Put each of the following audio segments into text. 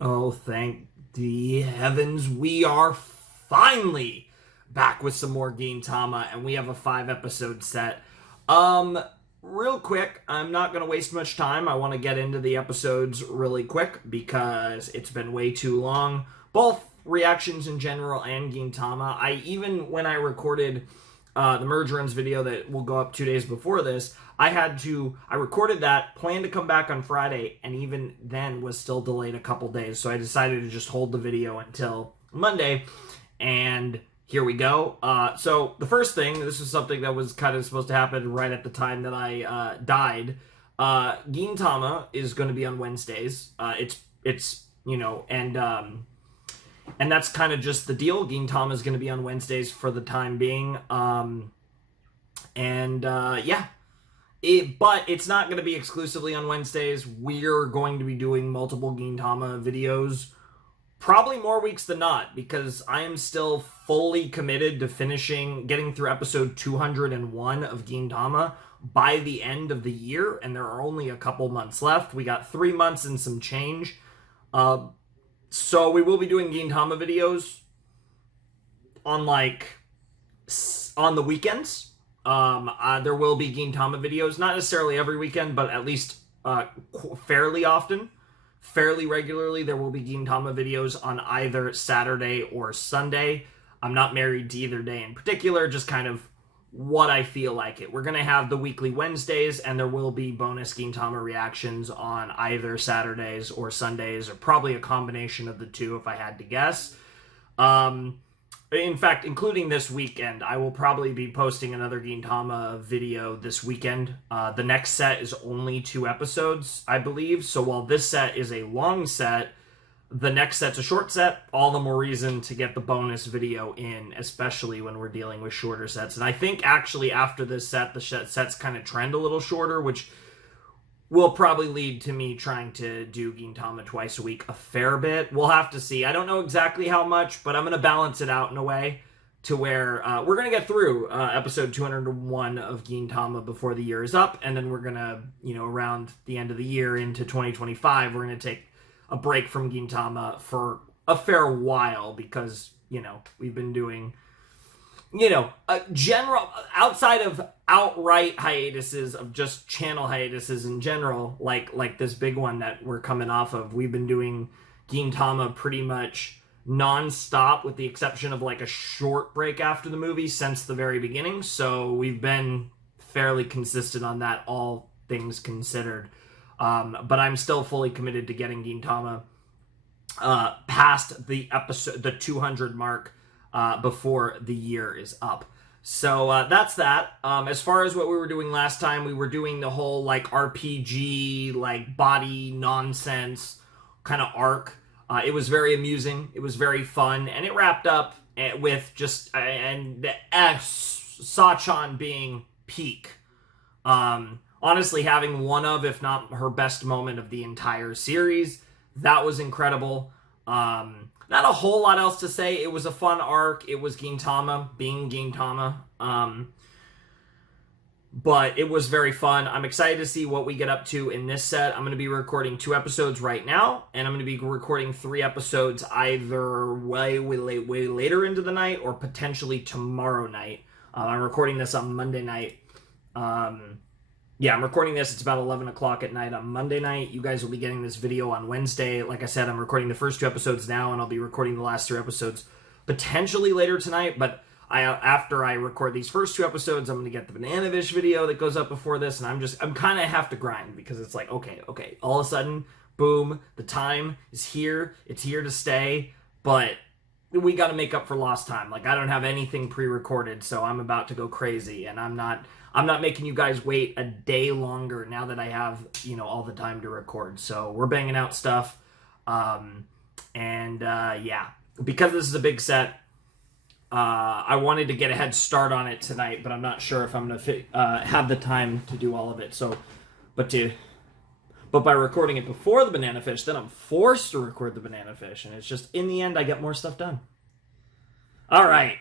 Oh, thank the heavens, we are finally back with some more Gintama, and we have a 5 episode set. Um, Real quick, I'm not going to waste much time. I want to get into the episodes really quick because it's been way too long. Both reactions in general and Gintama. When I recorded the Merge Runs video that will go up 2 days before this, I recorded that, planned to come back on Friday, and even then was still delayed a couple days. So I decided to just hold the video until Monday, and here we go. So the first thing, this is something that was kind of supposed to happen right at the time that I died. Gintama is going to be on Wednesdays. It's and that's kind of just the deal. Gintama is going to be on Wednesdays for the time being. Yeah. But it's not going to be exclusively on Wednesdays. We're going to be doing multiple Gintama videos, probably more weeks than not, because I am still fully committed to getting through episode 201 of Gintama by the end of the year, and there are only a couple months left. We got 3 months and some change. So we will be doing Gintama videos on on the weekends. There will be Gintama videos, not necessarily every weekend, but at least fairly often, fairly regularly. There will be Gintama videos on either Saturday or Sunday. I'm not married to either day in particular, just kind of what I feel like it. We're going to have the weekly Wednesdays, and there will be bonus Gintama reactions on either Saturdays or Sundays, or probably a combination of the two if I had to guess. In fact, including this weekend, I will probably be posting another Gintama video this weekend. The next set is only 2 episodes, I believe. So while this set is a long set, the next set's a short set. All the more reason to get the bonus video in, especially when we're dealing with shorter sets. And I think actually after this set, the sets kind of trend a little shorter, which will probably lead to me trying to do Gintama twice a week a fair bit. We'll have to see. I don't know exactly how much, but I'm going to balance it out in a way to where we're going to get through episode 201 of Gintama before the year is up, and then we're going to, around the end of the year into 2025, we're going to take a break from Gintama for a fair while because, we've been doing general, outside of outright hiatuses of just channel hiatuses in general, like this big one that we're coming off of, we've been doing Gintama pretty much non-stop with the exception of a short break after the movie since the very beginning. So we've been fairly consistent on that, all things considered. But I'm still fully committed to getting Gintama past the 200 mark before the year is up. So that's that. As far as what we were doing last time, we were doing the whole RPG, body nonsense kind of arc. It was very amusing. It was very fun, and it wrapped up with just Sachan being peak. Honestly, having one of, if not her best moment of the entire series. That was incredible. Not a whole lot else to say. It was a fun arc. It was Gintama being Gintama. But it was very fun. I'm excited to see what we get up to in this set. I'm going to be recording 2 episodes right now, and I'm going to be recording 3 episodes either way later into the night or potentially tomorrow night. I'm recording this on Monday night. I'm recording this. It's about 11 o'clock at night on Monday night. You guys will be getting this video on Wednesday. Like I said, I'm recording the first 2 episodes now, and I'll be recording the last 3 episodes potentially later tonight. But after I record these first 2 episodes, I'm going to get the Banana Fish video that goes up before this, and I'm kind of have to grind because it's okay. All of a sudden, boom, the time is here. It's here to stay, but we got to make up for lost time. I don't have anything pre-recorded, so I'm about to go crazy, and I'm not making you guys wait a day longer now that I have, all the time to record. So we're banging out stuff. Because this is a big set, I wanted to get a head start on it tonight, but I'm not sure if I'm going to have the time to do all of it. But by recording it before the Banana Fish, then I'm forced to record the Banana Fish, and it's just, in the end, I get more stuff done. All right.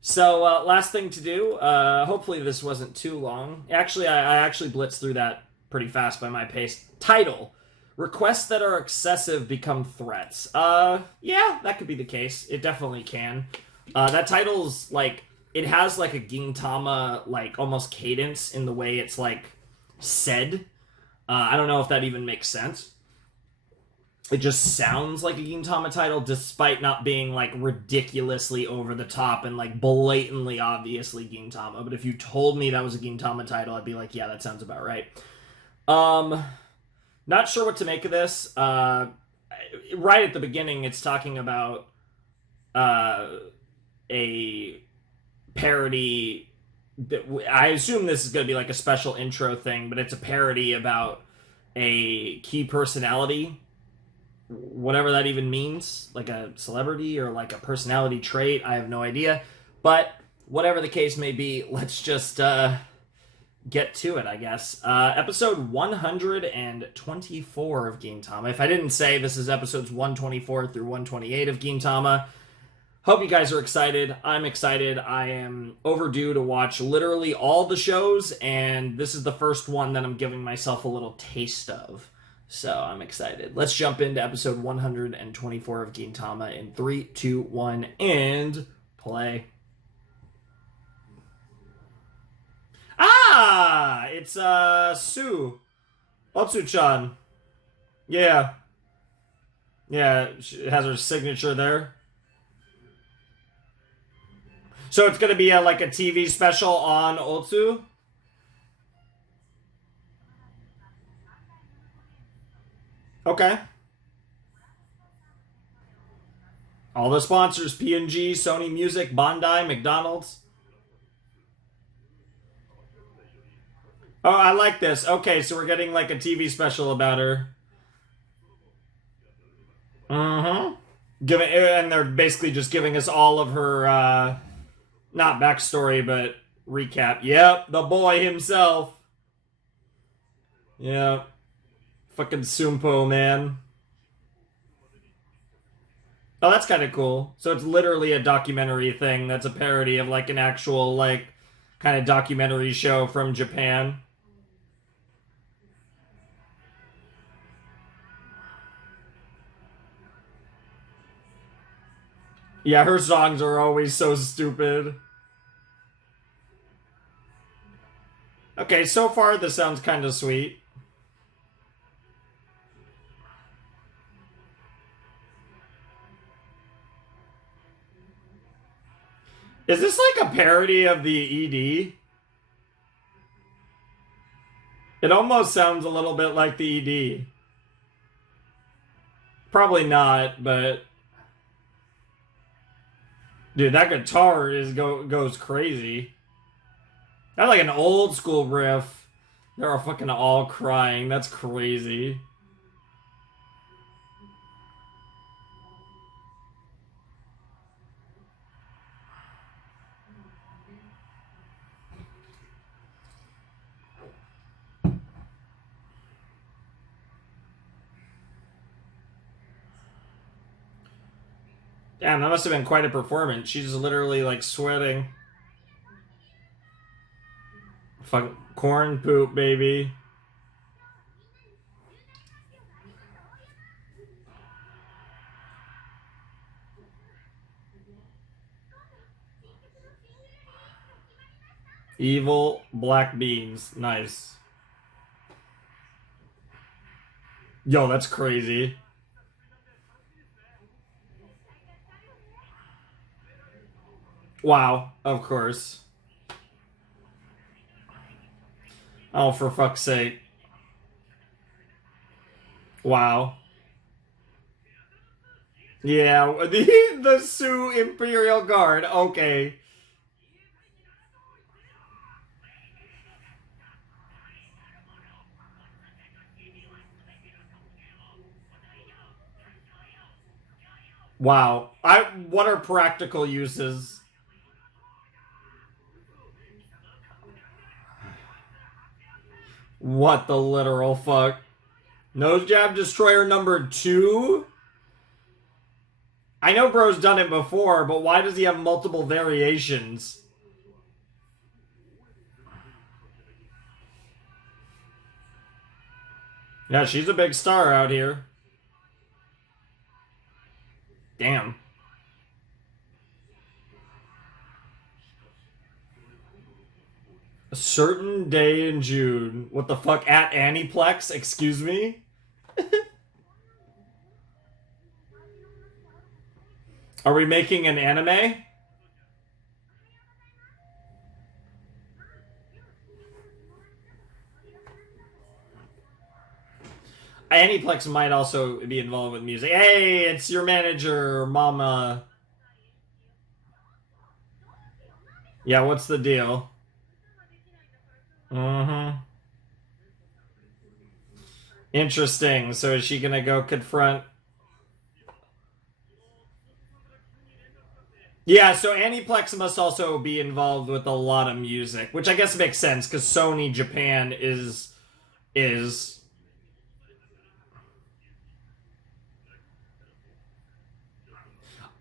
So, last thing to do, hopefully this wasn't too long. Actually, I actually blitzed through that pretty fast by my pace. Title. Requests that are excessive become threats. Yeah, that could be the case. It definitely can. That title's like, it has like a Gintama, like almost cadence in the way it's like said. I don't know if that even makes sense. It just sounds like a Gintama title despite not being like ridiculously over the top and like blatantly obviously Gintama. But if you told me that was a Gintama title, I'd be like, yeah, that sounds about right. Not sure what to make of this. Right at the beginning, it's talking about a parody. I assume this is going to be like a special intro thing, but it's a parody about a key personality, whatever that even means, like a celebrity or like a personality trait. I have no idea. But whatever the case may be, let's just get to it, I guess. Episode 124 of Gintama. If I didn't say, this is episodes 124 through 128 of Gintama. Hope you guys are excited. I'm excited. I am overdue to watch literally all the shows, and this is the first one that I'm giving myself a little taste of. So I'm excited. Let's jump into episode 124 of Gintama in 3, 2, 1, and play. Ah! It's, Sue. Otsu-chan. Yeah. Yeah, she has her signature there. So it's gonna be like a TV special on Otsu? Okay. All the sponsors, P&G, Sony Music, Bandai, McDonald's. Oh, I like this. Okay, so we're getting like a TV special about her. Mm-hmm. And they're basically just giving us all of her, not backstory, but recap. Yep, the boy himself. Yeah. Fucking Sumpo, man. Oh, that's kind of cool. So it's literally a documentary thing that's a parody of like an actual, like, kind of documentary show from Japan. Yeah, her songs are always so stupid. Okay, so far this sounds kind of sweet. Is this like a parody of the ED? It almost sounds a little bit like the ED. Probably not, but dude, that guitar goes crazy. That's like an old school riff. They're fucking all crying. That's crazy. Damn, that must have been quite a performance. She's literally like sweating. Fuck corn poop, baby. Evil black beans. Nice. Yo, that's crazy. Wow, of course. Oh, for fuck's sake. Wow. Yeah, the Sioux Imperial Guard. Okay. Wow. What are practical uses? What the literal fuck? Nose Jab Destroyer number 2? I know bro's done it before, but why does he have multiple variations? Yeah, she's a big star out here. Damn. A certain day in June. What the fuck? At Aniplex? Excuse me? Are we making an anime? Aniplex might also be involved with music. Hey, it's your manager, Mama. Yeah, what's the deal? Mm-hmm. Interesting. So is she gonna go confront? Yeah, so Aniplex must also be involved with a lot of music, which I guess makes sense because Sony Japan is.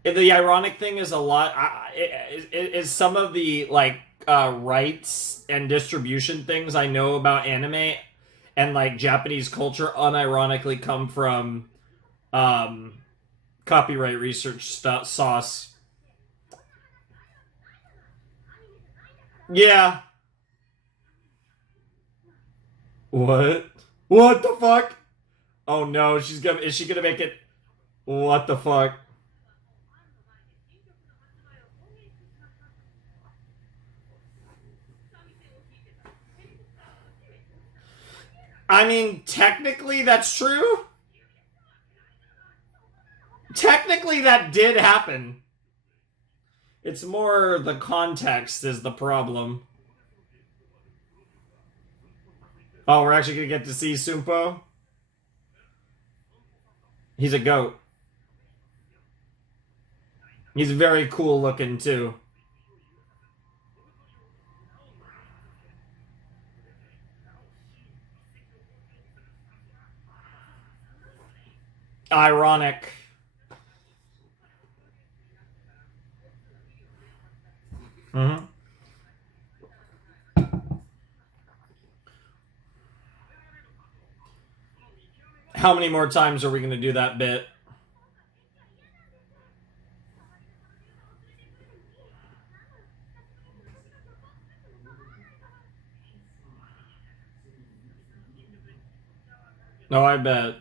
The ironic thing is a lot is some of the like rights and distribution things I know about anime and like Japanese culture unironically come from um, copyright research sauce. Yeah. What? What the fuck? Oh no, she's gonna is she gonna make it? What the fuck? I mean, technically that's true. Technically that did happen. It's more the context is the problem. Oh, we're actually gonna get to see Sumpo? He's a goat. He's very cool looking too. Ironic. Mm-hmm. How many more times are we gonna do that bit? No, I bet.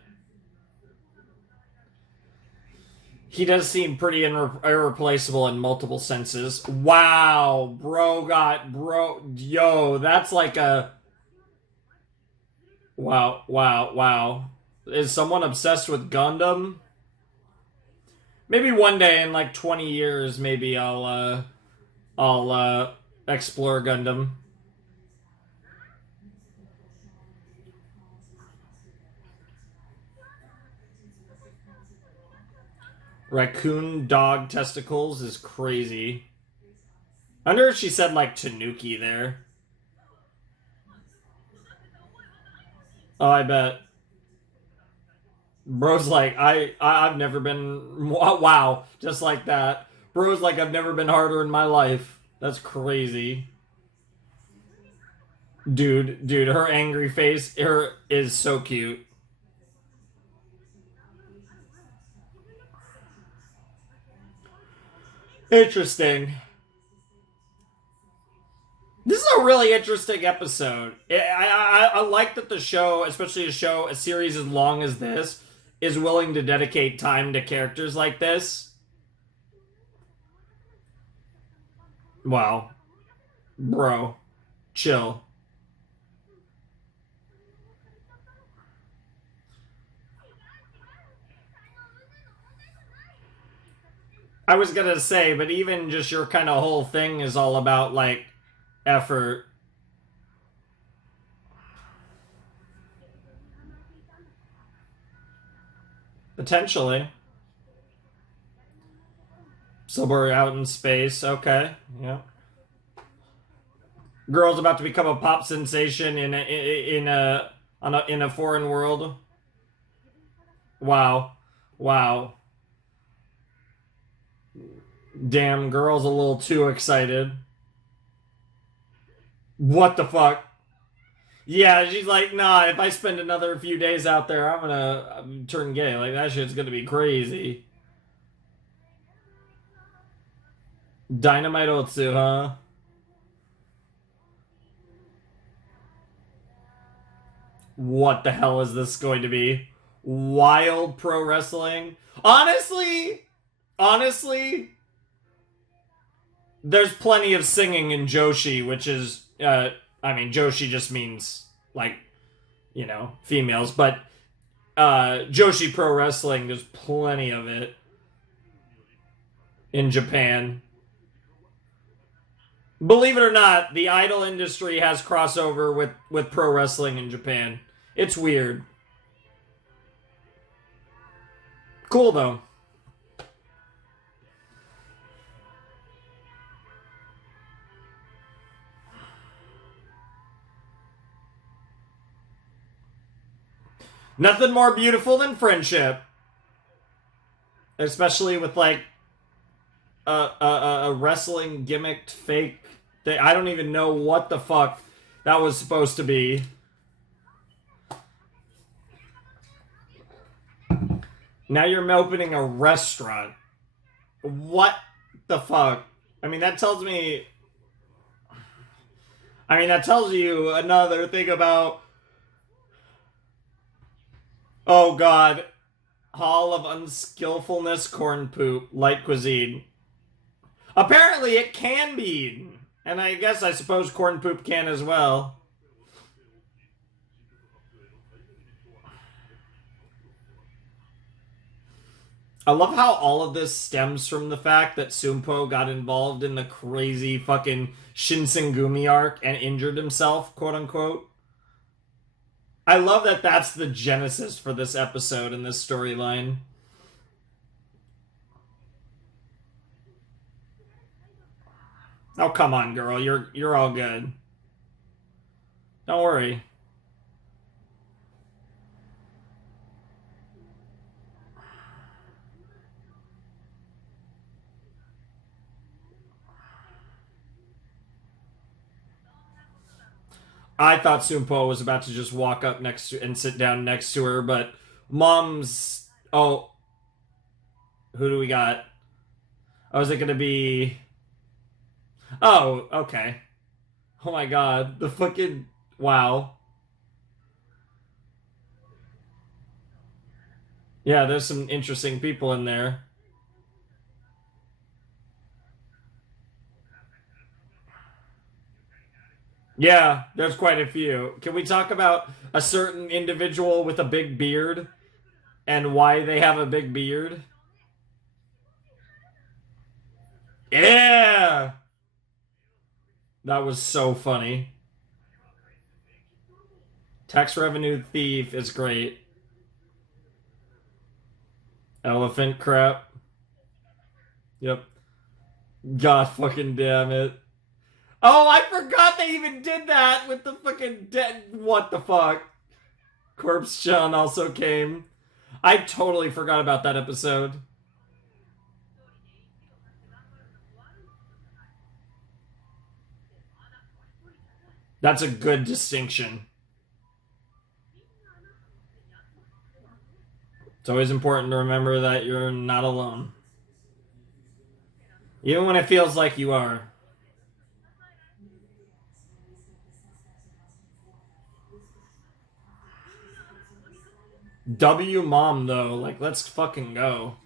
He does seem pretty irreplaceable in multiple senses. Wow, yo, that's like a wow. Is someone obsessed with Gundam? Maybe one day in like 20 years, maybe I'll explore Gundam. Raccoon dog testicles is crazy. I wonder if she said like Tanuki there. Oh, I bet. Bro's like, I've never been wow, just like that. Bro's like, I've never been harder in my life. That's crazy. Dude, her angry face, her is so cute. Interesting. This is a really interesting episode. I like that the show, especially a series as long as this, is willing to dedicate time to characters like this. Wow. Bro, chill. I was gonna say, but even just your kind of whole thing is all about like effort. Potentially. Somewhere out in space. Okay. Yeah. Girl's about to become a pop sensation in a foreign world. Wow. Wow. Damn, girl's a little too excited. What the fuck? Yeah, she's like, nah, if I spend another few days out there, I'm turn gay. Like, that shit's gonna be crazy. Dynamite Otsu, huh? What the hell is this going to be? Wild pro wrestling? Honestly, there's plenty of singing in Joshi, which is, I mean, Joshi just means, like, females, but Joshi Pro Wrestling, there's plenty of it in Japan. Believe it or not, the idol industry has crossover with pro wrestling in Japan. It's weird. Cool though. Nothing more beautiful than friendship, especially with like a wrestling gimmicked fake thing. I don't even know what the fuck that was supposed to be. Now you're opening a restaurant. What the fuck? I mean, that tells me. I mean, that tells you another thing about. Oh god. Hall of Unskillfulness Corn Poop. Light cuisine. Apparently it can be eaten. And I suppose corn poop can as well. I love how all of this stems from the fact that Sumpo got involved in the crazy fucking Shinsengumi arc and injured himself, quote unquote. I love that that's the genesis for this episode and this storyline. Oh, come on, girl. You're all good. Don't worry. I thought Sumpo was about to just walk up next to and sit down next to her, but Mom's. Oh, who do we got? Oh, is it gonna be? Oh, okay. Oh my god, the fucking wow. Yeah, there's some interesting people in there. Yeah, there's quite a few. Can we talk about a certain individual with a big beard and why they have a big beard? Yeah! That was so funny. Tax revenue thief is great. Elephant crap. Yep. God fucking damn it. Oh, I forgot they even did that with the fucking dead. What the fuck? Corpse John also came. I totally forgot about that episode. That's a good distinction. It's always important to remember that you're not alone. Even when it feels like you are. W mom though, like let's fucking go.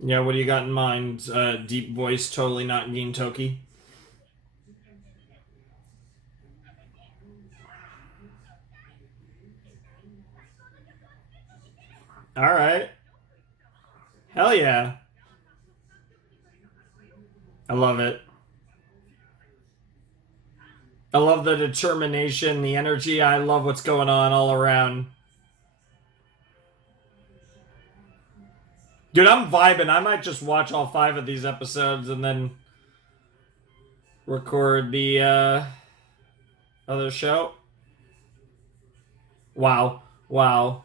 Yeah, what do you got in mind? Deep voice, totally not Gintoki. Alright. Hell yeah. I love it. I love the determination, the energy. I love what's going on all around. Dude, I'm vibing. I might just watch all 5 of these episodes and then record the other show. Wow. Wow.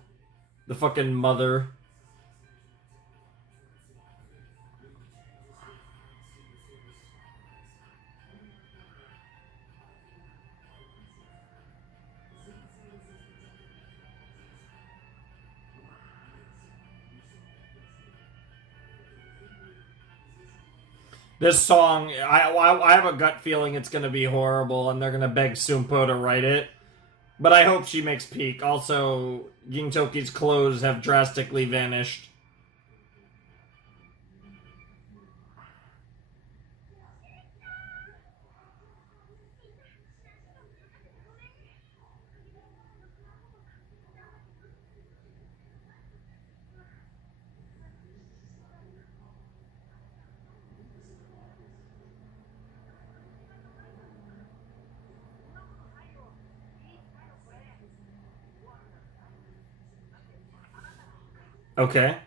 The fucking mother. This song, I have a gut feeling it's going to be horrible, and they're going to beg Sumpo to write it. But I hope she makes peak. Also, Gintoki's clothes have drastically vanished. Okay.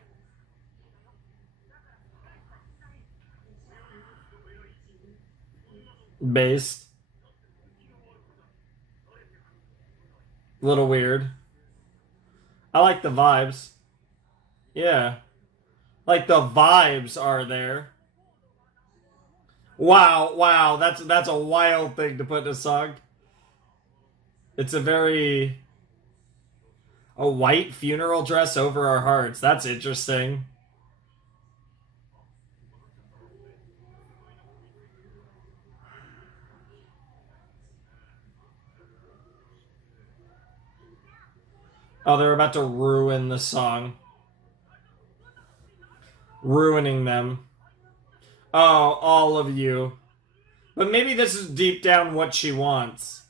Based. Little weird. I like the vibes. Yeah. Like the vibes are there. Wow, wow, that's a wild thing to put in a song. It's a white funeral dress over our hearts. That's interesting. Oh, they're about to ruin the song. Ruining them. Oh, all of you. But maybe this is deep down what she wants.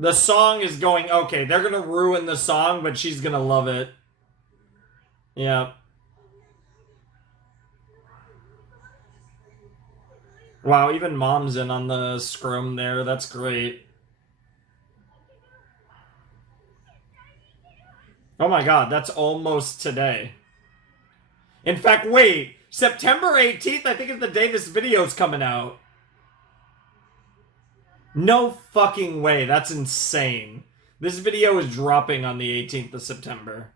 The song is going, okay, they're gonna ruin the song, but she's gonna love it. Yeah. Wow, even Mom's in on the scrum there. That's great. Oh my god, that's almost today. In fact, wait. September 18th, I think is the day this video's coming out. No fucking way. That's insane. This video is dropping on the 18th of September.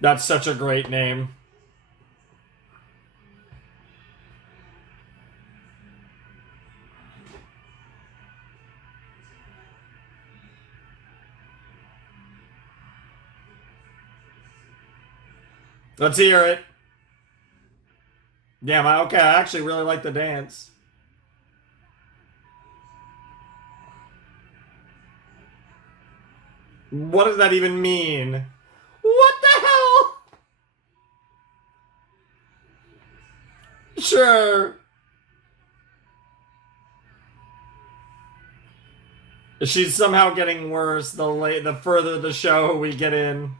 That's such a great name. Let's hear it. Yeah, okay, I actually really like the dance. What does that even mean? What the hell? Sure. She's somehow getting worse the further the show we get in.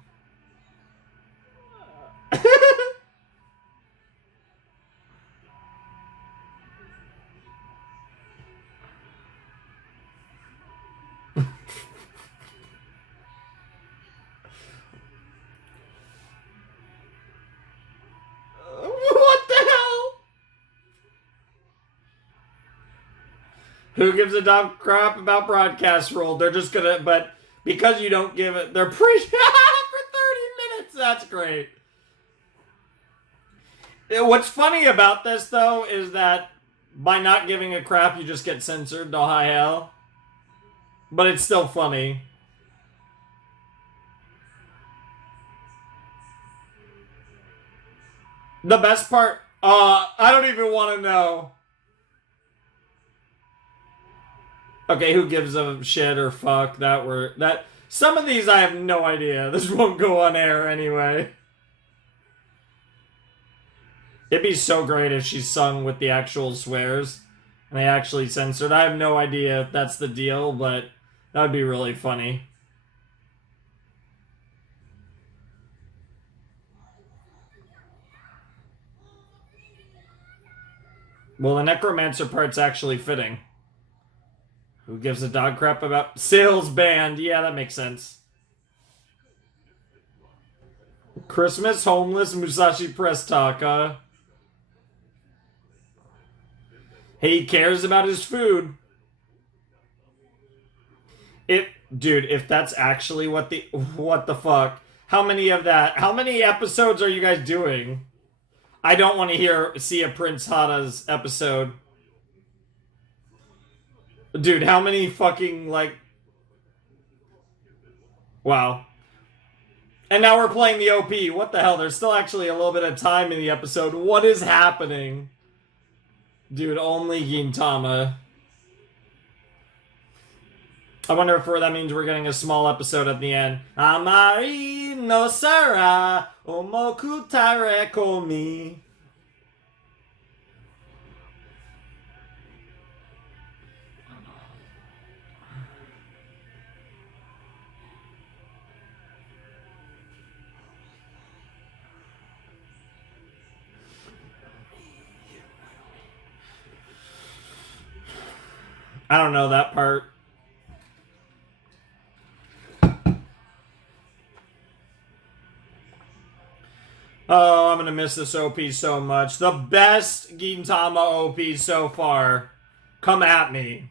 What the hell? Who gives a dumb crap about broadcast rule? They're just gonna, but because you don't give it, they're pre for 30 minutes. That's great. What's funny about this, though, is that by not giving a crap, you just get censored to high hell. But it's still funny. The best part, I don't even want to know. Okay, who gives a shit or fuck that some of these I have no idea. This won't go on air anyway. It'd be so great if she sung with the actual swears and they actually censored. I have no idea if that's the deal, but that would be really funny. Well, the necromancer part's actually fitting. Who gives a dog crap about sales band? Yeah, that makes sense. Christmas, homeless, Musashi Press Taka. He cares about his food. Dude, if that's actually what the fuck? How many episodes are you guys doing? I don't want to see a Prince Hada's episode. Dude, how many fucking, like... Wow. And now we're playing the OP. What the hell? There's still actually a little bit of time in the episode. What is happening? Dude, only Gintama. I wonder if that means we're getting a small episode at the end. Amari no Sara omoku tare komi. I don't know that part. Oh, I'm gonna miss this OP so much. The best Gintama OP so far. Come at me.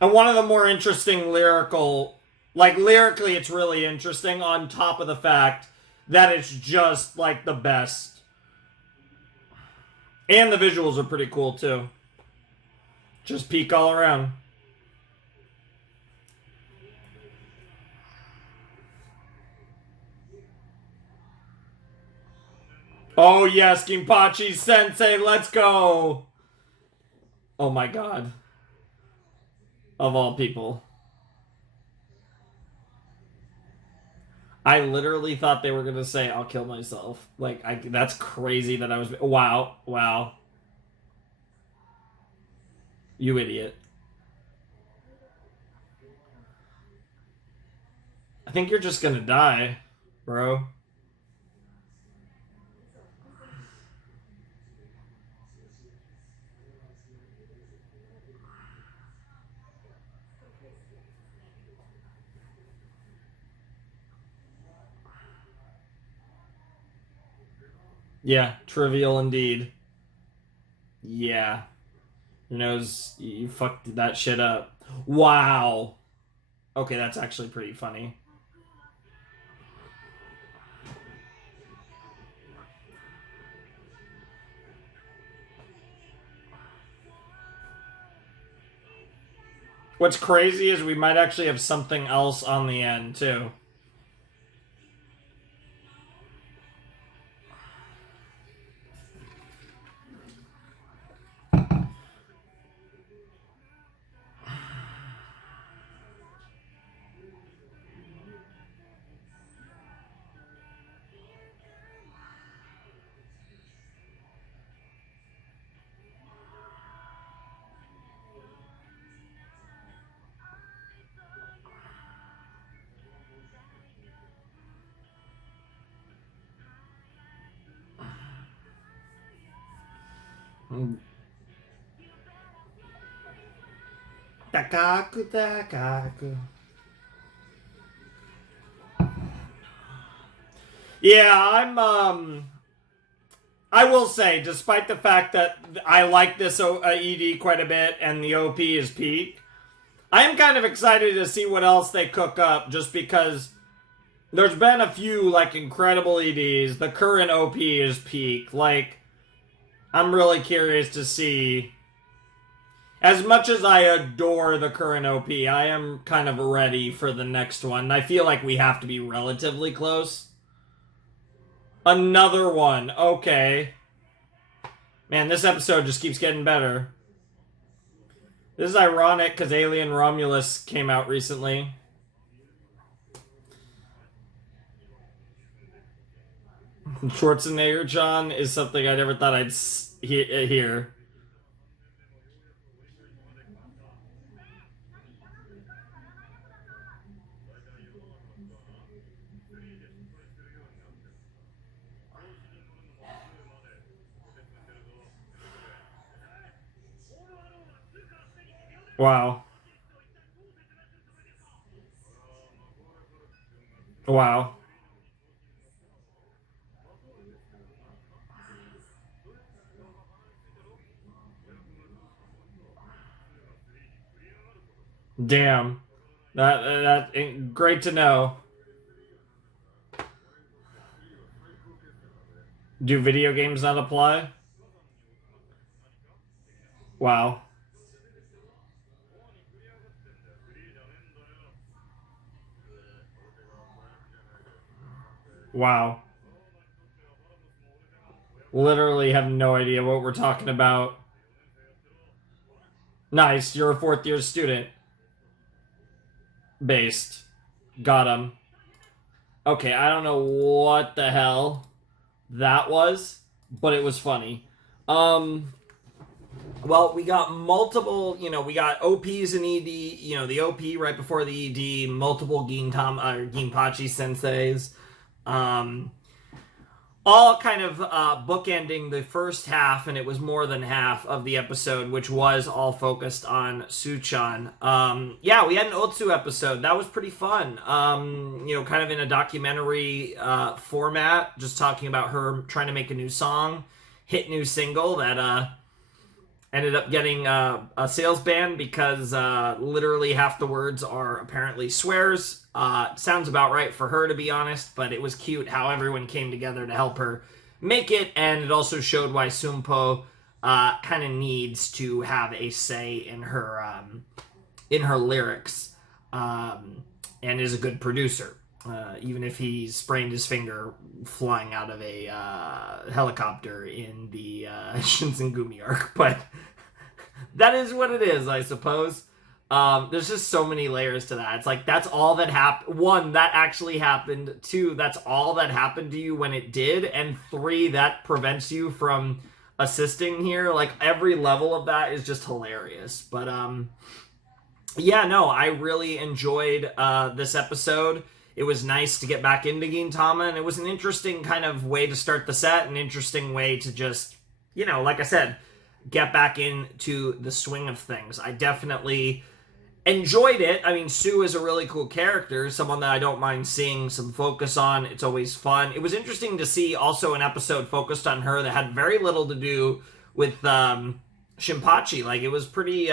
And one of the more interesting lyrically it's really interesting on top of the fact that it's just like the best. And the visuals are pretty cool too. Just peak all around. Oh yes, Ginpachi Sensei, let's go! Oh my god. Of all people. I literally thought they were gonna say, I'll kill myself. Like, that's crazy that I was... Wow. Wow. You idiot. I think you're just gonna die, bro. Yeah, trivial indeed. Yeah. Who knows? You fucked that shit up. Wow. Okay, that's actually pretty funny. What's crazy is we might actually have something else on the end, too. Takaku, takaku. Yeah, I will say, despite the fact that I like this ED quite a bit and the OP is peak, I am kind of excited to see what else they cook up, just because there's been a few, like, incredible EDs. The current OP is peak. Like, I'm really curious to see. As much as I adore the current OP, I am kind of ready for the next one. I feel like we have to be relatively close. Another one. Okay. Man, this episode just keeps getting better. This is ironic because Alien Romulus came out recently. Schwarzenegger-chan is something I never thought I'd hear. Wow. Wow. Damn. That great to know. Do video games not apply? Wow. Wow. Literally have no idea what we're talking about. Nice, you're a fourth year student. Based. Got him. Okay, I don't know what the hell that was, but it was funny. Um, well, we got multiple, we got OPs and ED, the OP right before the ED, multiple Ginpachi senseis. Um, all kind of bookending the first half, and it was more than half of the episode, which was all focused on Suchan. Yeah, we had an Otsu episode. That was pretty fun. Kind of in a documentary format, just talking about her trying to make a new song, hit new single that ended up getting a sales ban because literally half the words are apparently swears. Sounds about right for her, to be honest, but it was cute how everyone came together to help her make it, and it also showed why Sumpo kind of needs to have a say in her lyrics, and is a good producer. Even if he sprained his finger flying out of a helicopter in the Shinsengumi arc, but that is what it is, I suppose. There's just so many layers to that. It's like, that's all that happened. One, that actually happened. Two, that's all that happened to you when it did. And three, that prevents you from assisting here. Like, every level of that is just hilarious. But, yeah, no, I really enjoyed this episode. It was nice to get back into Gintama, and it was an interesting kind of way to start the set, an interesting way to just, like I said, get back into the swing of things. I definitely enjoyed it. I mean, Sue is a really cool character, someone that I don't mind seeing some focus on. It's always fun. It was interesting to see also an episode focused on her that had very little to do with Shinpachi. Like, it was pretty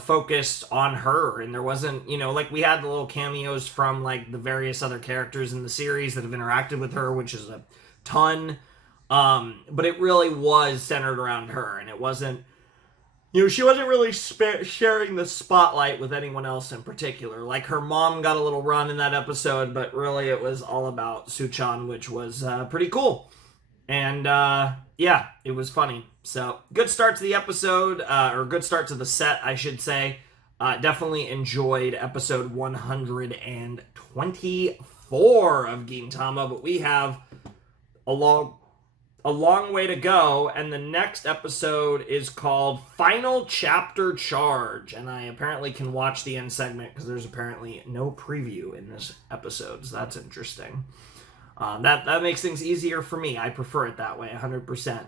focused on her, and there wasn't, like, we had the little cameos from like the various other characters in the series that have interacted with her, which is a ton. But it really was centered around her, and it wasn't, she wasn't really sharing the spotlight with anyone else in particular. Like, her mom got a little run in that episode, but really it was all about Suchan, which was pretty cool. And yeah, it was funny. So, good start to the episode, or good start to the set, I should say. Definitely enjoyed episode 124 of Gintama, but we have a long way to go, and the next episode is called Final Chapter Charge, and I apparently can watch the end segment because there's apparently no preview in this episode, so that's interesting. That makes things easier for me. I prefer it that way, 100%.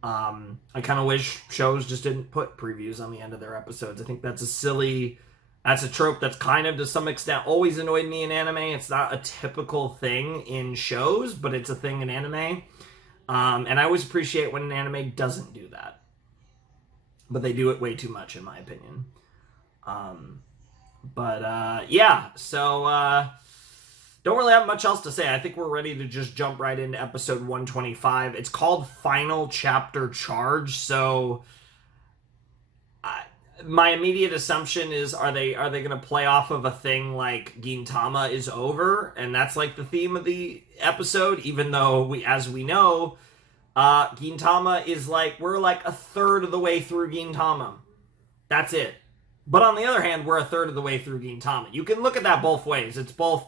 I kind of wish shows just didn't put previews on the end of their episodes. I think that's a trope that's kind of, to some extent, always annoyed me in anime. It's not a typical thing in shows, but it's a thing in anime. And I always appreciate when an anime doesn't do that. But they do it way too much, in my opinion. Yeah, so don't really have much else to say. I think we're ready to just jump right into episode 125. It's called Final Chapter Charge, so my immediate assumption is, are they going to play off of a thing like Gintama is over, and that's like the theme of the episode, even though as we know, Gintama is like, we're like a third of the way through Gintama. That's it. But on the other hand, we're a third of the way through Gintama. You can look at that both ways. It's both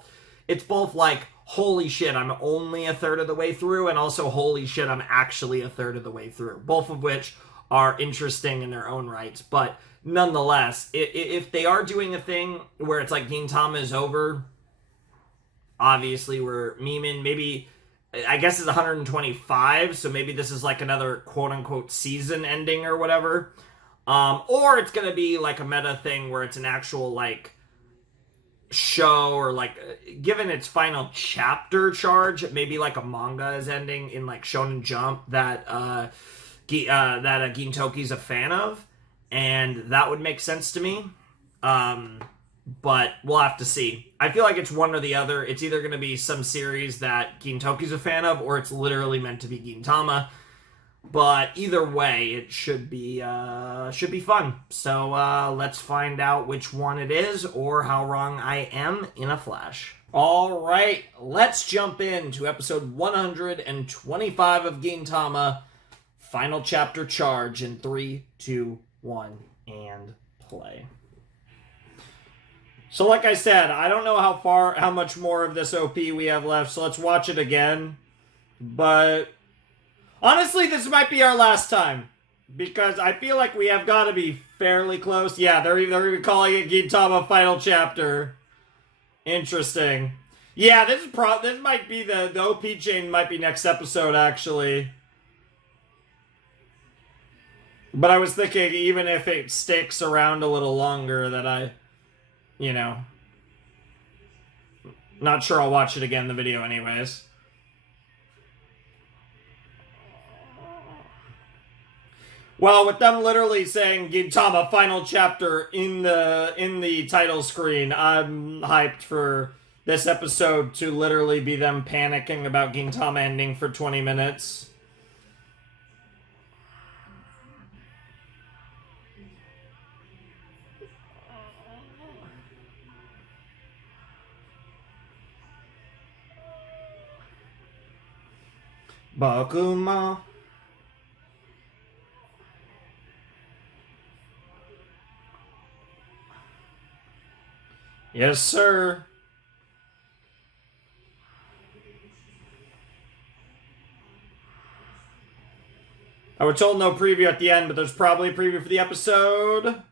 like, holy shit, I'm only a third of the way through, and also, holy shit, I'm actually a third of the way through. Both of which are interesting in their own rights. But nonetheless, if they are doing a thing where it's like Gintama is over, obviously we're memeing. Maybe, I guess it's 125, so maybe this is like another quote-unquote season ending or whatever. Or it's going to be like a meta thing where it's an actual, like, show, or like, given its final chapter charge, maybe like a manga is ending in like Shonen Jump that Gintoki's a fan of, and that would make sense to me. but we'll have to see. I feel like it's one or the other. It's either going to be some series that Gintoki's a fan of, or it's literally meant to be Gintama. But either way, it should be fun. So let's find out which one it is, or how wrong I am in a flash. All right, let's jump into episode 125 of Gintama, final chapter charge in 3, 2, 1, and play. So like I said, I don't know how much more of this OP we have left, so let's watch it again. But honestly, this might be our last time, because I feel like we have got to be fairly close. Yeah, they're even calling it Gintama final chapter. Interesting. Yeah, this might be the OP chain might be next episode, actually. But I was thinking, even if it sticks around a little longer, that not sure I'll watch it again, the video anyways. Well, with them literally saying Gintama final chapter in the title screen, I'm hyped for this episode to literally be them panicking about Gintama ending for 20 minutes. Bakuma. Yes, sir. I was told no preview at the end, but there's probably a preview for the episode.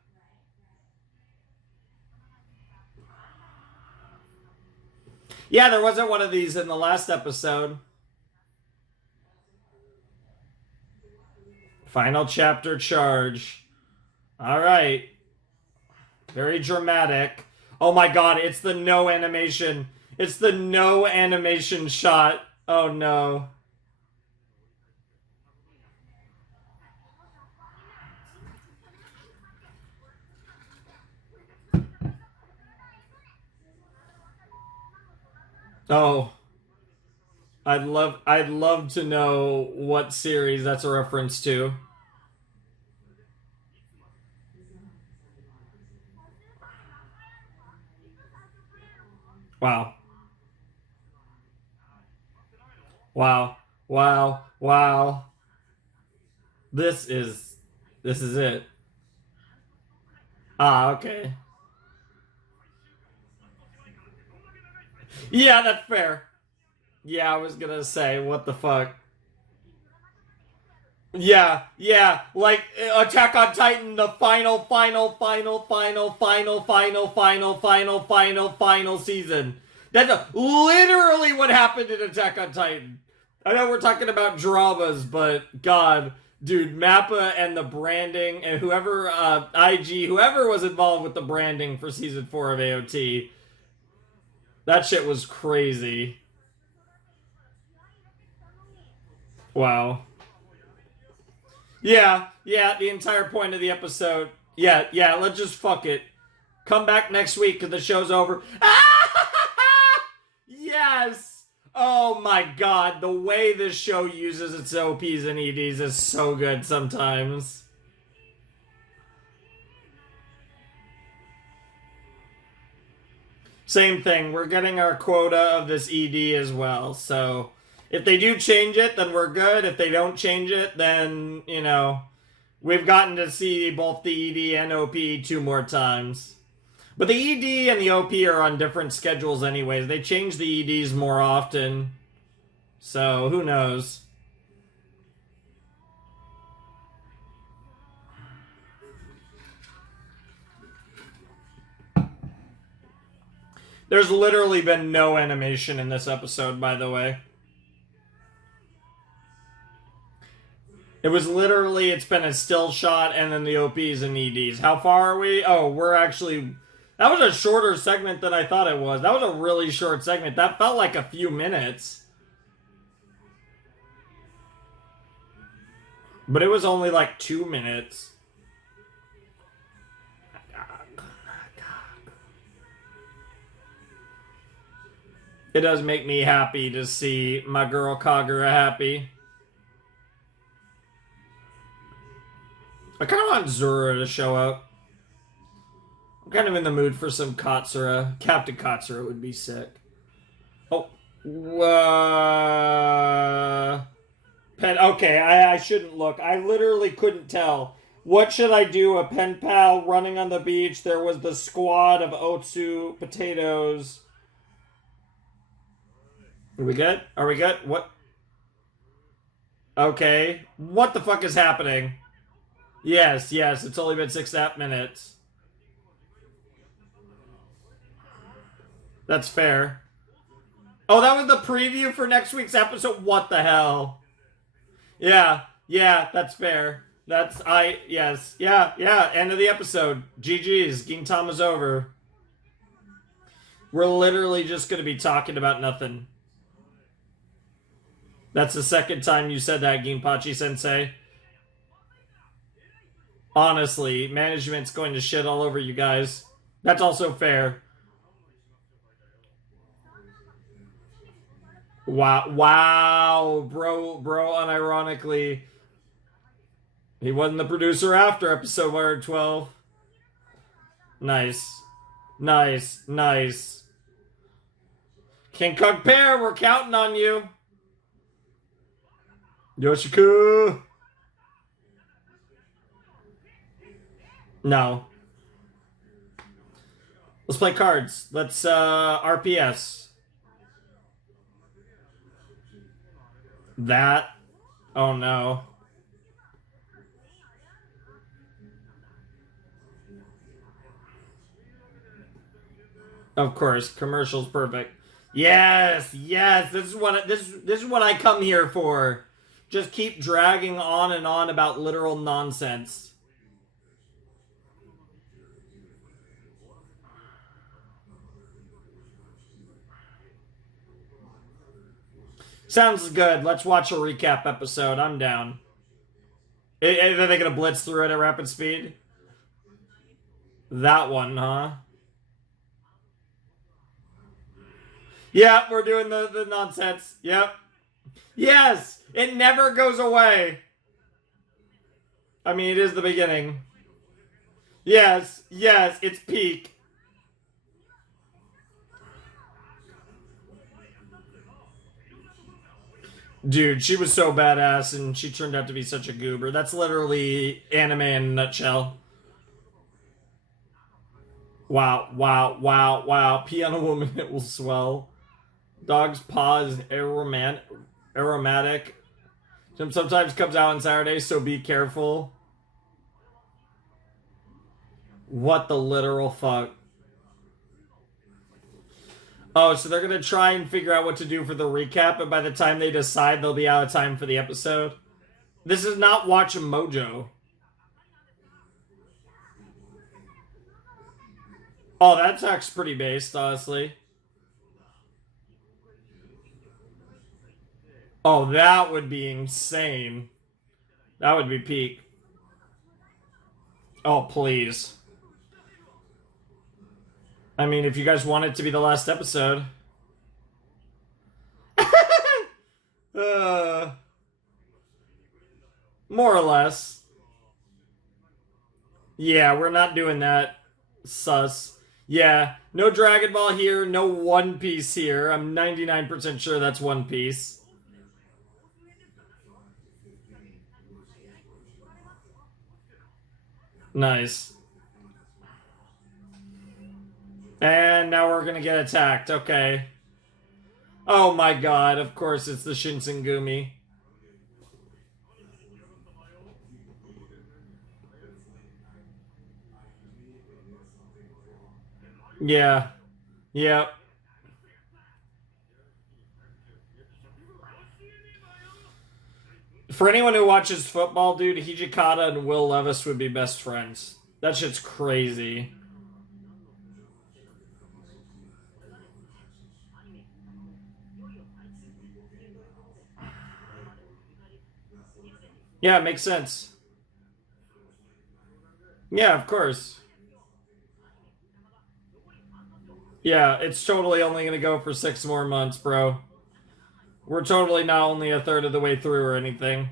Yeah, there wasn't one of these in the last episode. Final chapter charge. All right. Very dramatic. Oh my god, it's the no animation. It's the no animation shot. Oh no. Oh. I'd love to know what series that's a reference to. Wow. Wow. Wow. Wow. This is it. Ah, okay. Yeah, that's fair. Yeah, I was gonna say, what the fuck? Yeah, like Attack on Titan, the final season. That's literally what happened in Attack on Titan. I know we're talking about dramas, but God, dude, Mappa and the branding, and whoever, whoever was involved with the branding for season 4 of AOT, that shit was crazy. Wow. Yeah, the entire point of the episode. Yeah, let's just fuck it. Come back next week because the show's over. Yes! Oh my god, the way this show uses its OPs and EDs is so good sometimes. Same thing, we're getting our quota of this ED as well, so if they do change it, then we're good. If they don't change it, then, we've gotten to see both the ED and OP 2 more times. But the ED and the OP are on different schedules anyways. They change the EDs more often. So, who knows? There's literally been no animation in this episode, by the way. It was literally, it's been a still shot and then the OPs and EDs. How far are we? Oh, we're actually... That was a shorter segment than I thought it was. That was a really short segment. That felt like a few minutes. But it was only like 2 minutes. It does make me happy to see my girl Kagura happy. I kind of want Zura to show up. I'm kind of in the mood for some Katsura. Captain Katsura would be sick. Oh. Okay, I shouldn't look. I literally couldn't tell. What should I do? A pen pal running on the beach. There was the squad of Otsu potatoes. Are we good? Are we good? What? Okay. What the fuck is happening? Yes, it's only been 6.5 minutes. That's fair. Oh, that was the preview for next week's episode? What the hell? Yeah, that's fair. Yes. Yeah, end of the episode. GG's. Gintama's over. We're literally just going to be talking about nothing. That's the second time you said that, Ginpachi-sensei. Honestly, management's going to shit all over you guys. That's also fair. Wow, bro, unironically. He wasn't the producer after episode 112. Nice. King Kong Pair, we're counting on you. Yoshiku. No. Let's play cards. Let's RPS. That. Oh no. Of course, commercials perfect. Yes. This is what I come here for. Just keep dragging on and on about literal nonsense. Sounds good. Let's watch a recap episode. I'm down. Are they gonna blitz through it at rapid speed? That one, huh? Yeah, we're doing the nonsense. Yep. Yes! It never goes away. I mean, it is the beginning. Yes, it's peak. Dude, she was so badass and she turned out to be such a goober. That's literally anime in a nutshell. Wow. Pee on a woman, it will swell. Dog's paw is aromatic. Sometimes comes out on Saturday, so be careful. What the literal fuck? Oh, so they're gonna try and figure out what to do for the recap, and by the time they decide, they'll be out of time for the episode. This is not Watch Mojo. Oh, that talks pretty based, honestly. Oh, that would be insane. That would be peak. Oh, please. I mean, if you guys want it to be the last episode. More or less. Yeah, we're not doing that. Sus. Yeah, no Dragon Ball here, no One Piece here. I'm 99% sure that's One Piece. Nice. And now we're gonna get attacked. Okay. Oh my god, of course it's the Shinsengumi. Yeah. Yep. For anyone who watches football, dude, Hijikata and Will Levis would be best friends. That shit's crazy. Yeah, it makes sense. Yeah, of course. Yeah, it's totally only gonna go for 6 more months, bro. We're totally not only a third of the way through or anything.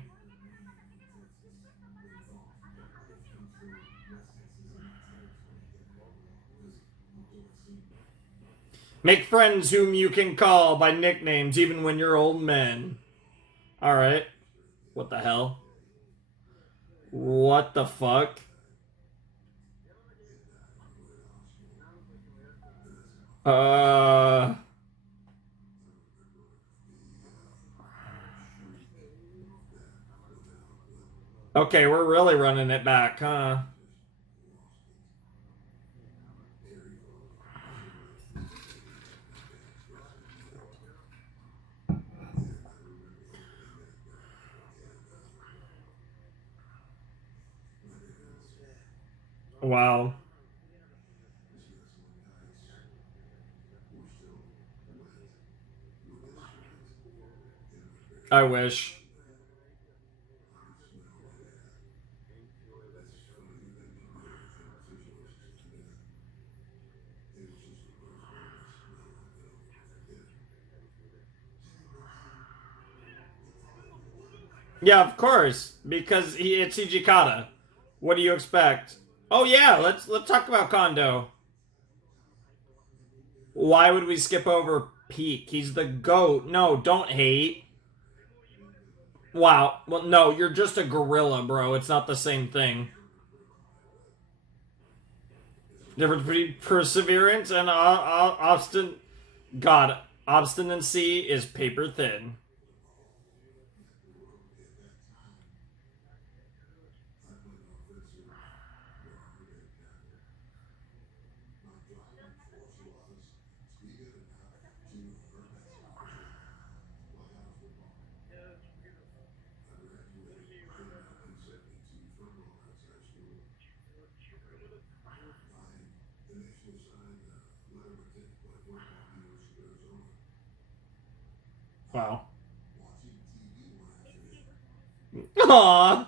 Make friends whom you can call by nicknames even when you're old men. Alright. What the hell? What the fuck? Uh... Okay, we're really running it back, huh? Wow. I wish. Yeah, of course, because it's Hijikata. What do you expect? Oh yeah, let's talk about Kondo. Why would we skip over Peak? He's the GOAT. No, don't hate. Wow. Well, no, you're just a gorilla, bro. It's not the same thing. Difference between perseverance and God, obstinacy is paper thin. Wow. Aww.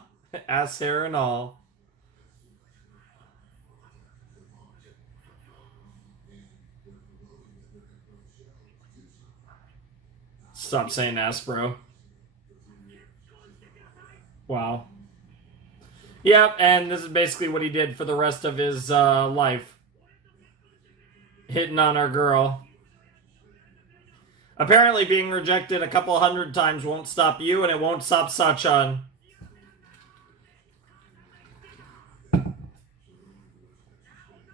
Ass hair and all. Stop saying ass, bro. Wow. Yep, and this is basically what he did for the rest of his life. Hitting on our girl. Apparently being rejected a couple hundred times won't stop you, and it won't stop Sachan.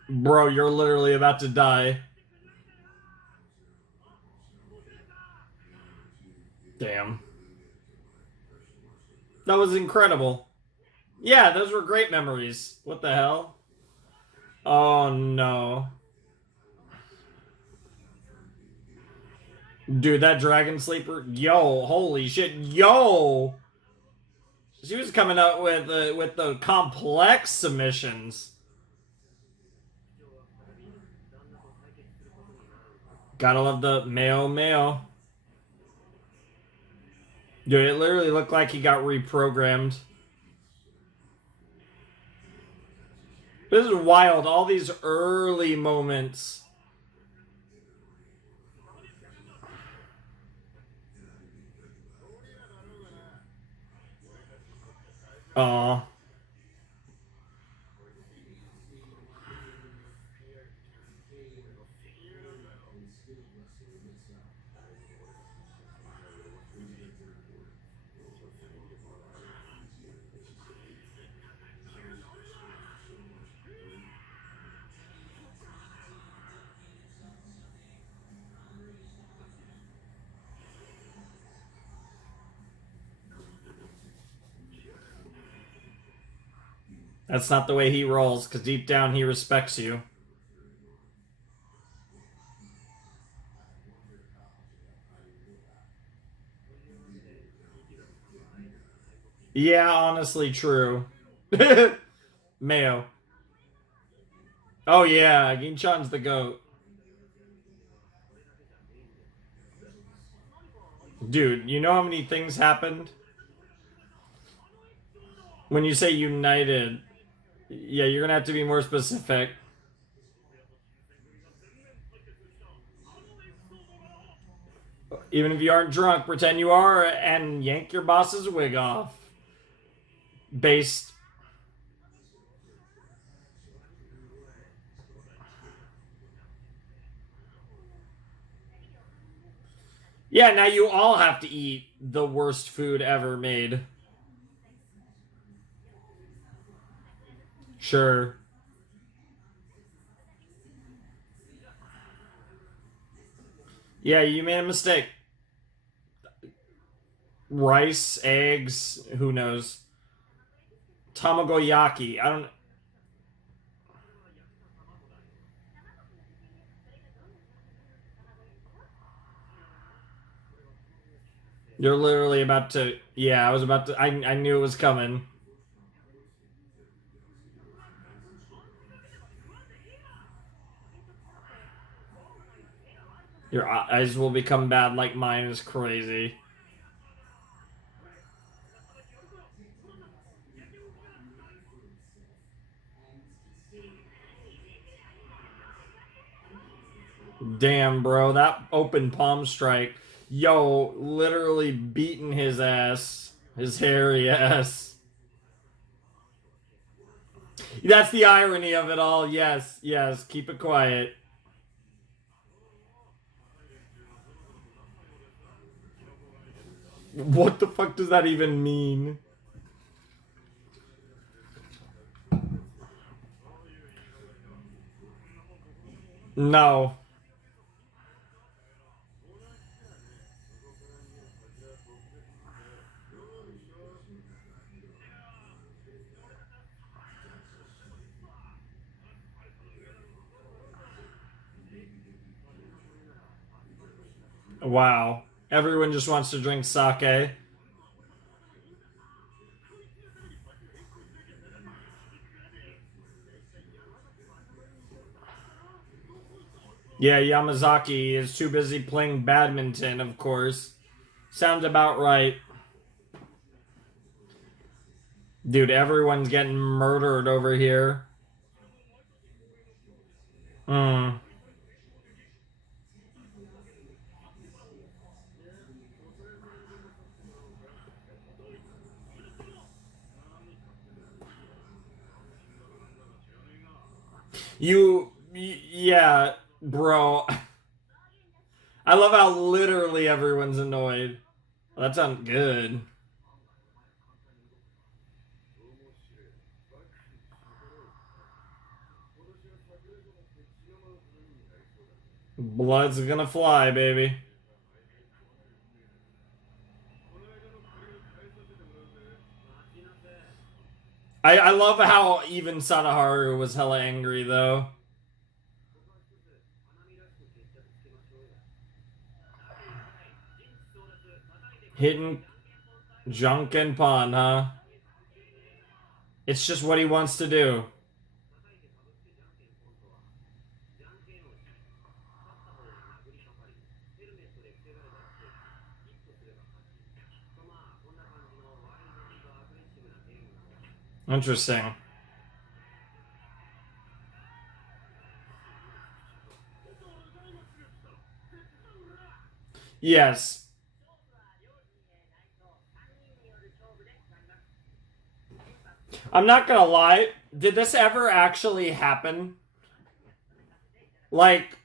Bro, you're literally about to die. Damn. That was incredible. Yeah, those were great memories. What the hell? Oh no. Dude, that Dragon Sleeper. Yo, holy shit. Yo! She was coming out with the complex submissions. Gotta love the Mayo. Dude, it literally looked like he got reprogrammed. This is wild. All these early moments. Aw. That's not the way he rolls, because deep down he respects you. Yeah, honestly, true. Mayo. Oh yeah, Ginchan's the GOAT. Dude, you know how many things happened? When you say united, yeah, you're gonna have to be more specific. Even if you aren't drunk, pretend you are and yank your boss's wig off. Based. Yeah, now you all have to eat the worst food ever made. Sure. Yeah, you made a mistake. Rice, eggs, who knows? Tamagoyaki. I don't. You're literally about to. Yeah, I was about to. I knew it was coming. Your eyes will become bad like mine is crazy. Damn, bro, that open palm strike. Yo, literally beating his ass. His hairy ass. That's the irony of it all. Yes, yes, keep it quiet. What the fuck does that even mean? No. Wow. Everyone just wants to drink sake. Yeah, Yamazaki is too busy playing badminton, of course. Sounds about right. Dude, everyone's getting murdered over here. Hmm. Yeah, bro. I love how literally everyone's annoyed. Well, that sounds good. Blood's gonna fly, baby. I love how even Sadaharu was hella angry, though. Hitting junk and pawn, huh? It's just what he wants to do. Interesting. Yes. I'm not gonna lie. Did this ever actually happen? Like,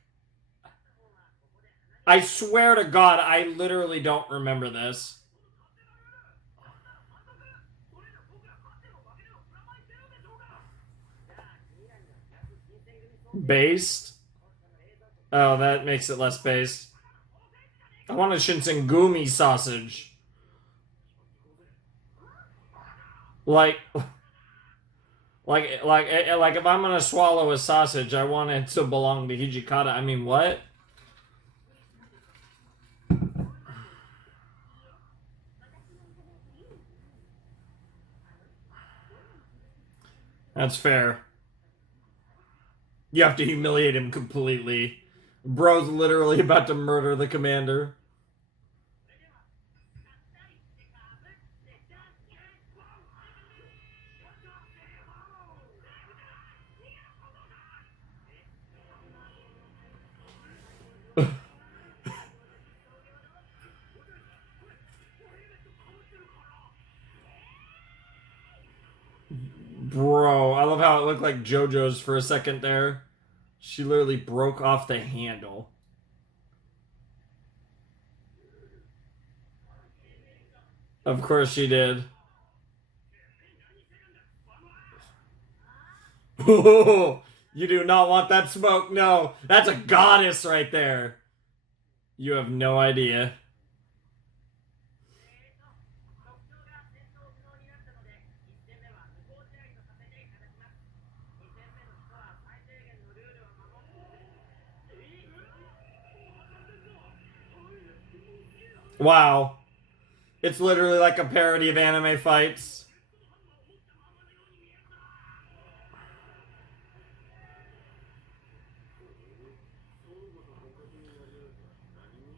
I swear to God, I literally don't remember this. Based? Oh, that makes it less based. I want a shinsengumi sausage. Like, like if I'm gonna swallow a sausage, I want it to belong to Hijikata. I mean, what? That's fair. You have to humiliate him completely. Bro's literally about to murder the commander. Wow, it looked like JoJo's for a second there. She literally broke off the handle. Of course she did. Oh, you do not want that smoke. No, that's a goddess right there. You have no idea. Wow. It's literally like a parody of anime fights.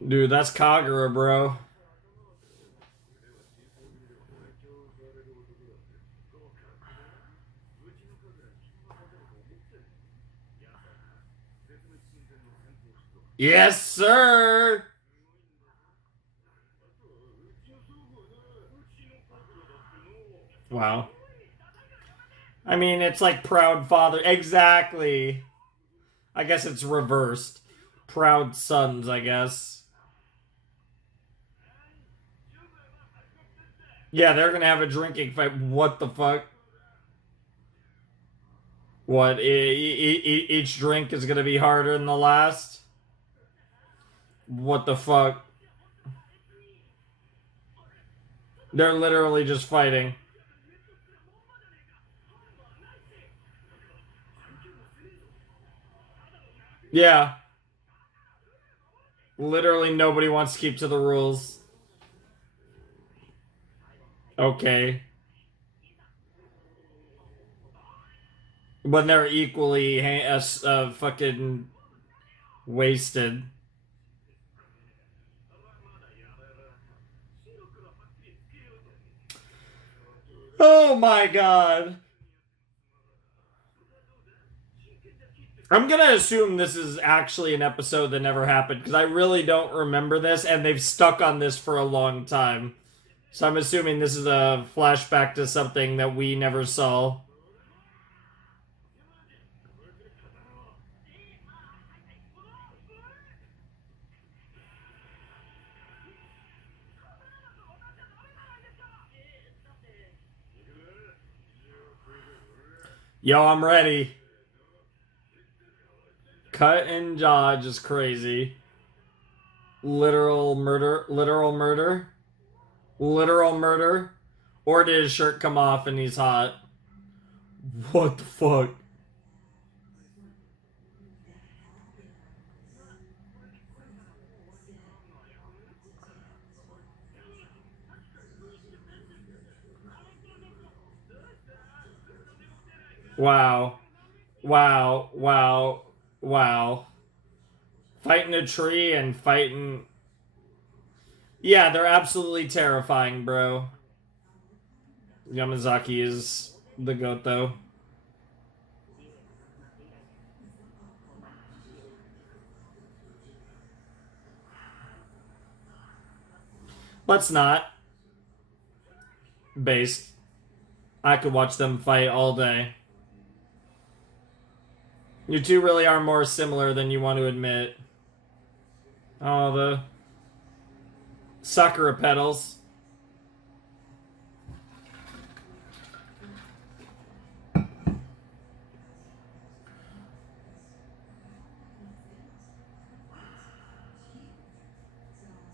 Dude, that's Kagura, bro. Yes, sir! Wow. I mean, it's like proud father. Exactly. I guess it's reversed. Proud sons, I guess. Yeah, they're gonna have a drinking fight. What the fuck? What? Each drink is gonna be harder than the last? What the fuck? They're literally just fighting. Yeah. Literally nobody wants to keep to the rules. Okay. When they're equally fucking wasted. Oh my god. I'm gonna assume this is actually an episode that never happened because I really don't remember this and they've stuck on this for a long time. So I'm assuming this is a flashback to something that we never saw. Yo, I'm ready. Cut and jaw just crazy. Literal murder. Literal murder. Literal murder. Or did his shirt come off and he's hot? What the fuck? Wow. Wow. Wow. Wow. Fighting a tree and fighting... Yeah, they're absolutely terrifying, bro. Yamazaki is the goat, though. Let's not. Based. I could watch them fight all day. You two really are more similar than you want to admit. Oh, the Sakura petals.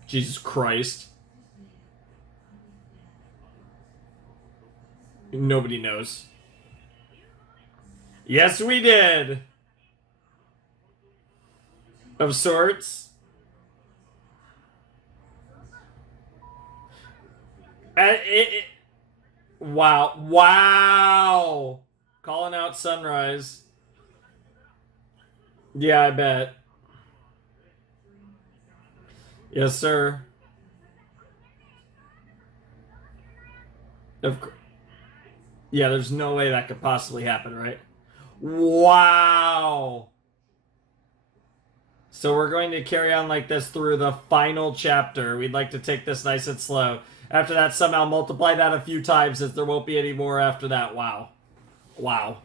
Jesus Christ. Nobody knows. Yes, we did. Of sorts. Wow. Wow. Calling out Sunrise. Yeah, I bet. Yes, sir. Of course. Yeah, there's no way that could possibly happen, right? Wow. So we're going to carry on like this through the final chapter. We'd like to take this nice and slow. After that, somehow multiply that a few times as there won't be any more after that. Wow. Wow.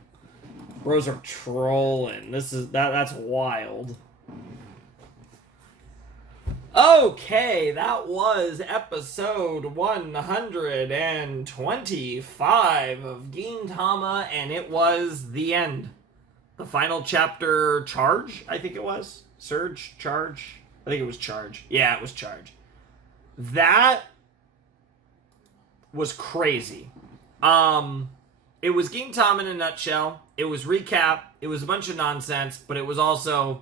Bros are trolling. That's wild. Okay, that was episode 125 of Gintama, and it was the end. The final chapter, Charge, I think it was. Surge? Charge? I think it was Charge. Yeah, it was Charge. That was crazy. It was Gintama in a nutshell. It was recap. It was a bunch of nonsense, but it was also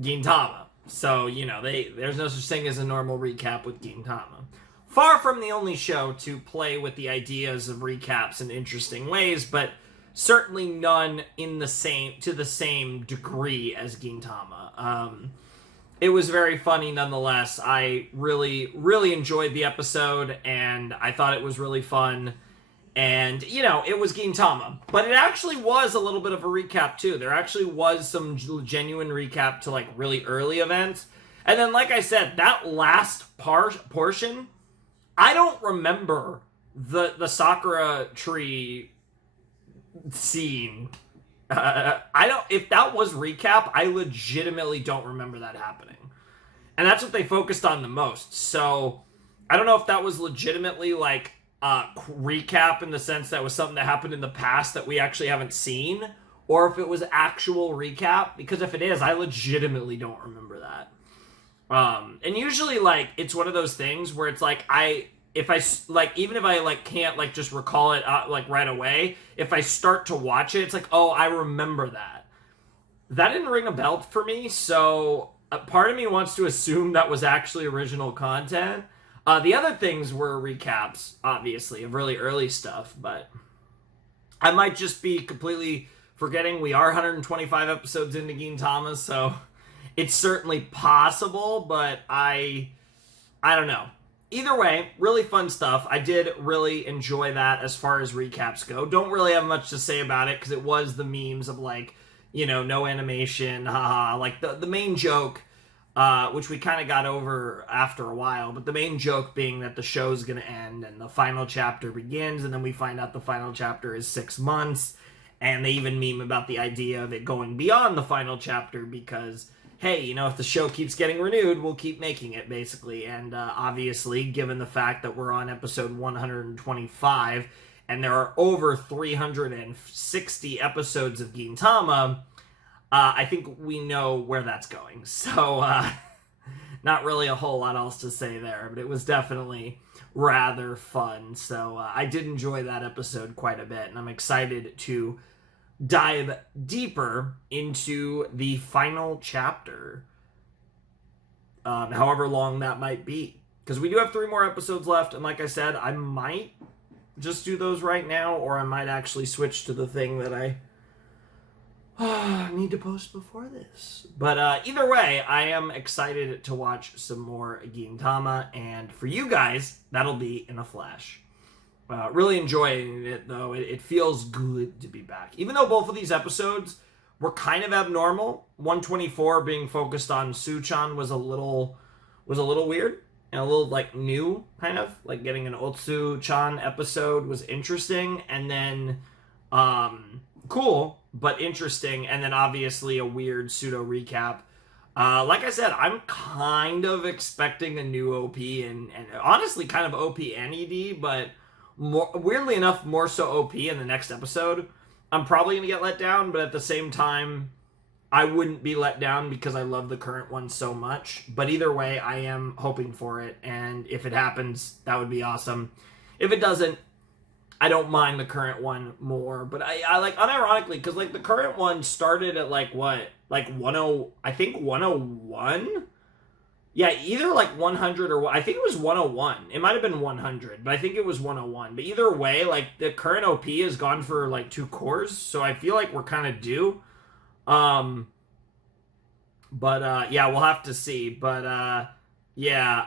Gintama. So, there's no such thing as a normal recap with Gintama. Far from the only show to play with the ideas of recaps in interesting ways, but certainly none to the same degree as Gintama. It was very funny nonetheless. I really, really enjoyed the episode, and I thought it was really fun. And, it was Gintama. But it actually was a little bit of a recap, too. There actually was some genuine recap to, really early events. And then, like I said, that last portion, I don't remember the Sakura tree scene. If that was recap, I legitimately don't remember that happening. And that's what they focused on the most. So, I don't know if that was legitimately, recap in the sense that was something that happened in the past that we actually haven't seen, or if it was actual recap, because if it is, I legitimately don't remember that. And usually, it's one of those things where it's even if I can't just recall it right away, if I start to watch it, it's oh, I remember that. That didn't ring a bell for me, so a part of me wants to assume that was actually original content. The other things were recaps, obviously, of really early stuff, but I might just be completely forgetting we are 125 episodes into Gintama, so it's certainly possible, but I don't know. Either way, really fun stuff. I did really enjoy that as far as recaps go. Don't really have much to say about it, because it was the memes of, no animation, haha, the main joke, which we kind of got over after a while, but the main joke being that the show's going to end and the final chapter begins, and then we find out the final chapter is 6 months, and they even meme about the idea of it going beyond the final chapter because, hey, if the show keeps getting renewed, we'll keep making it, basically. And obviously, given the fact that we're on episode 125, and there are over 360 episodes of Gintama, I think we know where that's going. So, not really a whole lot else to say there, but it was definitely rather fun. So, I did enjoy that episode quite a bit, and I'm excited to dive deeper into the final chapter, however long that might be. Because we do have 3 more episodes left, and like I said, I might just do those right now, or I might actually switch to the thing that I need to post before this. But either way, I am excited to watch some more Gintama, and for you guys, that'll be in a flash. Really enjoying it, though. It feels good to be back. Even though both of these episodes were kind of abnormal, 124 being focused on Su-chan was a little weird, and a little, new, kind of. Getting an Otsu-chan episode was interesting, and then, cool, but interesting, and then obviously a weird pseudo-recap. Like I said, I'm kind of expecting a new OP, and honestly kind of OP and ED, but weirdly enough, more so OP in the next episode. I'm probably going to get let down, but at the same time, I wouldn't be let down because I love the current one so much. But either way, I am hoping for it, and if it happens, that would be awesome. If it doesn't, I don't mind the current one more, but I unironically, because the current one started at what, 10, I think 101. Yeah, either 100 or I think it was 101. It might have been 100, but I think it was 101. But either way, the current OP has gone for 2 cores, so I feel like we're kind of due. But yeah, we'll have to see. But yeah,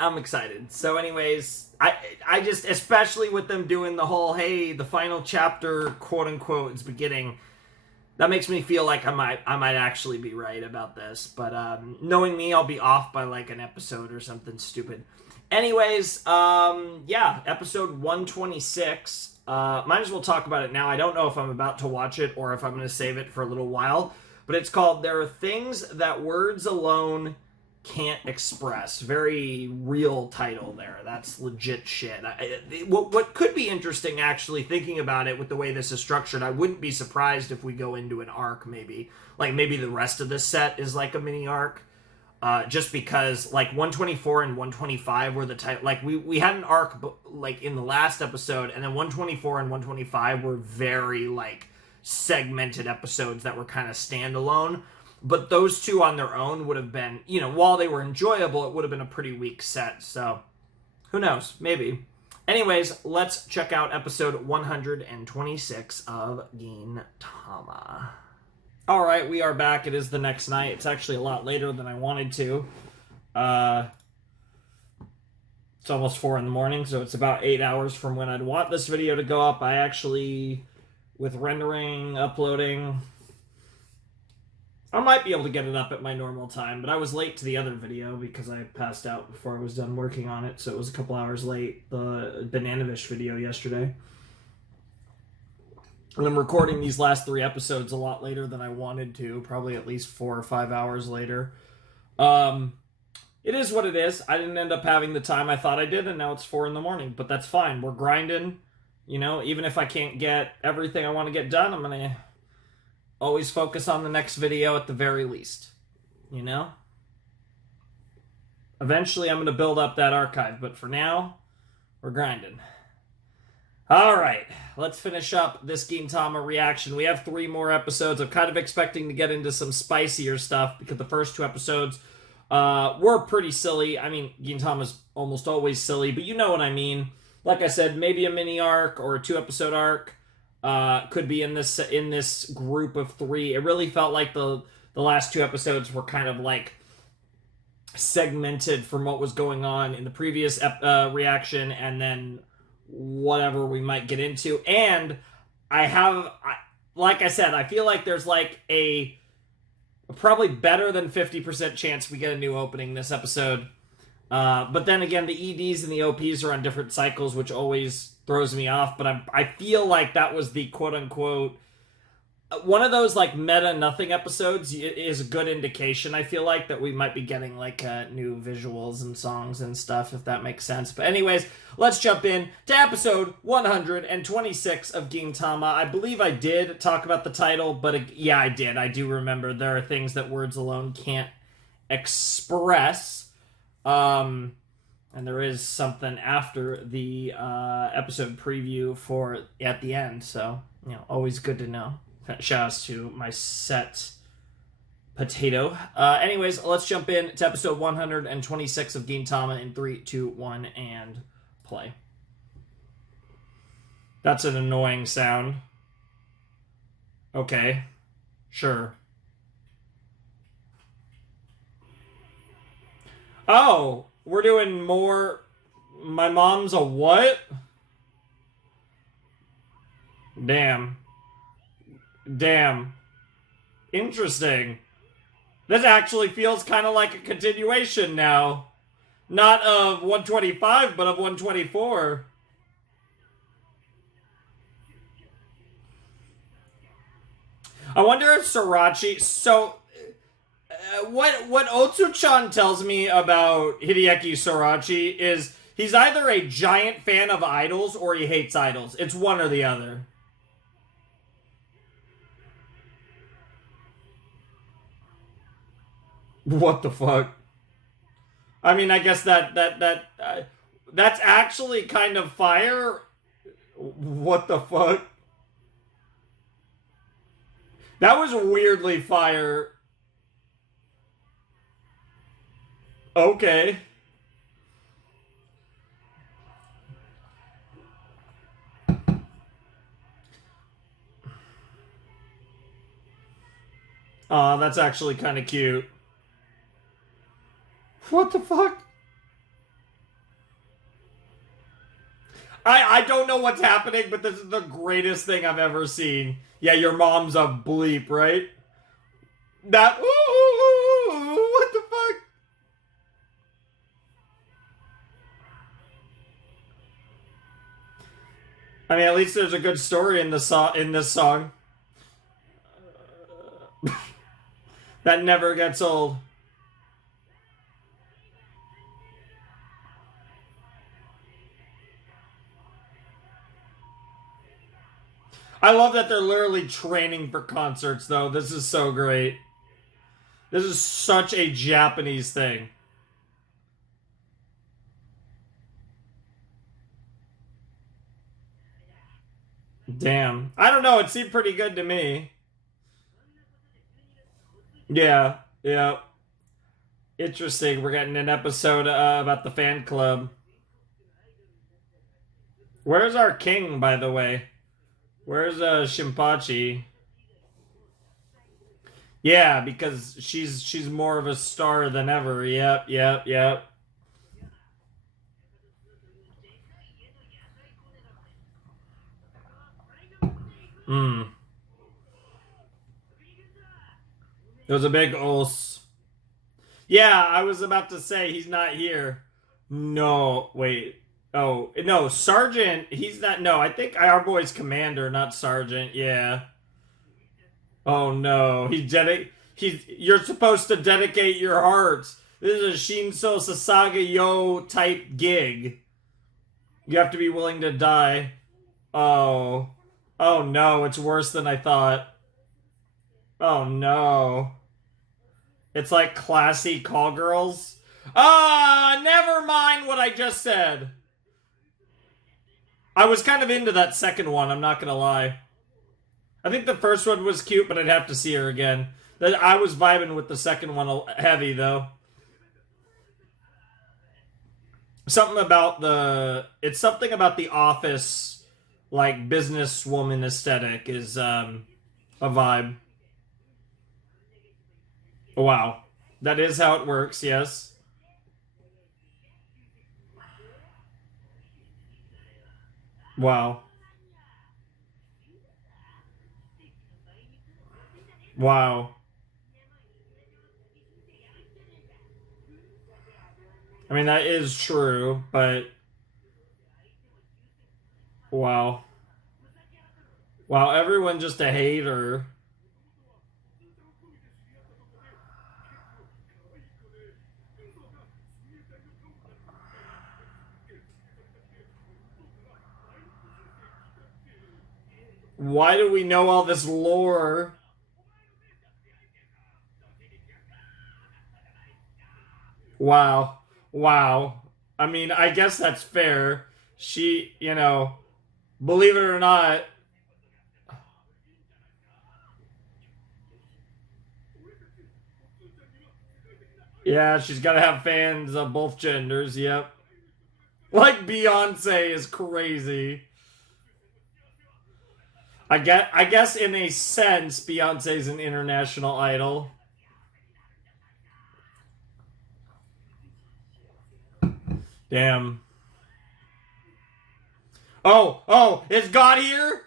I'm excited. So anyways, I just, especially with them doing the whole, hey, the final chapter, quote unquote, is beginning, that makes me feel like I might actually be right about this. But knowing me, I'll be off by an episode or something stupid. Anyways, yeah, episode 126 Might as well talk about it now. I don't know if I'm about to watch it or if I'm going to save it for a little while. But it's called There Are Things That Words Alone Can't Express. Very real title there. That's legit shit. What could be interesting, actually, thinking about it with the way this is structured, I wouldn't be surprised if we go into an arc, maybe. Like, maybe the rest of this set is like a mini arc. Just because, like, 124 and 125 were the type... Like, we had an arc, like, in the last episode, and then 124 and 125 were very, like, segmented episodes that were kind of standalone. But those two on their own would have been, you know, while they were enjoyable, it would have been a pretty weak set. So, who knows? Maybe. Anyways, let's check out episode 126 of Gintama. Alright, we are back. It is the next night. It's actually a lot later than I wanted to. It's almost 4 in the morning, so it's about 8 hours from when I'd want this video to go up. I actually, with rendering, uploading, I might be able to get it up at my normal time, but I was late to the other video because I passed out before I was done working on it, so it was a couple hours late. The Bananavish video yesterday. And I'm recording these last 3 episodes a lot later than I wanted to, probably at least 4 or 5 hours later. It is what it is. I didn't end up having the time I thought I did, and now it's 4 in the morning, but that's fine. We're grinding. You know, even if I can't get everything I want to get done, I'm going to always focus on the next video at the very least. You know? Eventually, I'm going to build up that archive, but for now, we're grinding. Alright, let's finish up this Gintama reaction. We have 3 more episodes. I'm kind of expecting to get into some spicier stuff because the first 2 episodes were pretty silly. I mean, Gintama's almost always silly, but you know what I mean. Like I said, maybe a mini arc or a 2-episode arc could be in this group of 3. It really felt like the last 2 episodes were kind of like segmented from what was going on in the previous reaction, and then whatever we might get into. And like I said, I feel like there's like a probably better than 50% chance we get a new opening this episode. But then again, the EDs and the OPs are on different cycles, which always throws me off. But I feel like that was the quote-unquote one of those like meta nothing episodes is a good indication, I feel like, that we might be getting like new visuals and songs and stuff, if that makes sense. But anyways, let's jump in to episode 126 of Gintama. I believe I did talk about the title, but yeah, I did. I do remember there are things that words alone can't express. And there is something after the episode preview for at the end, so, you know, always good to know. Shoutouts to my set potato. Anyways, let's jump in to episode 126 of Gintama in 3, 2, 1, and play. That's an annoying sound. Okay. Sure. Oh, we're doing more... My mom's a what? Damn. Interesting. This actually feels kind of like a continuation now. Not of 125, but of 124. I wonder if Sorachi... So, what Otsu-chan tells me about Hideki Sorachi is he's either a giant fan of idols or he hates idols. It's one or the other. What the fuck? I mean, I guess that's actually kind of fire. What the fuck? That was weirdly fire. Okay. Aw, that's actually kind of cute. What the fuck? I don't know what's happening, but this is the greatest thing I've ever seen. Yeah, your mom's a bleep, right? That... Ooh, what the fuck? I mean, at least there's a good story in the in this song that never gets old. I love that they're literally training for concerts, though. This is so great. This is such a Japanese thing. Damn. I don't know. It seemed pretty good to me. Yeah. Yeah. Interesting. We're getting an episode about the fan club. Where's our king, by the way? Where's Shinpachi? Yeah, because she's more of a star than ever. Yep, yep, yep. Hmm. It was a big os. Yeah, I was about to say he's not here. No, wait. Oh, no, Sergeant, he's not. No, I think our boy's commander, not Sergeant. Yeah. Oh no, you're supposed to dedicate your hearts. This is a Shinso Sasage Yo type gig. You have to be willing to die. Oh. Oh no, it's worse than I thought. Oh no. It's like classy call girls. Ah, never mind what I just said. I was kind of into that second one, I'm not gonna lie. I think the first one was cute, but I'd have to see her again. I was vibing with the second one heavy, though. Something about it's something about the office, like, businesswoman aesthetic is a vibe. Wow. That is how it works, yes. Wow. Wow. I mean, that is true, but wow. Wow, everyone just a hater. Why do we know all this lore? Wow. Wow. I mean, I guess that's fair. Believe it or not, yeah, she's got to have fans of both genders, yep. Like Beyonce is crazy. I guess in a sense Beyonce's an international idol. Damn. Oh, is God here?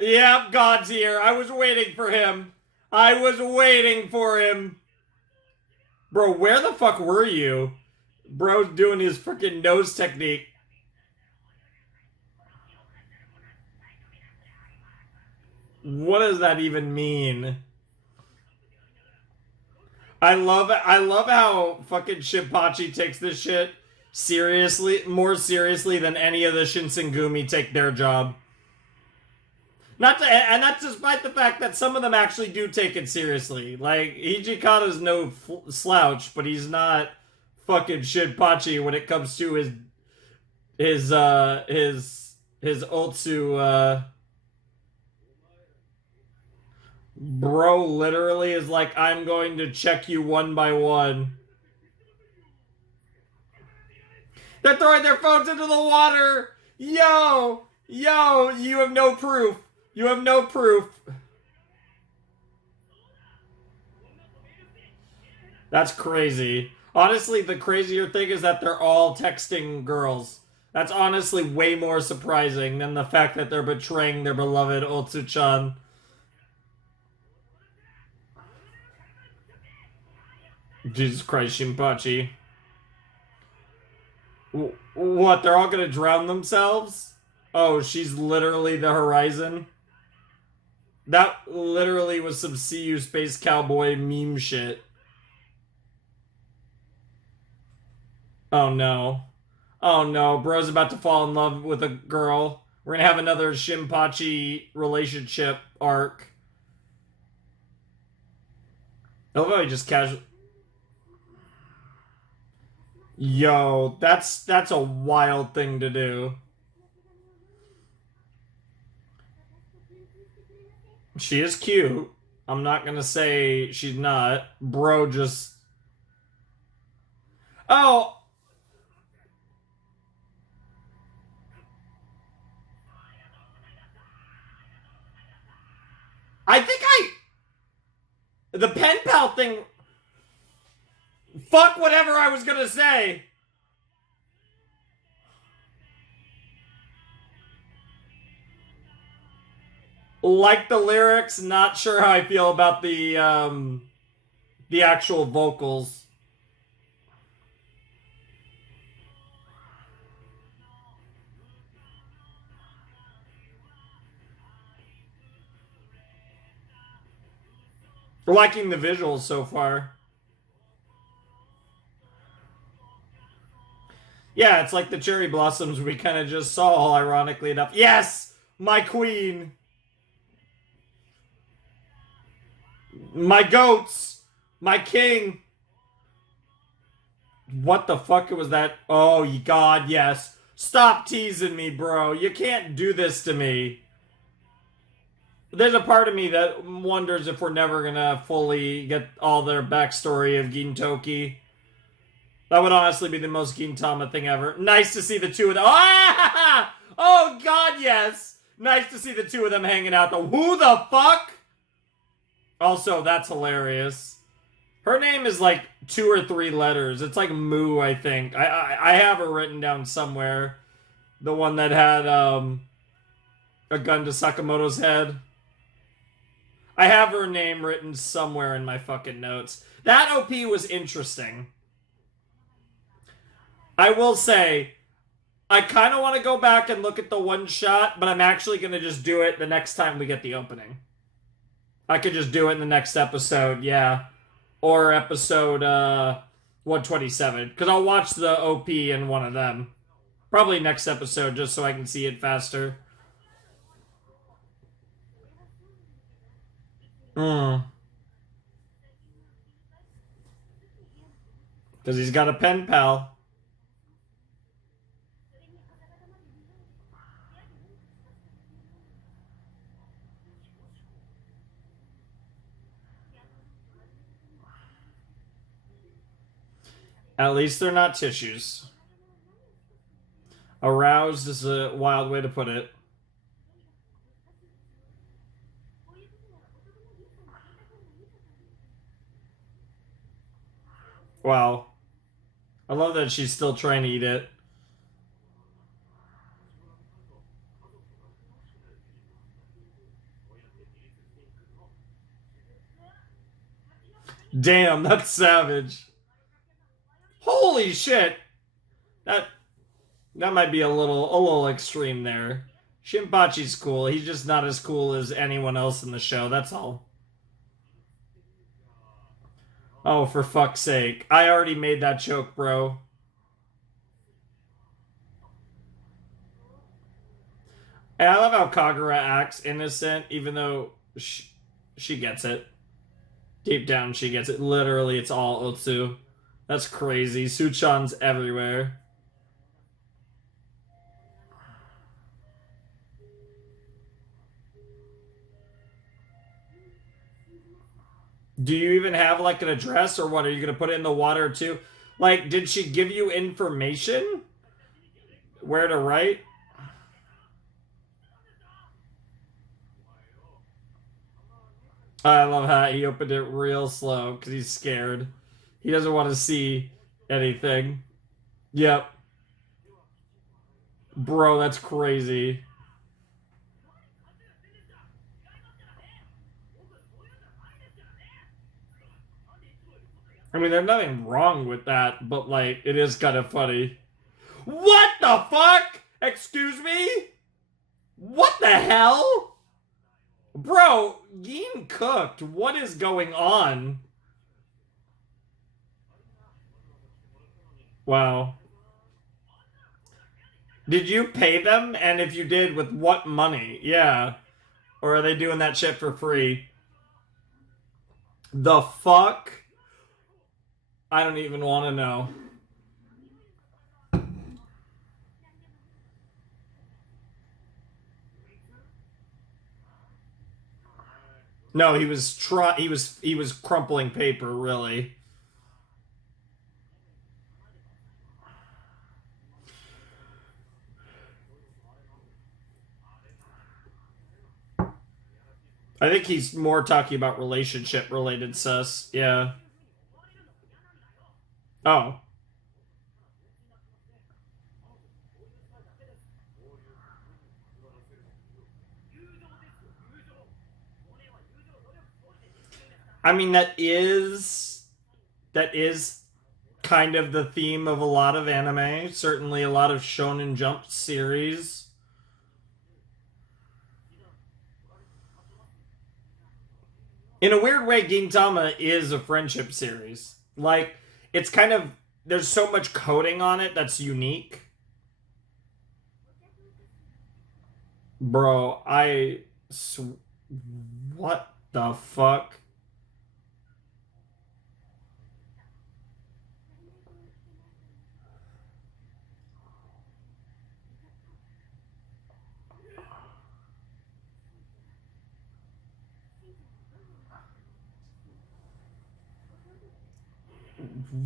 Yep, God's here. I was waiting for him. I was waiting for him. Bro, where the fuck were you? Bro's doing his freaking nose technique. What does that even mean? I love how fucking Shinpachi takes this shit seriously, more seriously than any of the Shinsengumi take their job. And that's despite the fact that some of them actually do take it seriously. Like Hijikata's no slouch, but he's not fucking Shinpachi when it comes to his Otsu. Bro literally is like, I'm going to check you one by one. They're throwing their phones into the water! Yo! Yo! You have no proof. You have no proof. That's crazy. Honestly, the crazier thing is that they're all texting girls. That's honestly way more surprising than the fact that they're betraying their beloved Otsu-chan. Jesus Christ, Shinpachi. What, they're all gonna drown themselves? Oh, she's literally the horizon? That literally was some CU Space Cowboy meme shit. Oh no. Oh no, bro's about to fall in love with a girl. We're gonna have another Shinpachi relationship arc. I love how he just casual. Yo, that's a wild thing to do. She is cute. I'm not gonna say she's not. Bro just. Oh, I think I. The pen pal thing. Fuck whatever I was gonna say. Like the lyrics, not sure how I feel about the actual vocals. Liking the visuals so far. Yeah, it's like the cherry blossoms we kind of just saw, ironically enough. Yes! My queen! My goats! My king! What the fuck was that? Oh, God, yes. Stop teasing me, bro. You can't do this to me. There's a part of me that wonders if we're never gonna fully get all their backstory of Gintoki. That would honestly be the most Gintama thing ever. Nice to see the two of them. Ah! Oh, God, yes. Nice to see the two of them hanging out. Who the fuck? Also, that's hilarious. Her name is like 2 or 3 letters. It's like Moo, I think. I have her written down somewhere. The one that had a gun to Sakamoto's head. I have her name written somewhere in my fucking notes. That OP was interesting. I will say, I kind of want to go back and look at the one shot, but I'm actually going to just do it the next time we get the opening. I could just do it in the next episode, yeah. Or episode 127. Because I'll watch the OP in one of them. Probably next episode, just so I can see it faster. Because he's got a pen pal. At least they're not tissues. Aroused is a wild way to put it. Wow. I love that she's still trying to eat it. Damn, that's savage. Holy shit. That might be a little extreme there. Shinpachi's cool. He's just not as cool as anyone else in the show, that's all. Oh, for fuck's sake. I already made that joke, bro. And I love how Kagura acts innocent, even though she gets it. Deep down, she gets it. Literally, it's all Otsu. That's crazy. Suchan's everywhere. Do you even have like an address or what? Are you going to put it in the water too? Like, did she give you information? Where to write? I love how he opened it real slow because he's scared. He doesn't want to see anything. Yep. Bro, that's crazy. I mean, there's nothing wrong with that, but like, it is kind of funny. What the fuck? Excuse me? What the hell? Bro, Gin cooked. What is going on? Wow. Did you pay them? And if you did, with what money? Yeah. Or are they doing that shit for free? The fuck? I don't even want to know. No, he was crumpling paper, really. I think he's more talking about relationship related sus. Yeah. Oh. I mean that is kind of the theme of a lot of anime, certainly a lot of Shonen Jump series. In a weird way, Gintama is a friendship series. Like, it's kind of, there's so much coding on it that's unique. Bro, what the fuck?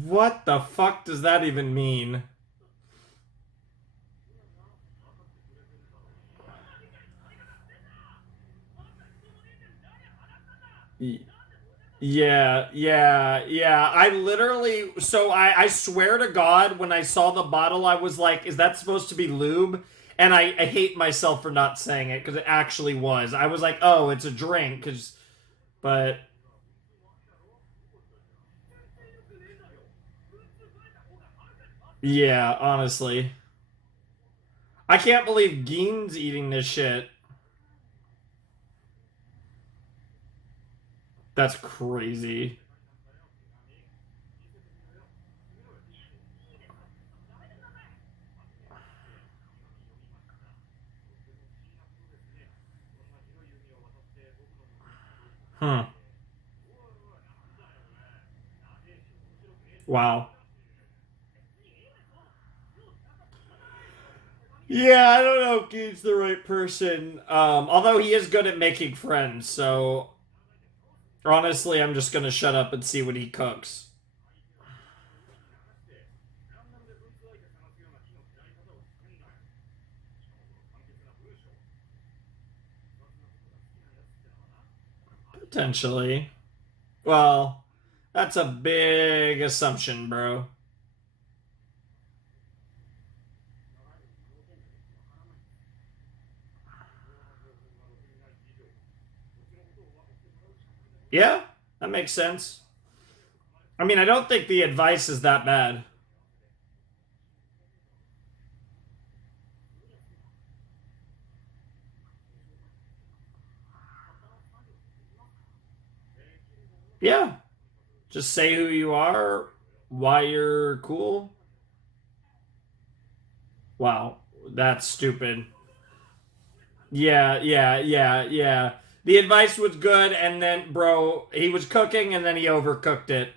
What the fuck does that even mean? Yeah, yeah, yeah. I literally, so I swear to God, when I saw the bottle, I was like, is that supposed to be lube? And I hate myself for not saying it because it actually was. I was like, oh, it's a drink. But yeah, honestly. I can't believe Gein's eating this shit. That's crazy. Huh. Wow. Yeah, I don't know if Gein's the right person. Although he is good at making friends, so honestly, I'm just gonna shut up and see what he cooks. Potentially. Well, that's a big assumption, bro. Yeah, that makes sense. I mean, I don't think the advice is that bad. Yeah, just say who you are, why you're cool. Wow, that's stupid. Yeah, yeah, yeah, yeah. The advice was good, and then, bro, he was cooking, and then he overcooked it.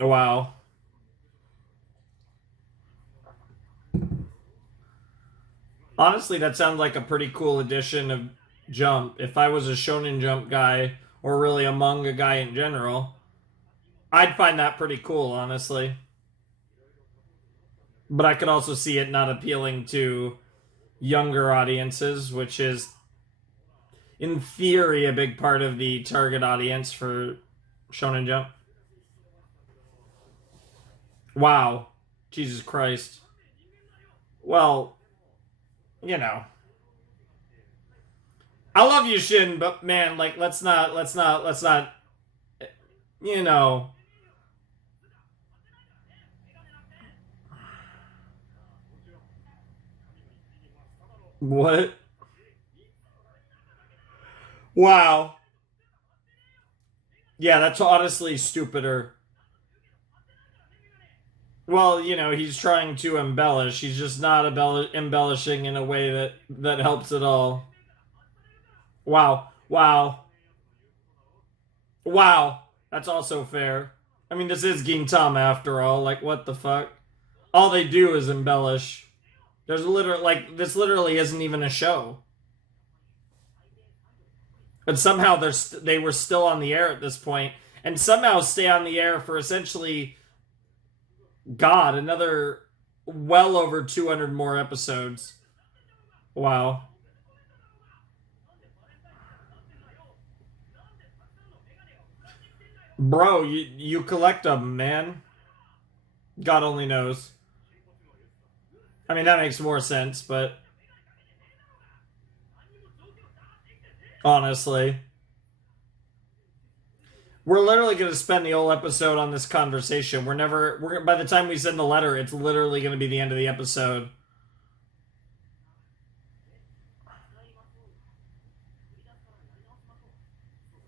Wow. Honestly, that sounds like a pretty cool addition of Jump. If I was a Shonen Jump guy, or really a manga guy in general, I'd find that pretty cool, honestly. But I could also see it not appealing to younger audiences, which is, in theory, a big part of the target audience for Shonen Jump. Wow. Jesus Christ. Well, you know. I love you, Shin, but man, like, let's not, you know. What? Wow. Yeah, that's honestly stupider. Well, you know, he's trying to embellish. He's just not embellishing in a way that helps at all. Wow. Wow. Wow. That's also fair. I mean, this is Gintama after all. Like, what the fuck? All they do is embellish. There's literally, like, this literally isn't even a show. But somehow they were still on the air at this point, and somehow stay on the air for essentially, God, another well over 200 more episodes. Wow. Bro, you collect them, man. God only knows. I mean, that makes more sense, but honestly, we're literally going to spend the whole episode on this conversation. We're by the time we send the letter, it's literally going to be the end of the episode.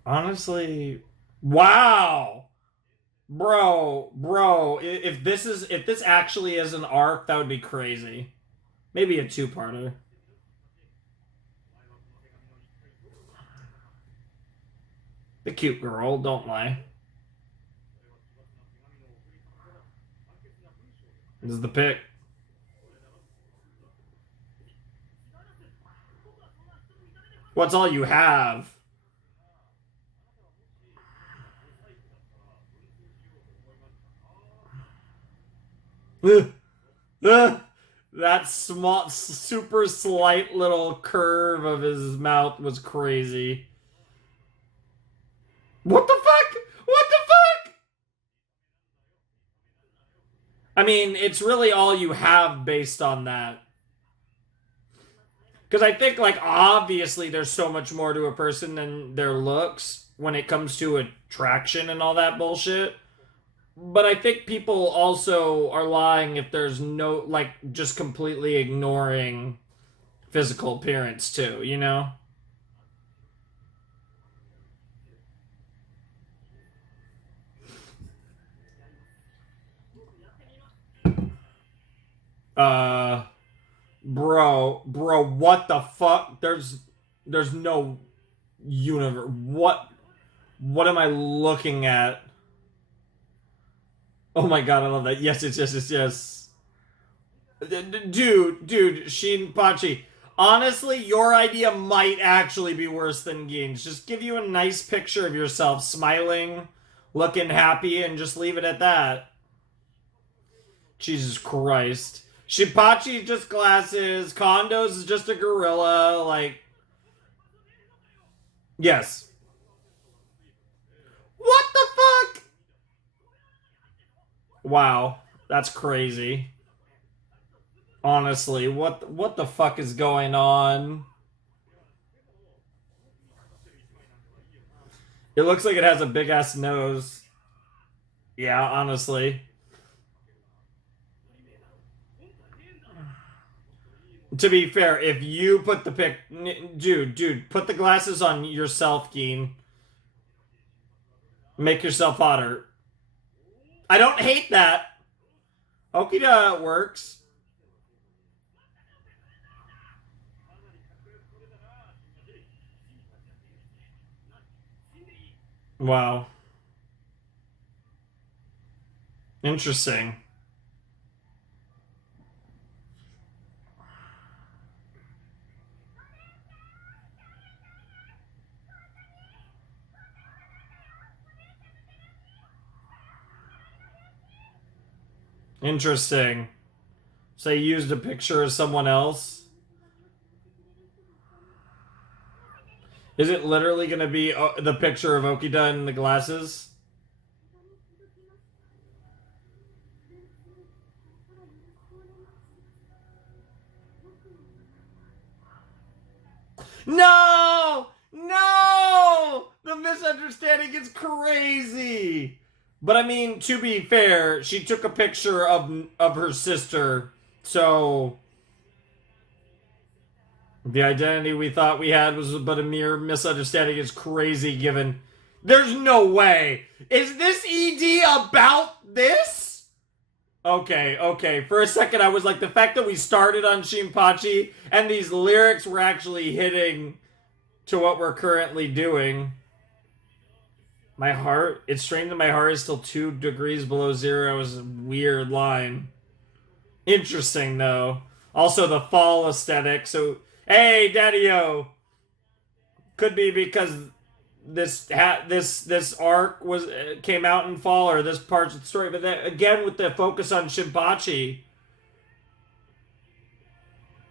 Honestly, wow. Bro, if this actually is an arc, that would be crazy. Maybe a two-parter. The cute girl, don't lie. This is the pick. What's all you have? That small, super slight little curve of his mouth was crazy. What the fuck? What the fuck? I mean, it's really all you have based on that. Because I think, like, obviously there's so much more to a person than their looks when it comes to attraction and all that bullshit. But I think people also are lying if there's no, like, just completely ignoring physical appearance, too, you know? Uh, bro, what the fuck? There's no universe. What am I looking at? Oh my god, I love that. Yes. Dude, Shinpachi. Honestly, your idea might actually be worse than Gin's. Just give you a nice picture of yourself smiling, looking happy, and just leave it at that. Jesus Christ. Shinpachi just glasses. Kondo's is just a gorilla. Like, yes. What the fuck? Wow, that's crazy. Honestly, what the fuck is going on? It looks like it has a big ass nose. Yeah, honestly. To be fair, if you put the dude, put the glasses on yourself, Keen. Make yourself hotter. I don't hate that. Okida works. Wow. Interesting. Interesting. So you used a picture of someone else? Is it literally going to be the picture of Okida in the glasses? No! No! The misunderstanding is crazy. But I mean, to be fair, she took a picture of her sister, so The identity we thought we had was but a mere misunderstanding is crazy given. There's no way. Is this ED about this? Okay. For a second, I was like, the fact that we started on Shinpachi and these lyrics were actually hitting to what we're currently doing. My heart, it's strange that my heart is still 2 degrees below zero is a weird line. Interesting, though. Also, the fall aesthetic. So, hey, Daddy-O! Could be because this arc came out in fall, or this part's of the story. But then, again, with the focus on Shinpachi,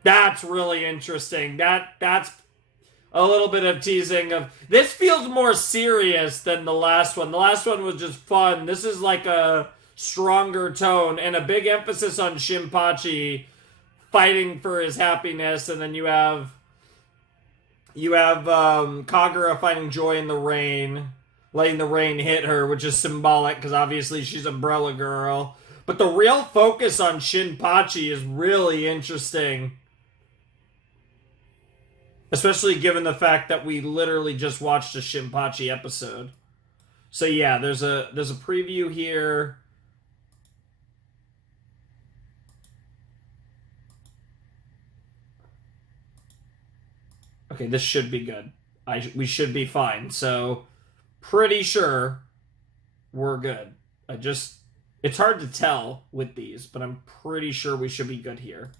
that's really interesting. That's a little bit of teasing of this feels more serious than the last one. The last one was just fun. This is like a stronger tone and a big emphasis on Shinpachi fighting for his happiness, and then you have Kagura finding joy in the rain, letting the rain hit her, which is symbolic because obviously she's Umbrella Girl. But the real focus on Shinpachi is really interesting. Especially given the fact that we literally just watched a Shinpachi episode. So yeah, there's a preview here. Okay, this should be good. We should be fine. So, pretty sure we're good. It's hard to tell with these, but I'm pretty sure we should be good here.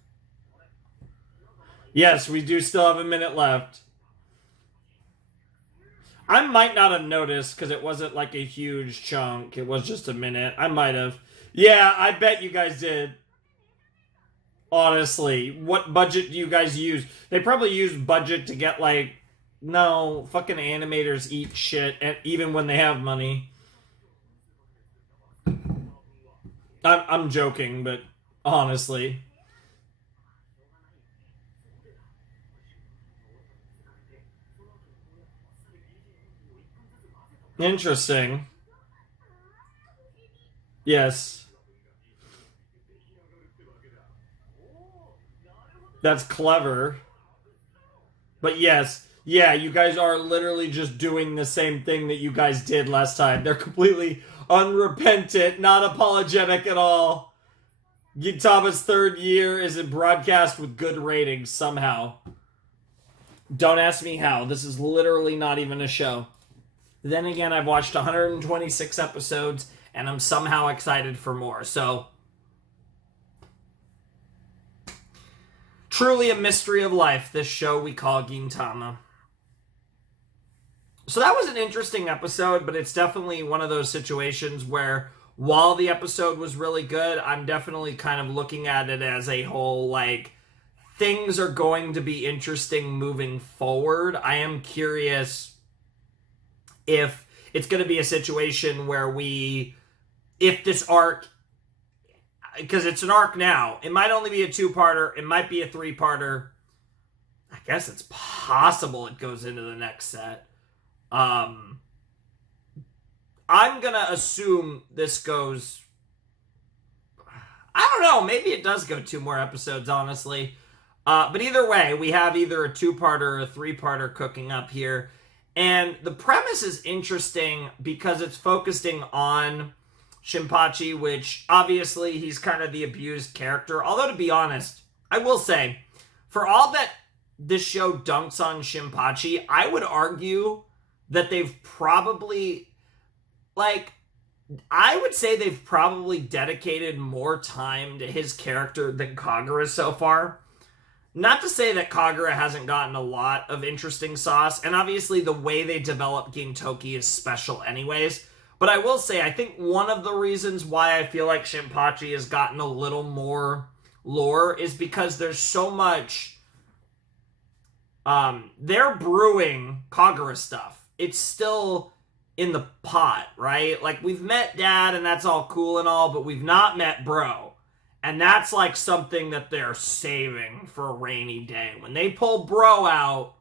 Yes, we do still have a minute left. I might not have noticed because it wasn't like a huge chunk. It was just a minute. I might have. Yeah, I bet you guys did. Honestly, what budget do you guys use? They probably use budget to get like, no, fucking animators eat shit, and even when they have money. I'm joking, but honestly. Interesting. Yes. That's clever. But yes, yeah, you guys are literally just doing the same thing that you guys did last time. They're completely unrepentant, not apologetic at all. Gintama's third year is in broadcast with good ratings somehow. Don't ask me how. This is literally not even a show. Then again, I've watched 126 episodes, and I'm somehow excited for more. So, truly a mystery of life, this show we call Gintama. So that was an interesting episode, but it's definitely one of those situations where while the episode was really good, I'm definitely kind of looking at it as a whole, like, things are going to be interesting moving forward. I am curious if it's going to be a situation where if this arc, because it's an arc now, it might only be a 2-parter, it might be a 3-parter. I guess it's possible it goes into the next set. I'm gonna assume this goes, I don't know, maybe it does go 2 more episodes, honestly. But either way, we have either a 2-parter or a 3-parter cooking up here. And the premise is interesting because it's focusing on Shinpachi, which obviously he's kind of the abused character. Although, to be honest, I will say, for all that this show dunks on Shinpachi, I would argue that they've probably, I would say they've probably dedicated more time to his character than Kagura so far. Not to say that Kagura hasn't gotten a lot of interesting sauce, and obviously the way they develop Gintoki is special anyways, but I will say I think one of the reasons why I feel like Shinpachi has gotten a little more lore is because there's so much, they're brewing Kagura stuff. It's still in the pot, right? Like, we've met Dad and that's all cool and all, but we've not met Bro. And that's like something that they're saving for a rainy day. When they pull Bro out,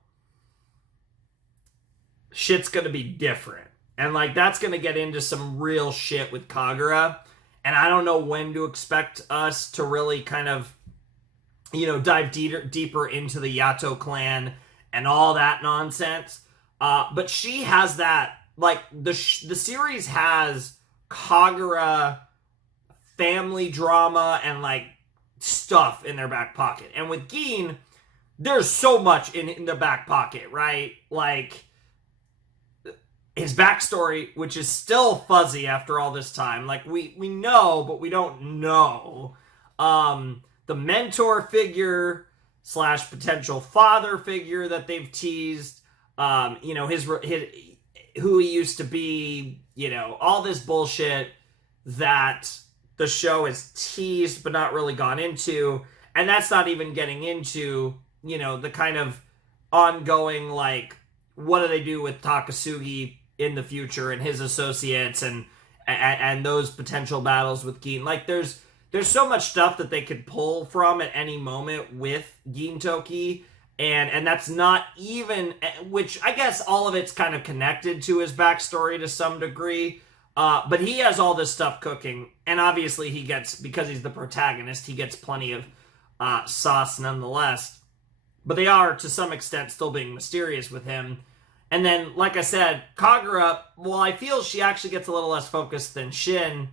shit's gonna be different. And like, that's gonna get into some real shit with Kagura. And I don't know when to expect us to really kind of dive deeper into the Yato clan and all that nonsense. But she has that, like, the series has Kagura family drama and, like, stuff in their back pocket. And with Gin, there's so much in the back pocket, right? Like, his backstory, which is still fuzzy after all this time. Like, we know, but we don't know. The mentor figure / potential father figure that they've teased. His who he used to be. All this bullshit that the show is teased but not really gone into, and that's not even getting into the kind of ongoing, like, what do they do with Takasugi in the future and his associates and those potential battles with Gin. Like, there's so much stuff that they could pull from at any moment with Gintoki, and that's not even, which I guess all of it's kind of connected to his backstory to some degree, but he has all this stuff cooking, and obviously he gets, because he's the protagonist, he gets plenty of sauce nonetheless, but they are, to some extent, still being mysterious with him. And then, like I said, Kagura, while I feel she actually gets a little less focused than Shin,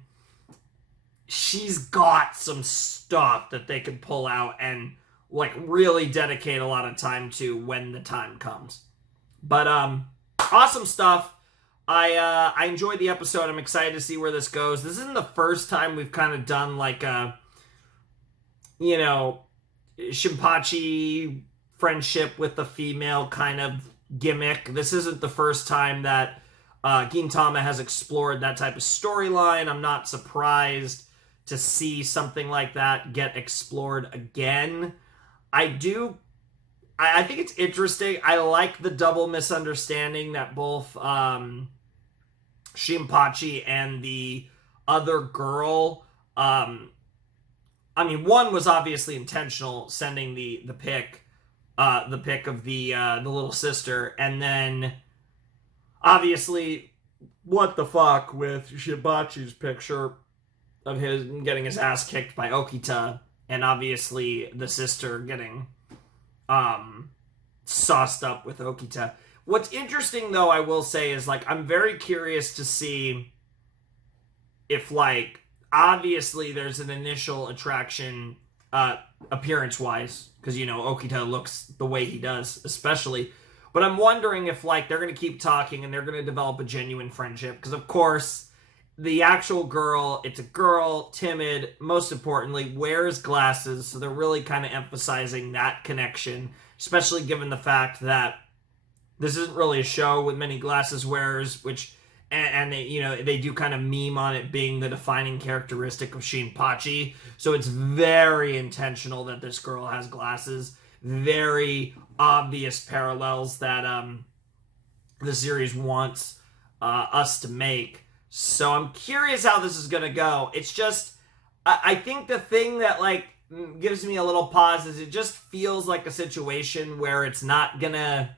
she's got some stuff that they could pull out and, like, really dedicate a lot of time to when the time comes. But awesome stuff. I enjoyed the episode. I'm excited to see where this goes. This isn't the first time we've kind of done, like, a Shinpachi friendship with the female kind of gimmick. This isn't the first time that Gintama has explored that type of storyline. I'm not surprised to see something like that get explored again. I think it's interesting. I like the double misunderstanding that both Shinpachi and the other girl, one was obviously intentional, sending the pic of the little sister, and then obviously what the fuck with Shinpachi's picture of his getting his ass kicked by Okita, and obviously the sister getting sauced up with Okita. What's interesting, though, I will say, is, like, I'm very curious to see if, like, obviously there's an initial attraction appearance-wise, because, Okita looks the way he does, especially. But I'm wondering if, like, they're going to keep talking and they're going to develop a genuine friendship. Because, of course, the actual girl, it's a girl, timid, most importantly, wears glasses. So they're really kind of emphasizing that connection, especially given the fact that this isn't really a show with many glasses wearers, which, and they, they do kind of meme on it being the defining characteristic of Shinpachi. So it's very intentional that this girl has glasses. Very obvious parallels that the series wants us to make. So I'm curious how this is going to go. It's just, I think the thing that, like, gives me a little pause is it just feels like a situation where it's not going to,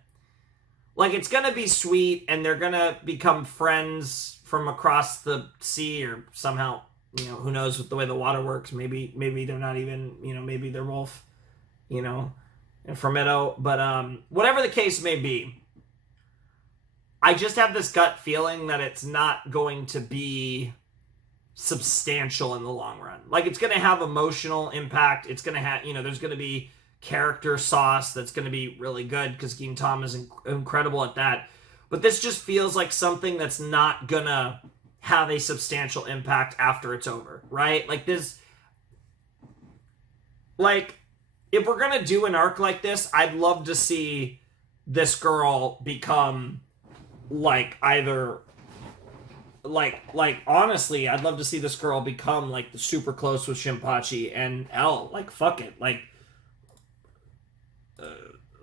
like, it's going to be sweet and they're going to become friends from across the sea or somehow, who knows with the way the water works. Maybe they're not even, maybe they're both, from Edo. But whatever the case may be, I just have this gut feeling that it's not going to be substantial in the long run. Like, it's going to have emotional impact. It's going to have, there's going to be character sauce that's going to be really good because Gintama is incredible at that. But this just feels like something that's not going to have a substantial impact after it's over, right? Like, this, like, if we're going to do an arc like this, I'd love to see this girl become, like, either, like honestly, I'd love to see this girl become, like, super close with Shinpachi and L. Like, fuck it. Like,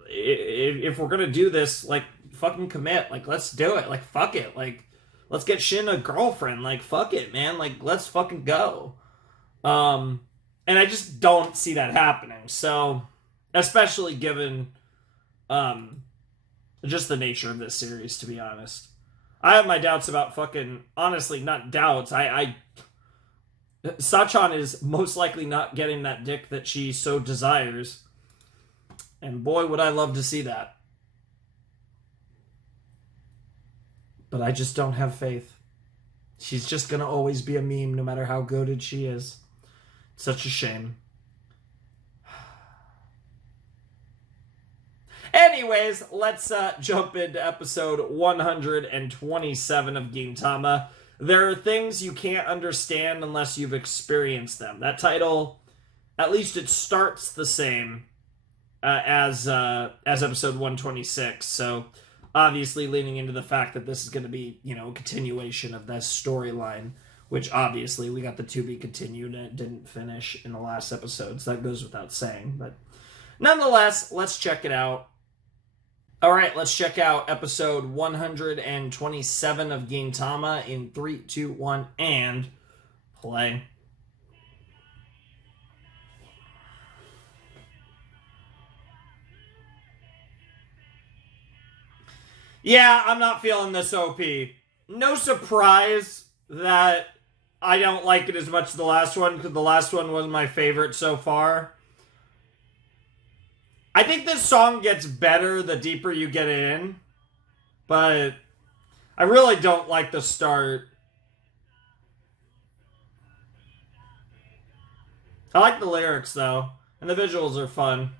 if we're gonna do this, like, fucking commit. Like, let's do it. Like, fuck it. Like, let's get Shin a girlfriend. Like, fuck it, man. Like, let's fucking go. And I just don't see that happening. So, especially given just the nature of this series, to be honest. I have my doubts about fucking, honestly, not doubts. Sachan is most likely not getting that dick that she so desires. And boy, would I love to see that. But I just don't have faith. She's just gonna always be a meme no matter how goated she is. Such a shame. Anyways, let's jump into episode 127 of Gintama. There are things you can't understand unless you've experienced them. That title, at least it starts the same as episode 126. So obviously leaning into the fact that this is going to be, a continuation of this storyline, which obviously we got the to be continued and it didn't finish in the last episode. So that goes without saying. But nonetheless, let's check it out. All right, let's check out episode 127 of Gintama in 3, 2, 1, and play. Yeah, I'm not feeling this OP. No surprise that I don't like it as much as the last one, because the last one was my favorite so far. I think this song gets better the deeper you get in, but I really don't like the start. I like the lyrics, though, and the visuals are fun.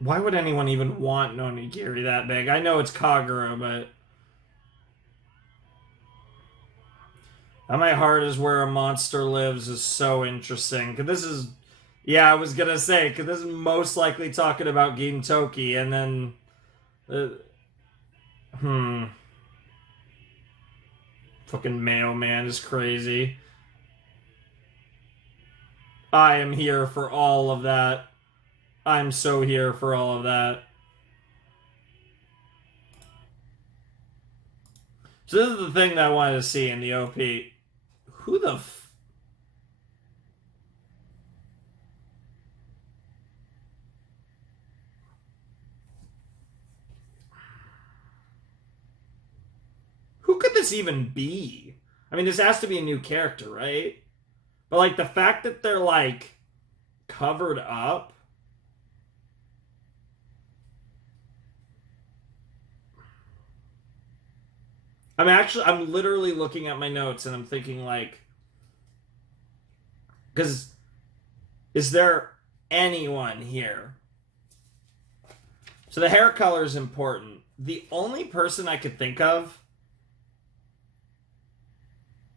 Why would anyone even want Nonigiri that big? I know it's Kagura, but... At my heart is where a monster lives is so interesting. Cause this is... Yeah, I was gonna say, because this is most likely talking about Gintoki, and then... Fucking mailman is crazy. I am here for all of that. I'm so here for all of that. So this is the thing that I wanted to see in the OP. Who the Who could this even be? I mean, this has to be a new character, right? But, like, the fact that they're, like, covered up. I'm literally looking at my notes and I'm thinking, like, because is there anyone here? So the hair color is important. The only person I could think of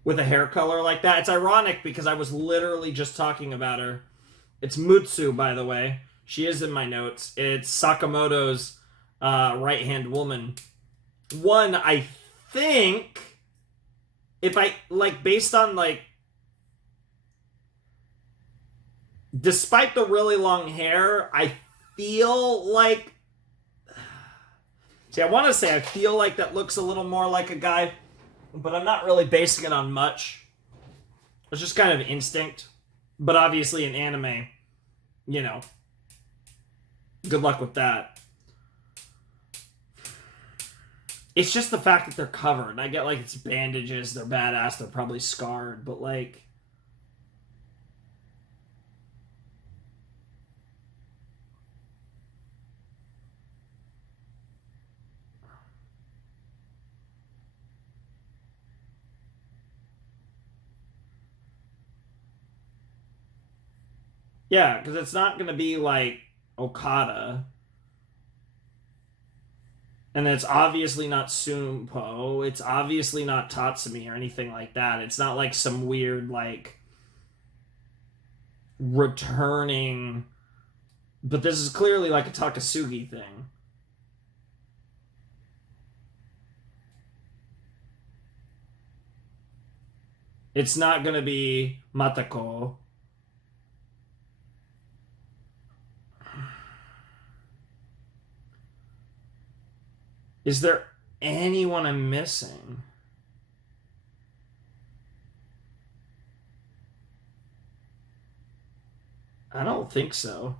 with a hair color like that, it's ironic because I was literally just talking about her. It's Mutsu, by the way. She is in my notes. It's Sakamoto's right-hand woman. One, I think, if I, like, based on, like, despite the really long hair, I feel like, see, I want to say I feel like that looks a little more like a guy, but I'm not really basing it on much. It's just kind of instinct. But obviously in anime, good luck with that. It's just the fact that they're covered. I get, like, it's bandages, they're badass, they're probably scarred, but, like... Yeah, because it's not going to be, like, Okada. And it's obviously not Sumpo. It's obviously not Tatsumi or anything like that. It's not like some weird, like, returning... But this is clearly like a Takasugi thing. It's not going to be Matako. Is there anyone I'm missing? I don't think so.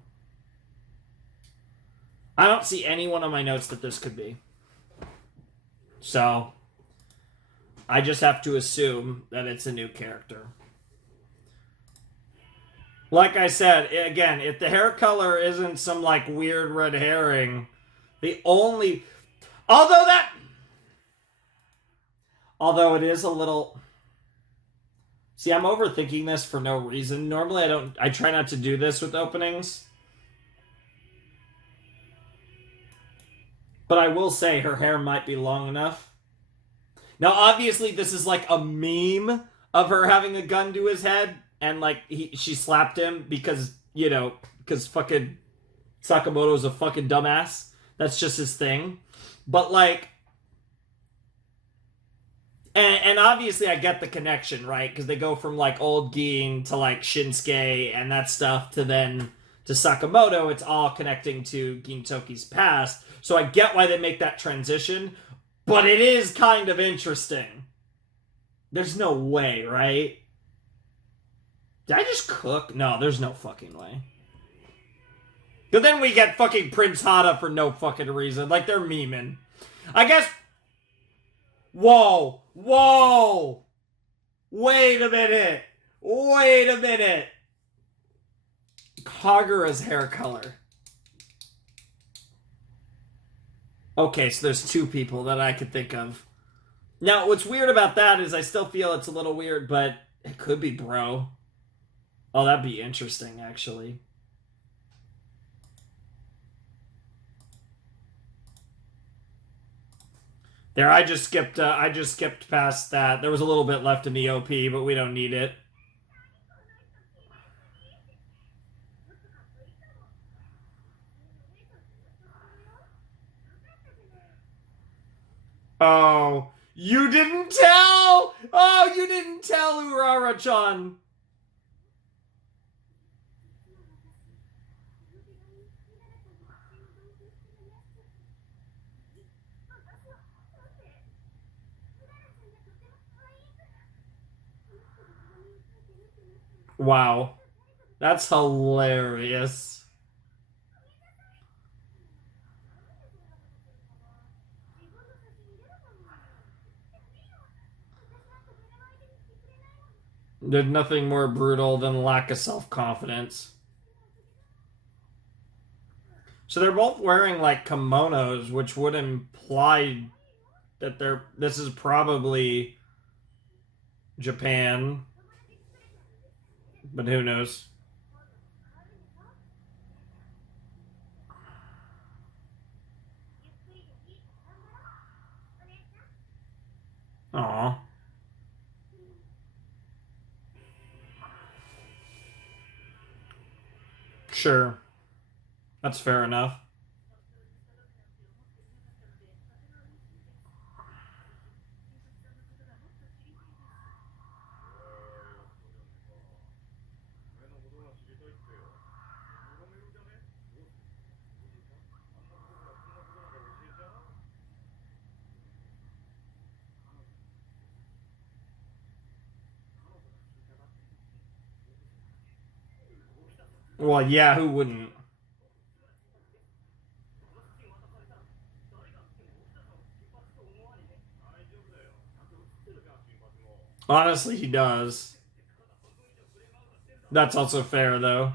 I don't see anyone on my notes that this could be. So, I just have to assume that it's a new character. Like I said, again, if the hair color isn't some, like, weird red herring, the only... Although it is a little... See, I'm overthinking this for no reason. Normally I try not to do this with openings. But I will say her hair might be long enough. Now, obviously, this is like a meme of her having a gun to his head, and like she slapped him because, you know, because fucking Sakamoto's a fucking dumbass. That's just his thing. But like, and obviously I get the connection, right? Because they go from like old Gin to like Shinsuke and that stuff to then to Sakamoto. It's all connecting to Gintoki's past. So I get why they make that transition, but it is kind of interesting. There's no way, right? Did I just cook? No, there's no fucking way. But then we get fucking Prince Hada for no fucking reason. Like, they're memeing. I guess... Whoa! Whoa! Wait a minute! Wait a minute! Kagura's hair color. Okay, so there's two people that I could think of. Now, what's weird about that is I still feel it's a little weird, but it could be Bro. Oh, that'd be interesting, actually. There, I just skipped past that. There was a little bit left in the OP, but we don't need it. Oh, you didn't tell! Oh, you didn't tell Urara-chan! Wow. That's hilarious. There's nothing more brutal than lack of self-confidence. So they're both wearing, like, kimonos, which would imply that this is probably Japan. But who knows? Aw. Sure. That's fair enough. Well, yeah, who wouldn't? Honestly, he does. That's also fair, though.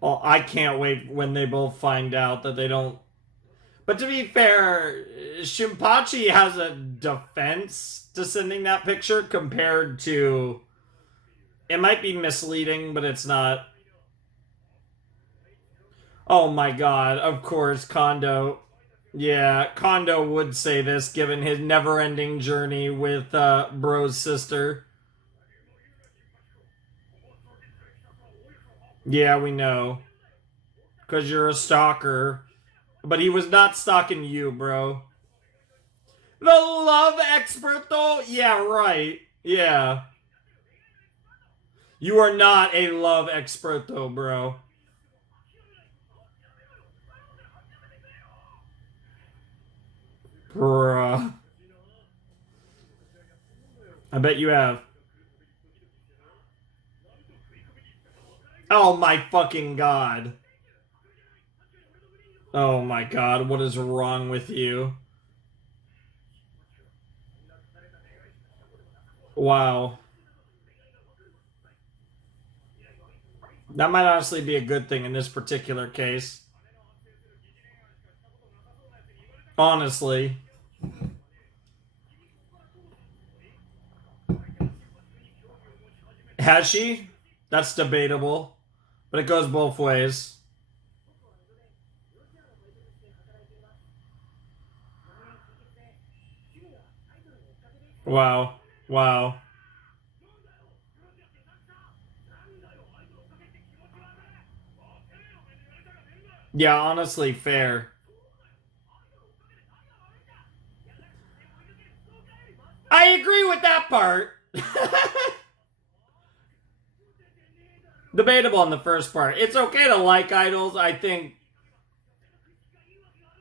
Well, I can't wait when they both find out that they don't... But to be fair, Shinpachi has a defense to sending that picture compared to... It might be misleading, but it's not. Oh my god, of course, Kondo. Yeah, Kondo would say this given his never-ending journey with Bro's sister. Yeah, we know. Because you're a stalker. But he was not stalking you, bro. The love expert, though? Yeah, right. Yeah. You are not a love expert, though, bro. Bruh. I bet you have. Oh my fucking god. Oh my god, what is wrong with you? Wow. That might honestly be a good thing in this particular case. Honestly. Has she? That's debatable. But it goes both ways. Wow. Wow. Yeah, honestly, fair. I agree with that part. Debatable on the first part. It's okay to like idols, I think.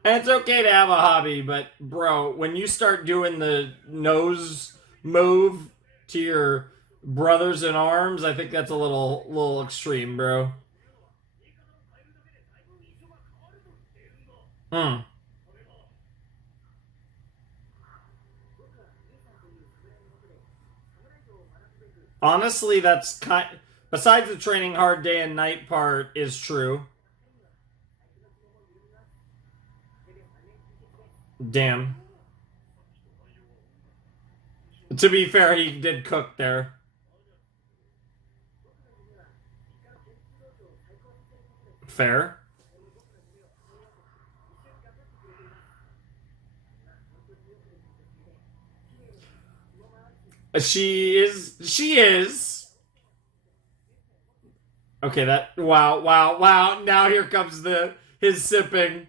And it's okay to have a hobby, but bro, when you start doing the nose move to your brothers in arms, I think that's a little extreme, bro. Hmm. Honestly, that's kind. Besides the training hard day and night part is true. Damn. To be fair, he did cook there. Fair. She is. She is. Okay, that. Wow, wow, wow. Now here comes the. His sipping.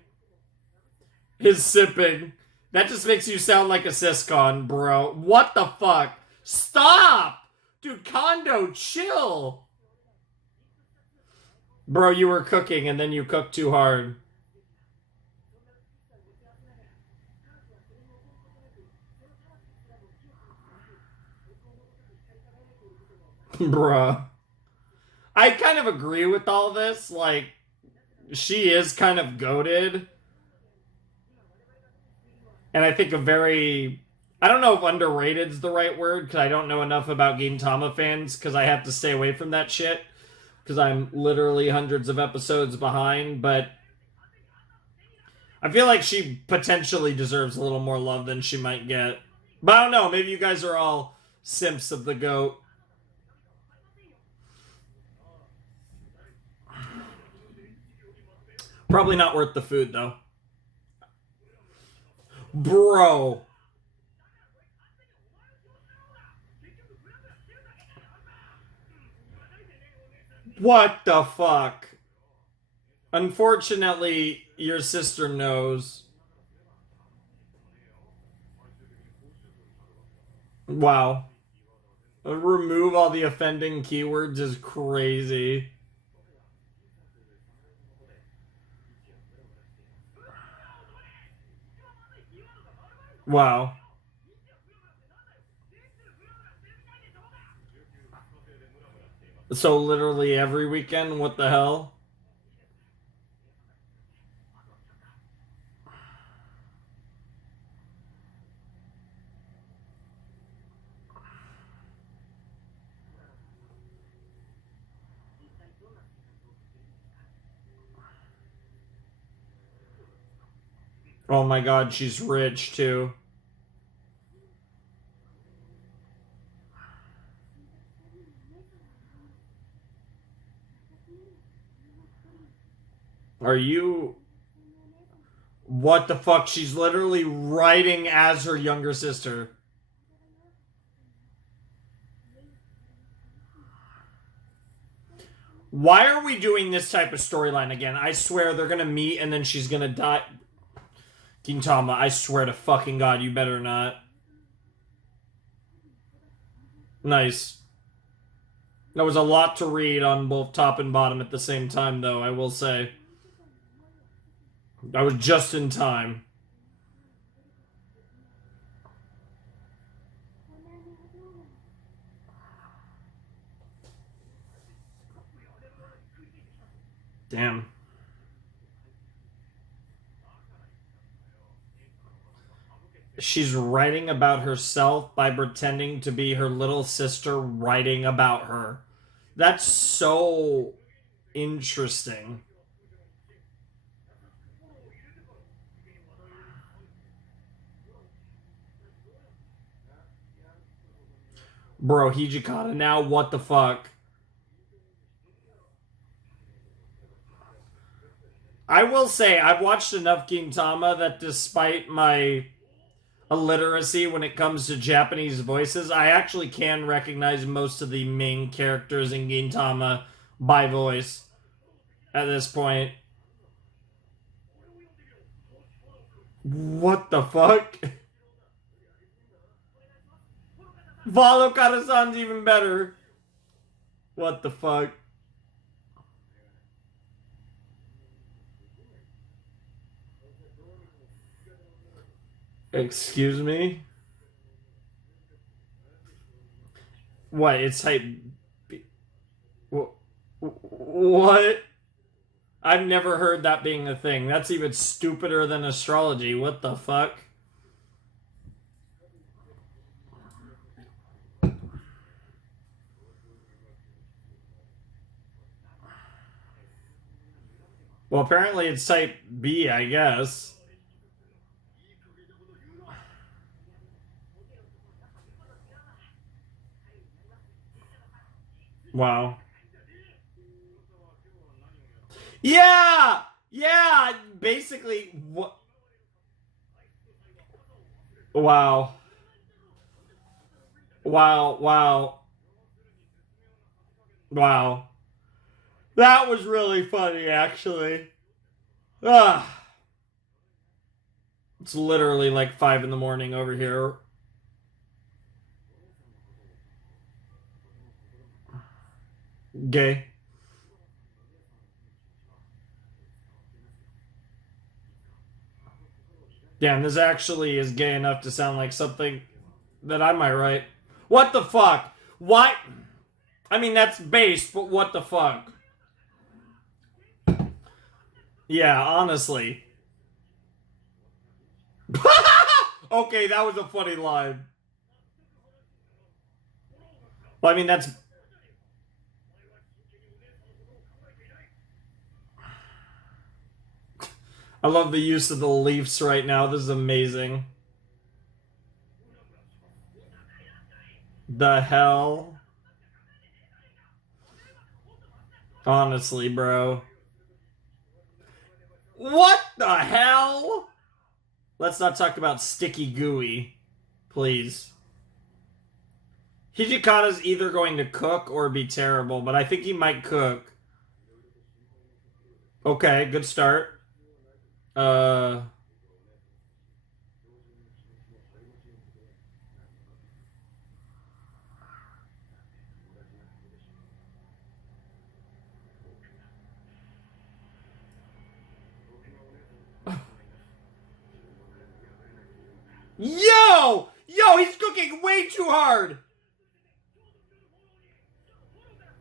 His sipping. That just makes you sound like a siscon, bro. What the fuck? Stop! Dude, Kondo, chill. Bro, you were cooking and then you cooked too hard. Bruh. I kind of agree with all this. Like, she is kind of goated. And I think a very. I don't know if underrated is the right word because I don't know enough about Gintama fans because I have to stay away from that shit because I'm literally hundreds of episodes behind. But I feel like she potentially deserves a little more love than she might get. But I don't know. Maybe you guys are all simps of the goat. Probably not worth the food, though. Bro. What the fuck? Unfortunately, your sister knows. Wow. Remove all the offending keywords is crazy. Wow. So literally every weekend? What the hell? Oh my god, she's rich too. Are you. What the fuck? She's literally writing as her younger sister. Why are we doing this type of storyline again? I swear they're gonna meet and then she's gonna die. Gintama, I swear to fucking god, you better not. Nice. That was a lot to read on both top and bottom at the same time, though, I will say. I was just in time. Damn. She's writing about herself by pretending to be her little sister writing about her. That's so interesting. Bro, Hijikata, now what the fuck? I will say, I've watched enough Gintama that despite my illiteracy when it comes to Japanese voices, I actually can recognize most of the main characters in Gintama by voice at this point. What the fuck? Follow Karasan's even better. What the fuck? Excuse me? What? It's type B. What? I've never heard that being a thing. That's even stupider than astrology. What the fuck? Well, apparently it's type B, I guess. Wow. Yeah! Yeah! Basically, what? Wow. Wow. Wow. Wow. That was really funny, actually. Ah. It's literally like 5 in the morning over here. Gay. Damn, this actually is gay enough to sound like something that I might write. What the fuck? What? I mean, that's based, but what the fuck? Yeah, honestly. Okay, that was a funny line. Well, I mean, that's. I love the use of the Leafs right now. This is amazing. The hell? Honestly, bro. What the hell? Let's not talk about sticky gooey, please. Hijikata's either going to cook or be terrible, but I think he might cook. Okay, good start. Uh. Yo! Yo, he's cooking way too hard!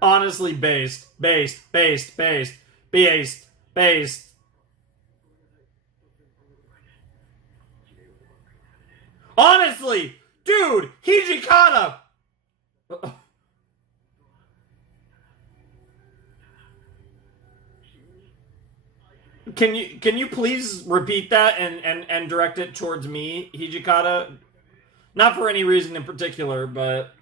Honestly, based. Based. Based. Based. Based. Based. Honestly! Dude! Hijikata! Can you please repeat that and direct it towards me, Hijikata? Not for any reason in particular, but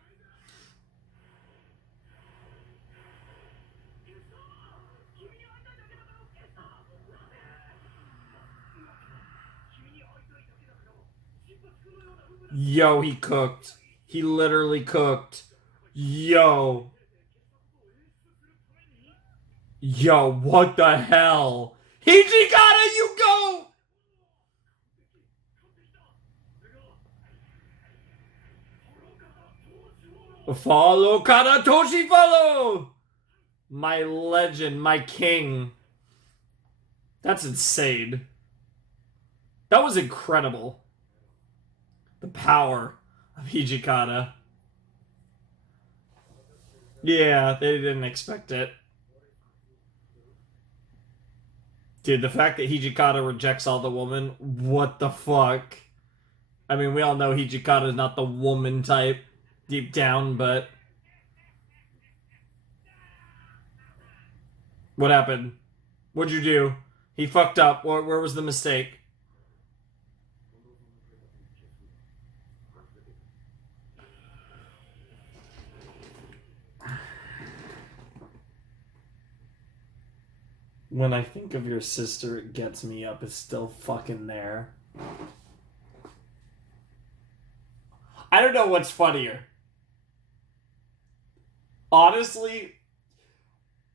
yo, he cooked. He literally cooked. Yo. Yo, what the hell? Hijikata, you go! Follow Karatoshi, follow! My legend, my king. That's insane. That was incredible. The power of Hijikata. Yeah, they didn't expect it. Dude, the fact that Hijikata rejects all the woman, what the fuck? I mean, we all know Hijikata is not the woman type deep down, but what happened? What'd you do? He fucked up. Where was the mistake? When I think of your sister, it gets me up. Is still fucking there. I don't know what's funnier. Honestly,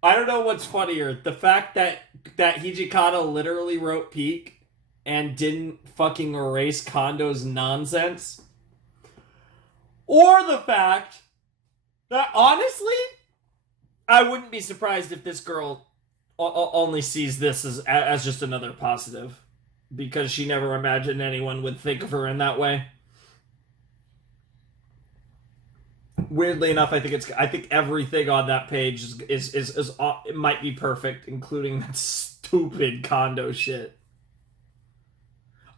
I don't know what's funnier. The fact that Hijikata literally wrote Peak and didn't fucking erase Kondo's nonsense. Or the fact that, honestly, I wouldn't be surprised if this girl only sees this as just another positive. Because she never imagined anyone would think of her in that way. Weirdly enough, I think everything on that page is it might be perfect, including that stupid Kondo shit.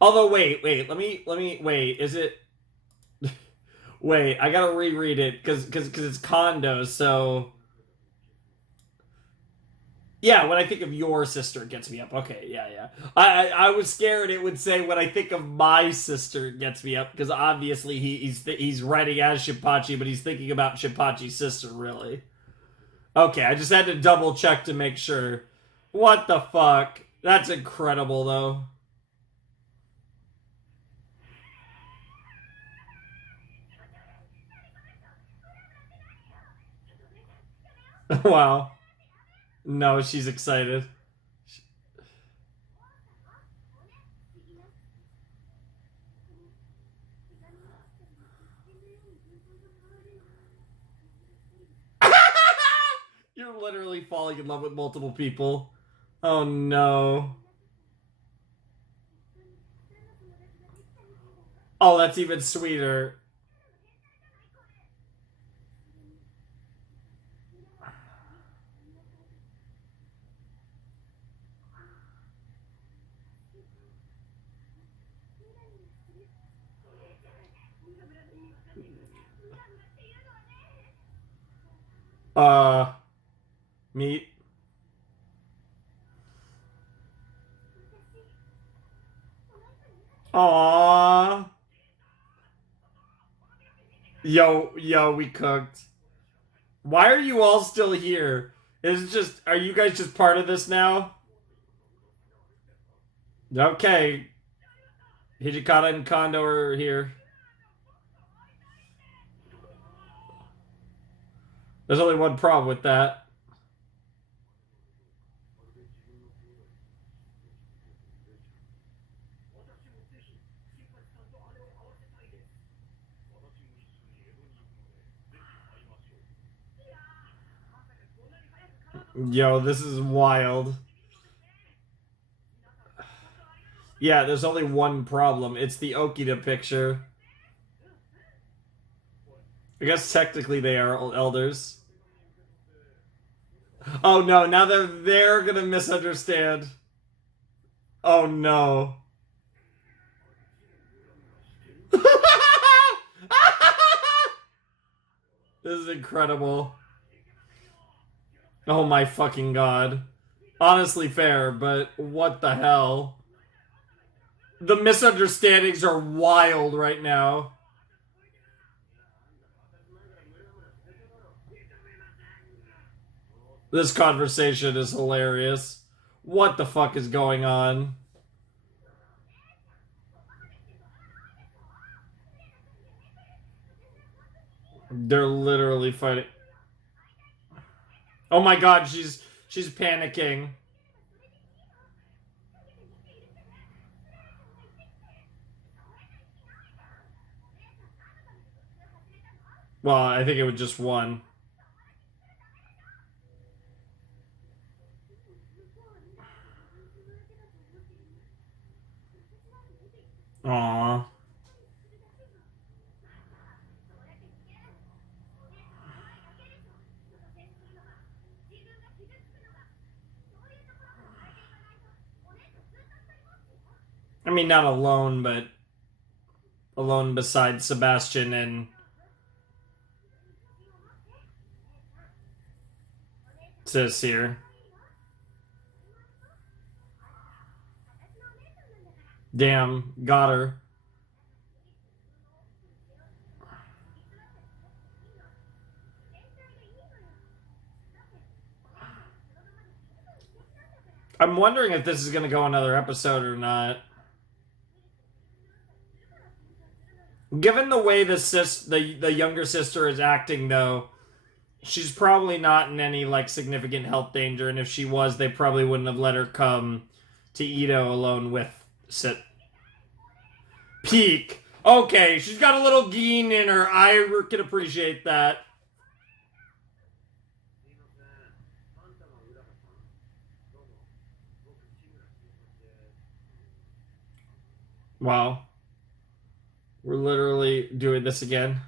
Although wait, let me wait. Is it? Wait, I gotta reread it because it's Kondo. So yeah, when I think of your sister, it gets me up. Okay, yeah. I was scared it would say when I think of my sister, it gets me up because obviously he's writing as Shinpachi, but he's thinking about Shinpachi's sister, really. Okay, I just had to double check to make sure. What the fuck? That's incredible, though. Wow. No, she's excited. You're literally falling in love with multiple people. Oh no. Oh, that's even sweeter. Uh, meat. Aww. Yo, we cooked. Why are you all still here? Are you guys just part of this now? Okay. Hijikata and Kondo are here. There's only one problem with that. Yo, this is wild. Yeah, there's only one problem. It's the Okita picture. I guess technically they are elders. Oh no, now they're gonna misunderstand. Oh no. This is incredible. Oh my fucking god. Honestly fair, but what the hell? The misunderstandings are wild right now. This conversation is hilarious. What the fuck is going on? They're literally fighting. Oh my god, she's panicking. Well, I think it was just one. Aww. I mean, not alone, but alone beside Sebastian and Sis here. Damn, got her. I'm wondering if this is going to go another episode or not. Given the way the younger sister is acting, though, she's probably not in any like significant health danger, and if she was, they probably wouldn't have let her come to Ito alone with Sit. Peak. Okay, she's got a little gene in her. I can appreciate that. Wow. We're literally doing this again.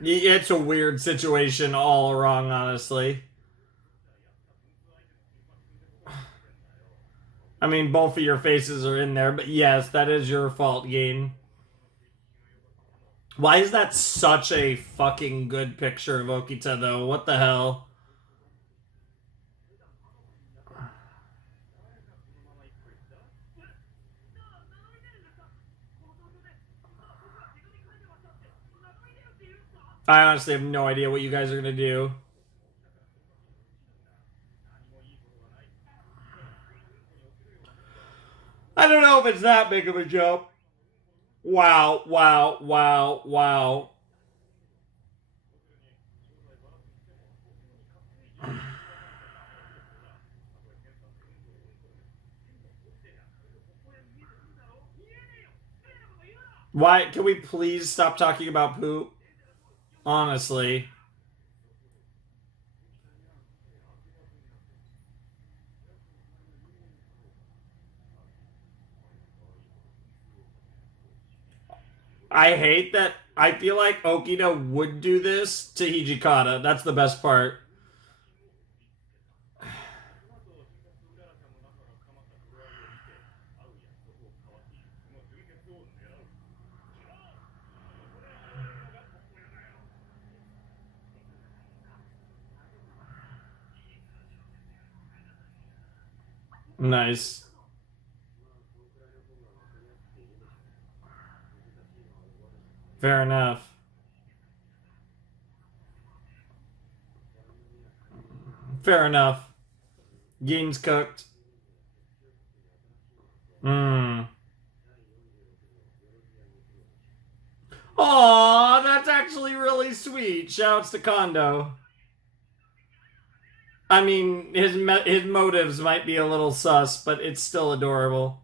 It's a weird situation all wrong, honestly. I mean, both of your faces are in there, but yes, that is your fault, Gene. Why is that such a fucking good picture of Okita, though? What the hell? I honestly have no idea what you guys are going to do. I don't know if it's that big of a jump. Wow, wow, wow, wow. Why? Can we please stop talking about poop? Honestly. I hate that. I feel like Okita would do this to Hijikata. That's the best part. Nice. Fair enough. Fair enough. Game's cooked. Mmm. Aw, that's actually really sweet. Shouts to Kondo. I mean, his motives might be a little sus, but it's still adorable.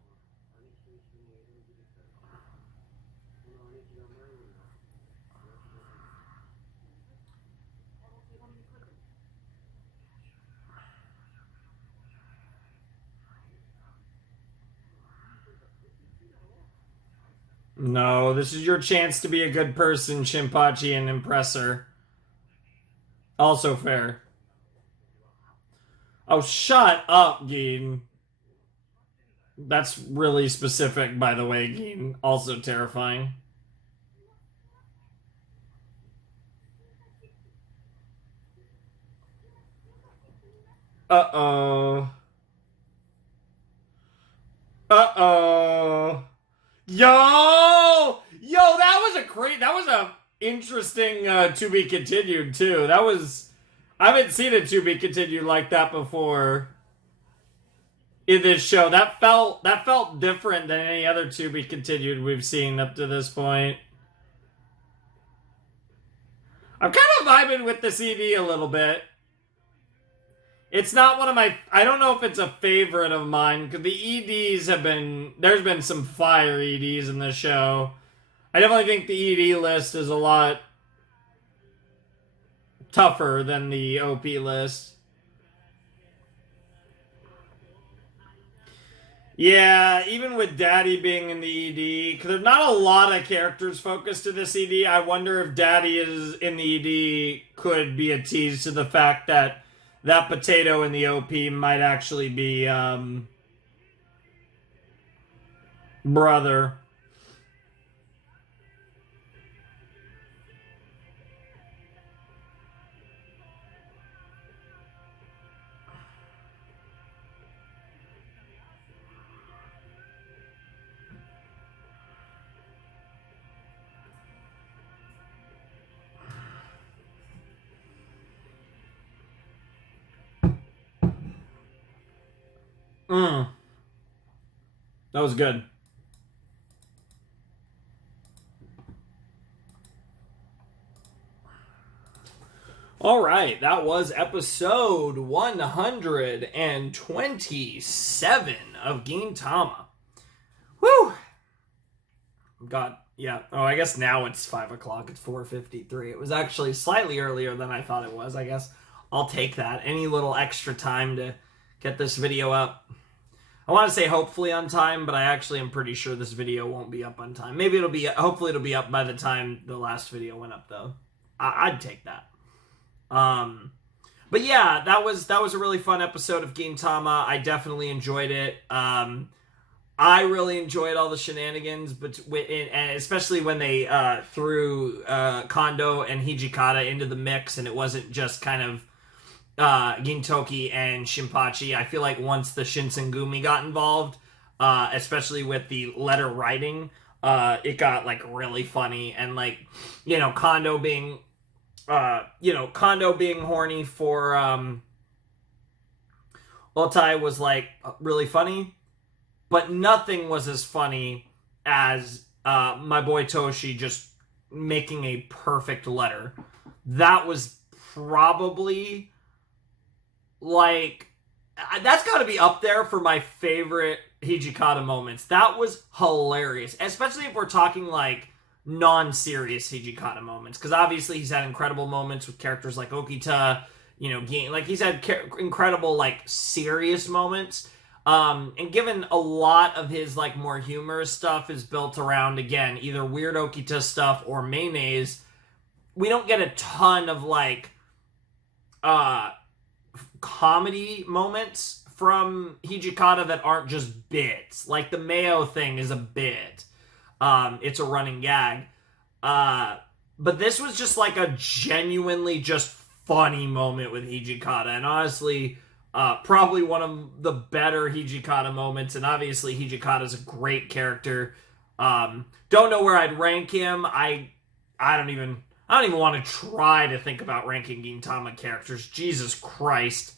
No, this is your chance to be a good person, Shinpachi, and impress her. Also fair. Oh, shut up, Gin. That's really specific, by the way, Gin. Also terrifying. Uh-oh. Uh-oh. Yo! Yo, that was a interesting to be continued too. I haven't seen it to be continued like that before in this show. That felt different than any other to be continued we've seen up to this point. I'm kind of vibing with the CD a little bit. It's not one of my... I don't know if it's a favorite of mine, because the EDs have been... There's been some fire EDs in this show. I definitely think the ED list is a lot tougher than the OP list. Yeah, even with Daddy being in the ED, because there's not a lot of characters focused to this ED, I wonder if Daddy is in the ED could be a tease to the fact that that potato in the OP might actually be, brother. Mm, that was good. All right, that was episode 127 of Gintama. Whew. God, yeah. Oh, I guess now it's 5 o'clock. It's 4:53. It was actually slightly earlier than I thought it was. I guess I'll take that. Any little extra time to get this video up. I want to say hopefully on time, but I actually am pretty sure this video won't be up on time. Maybe it'll be, hopefully it'll be up by the time the last video went up, though. I'd take that. But yeah, that was a really fun episode of Gintama. I definitely enjoyed it. I really enjoyed all the shenanigans, and especially when they threw Kondo and Hijikata into the mix, and it wasn't just kind of Gintoki and Shinpachi. I feel like once the Shinsengumi got involved, especially with the letter writing, it got like really funny, and like, you know, Kondo being horny for Otai was like really funny, but nothing was as funny as my boy Toshi just making a perfect letter. That was probably like, that's got to be up there for my favorite Hijikata moments. That was hilarious, especially if we're talking like non-serious Hijikata moments, because obviously he's had incredible moments with characters like Okita, you know, like he's had incredible like serious moments, and given a lot of his like more humorous stuff is built around, again, either weird Okita stuff or mayonnaise, we don't get a ton of like comedy moments from Hijikata that aren't just bits. Like the Mayo thing is a bit. It's a running gag. But this was just like a genuinely just funny moment with Hijikata. And honestly, probably one of the better Hijikata moments. And obviously Hijikata's a great character. Don't know where I'd rank him. I don't even want to try to think about ranking Gintama characters. Jesus Christ.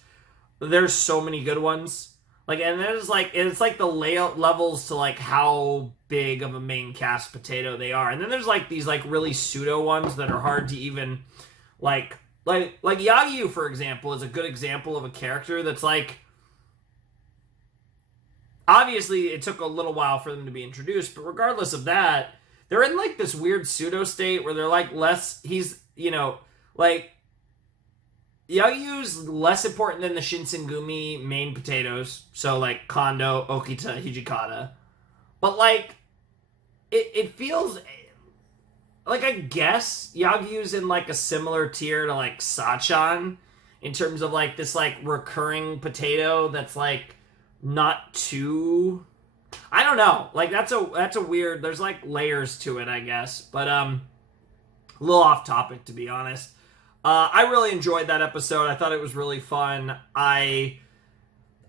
There's so many good ones. Like, and there's like, it's like the layout levels to like how big of a main cast potato they are. And then there's like these like really pseudo ones that are hard to even like Yagyu, for example, is a good example of a character that's like, obviously it took a little while for them to be introduced, but regardless of that, they're in like this weird pseudo state where they're like he's, you know, like Yagyu's less important than the Shinsengumi main potatoes, so like Kondo, Okita, Hijikata. But like, it feels like, I guess Yagyu's in like a similar tier to like Sachan in terms of like this like recurring potato that's like not too, I don't know. Like that's a weird, there's like layers to it, I guess. But a little off topic, to be honest. I really enjoyed that episode. I thought it was really fun. I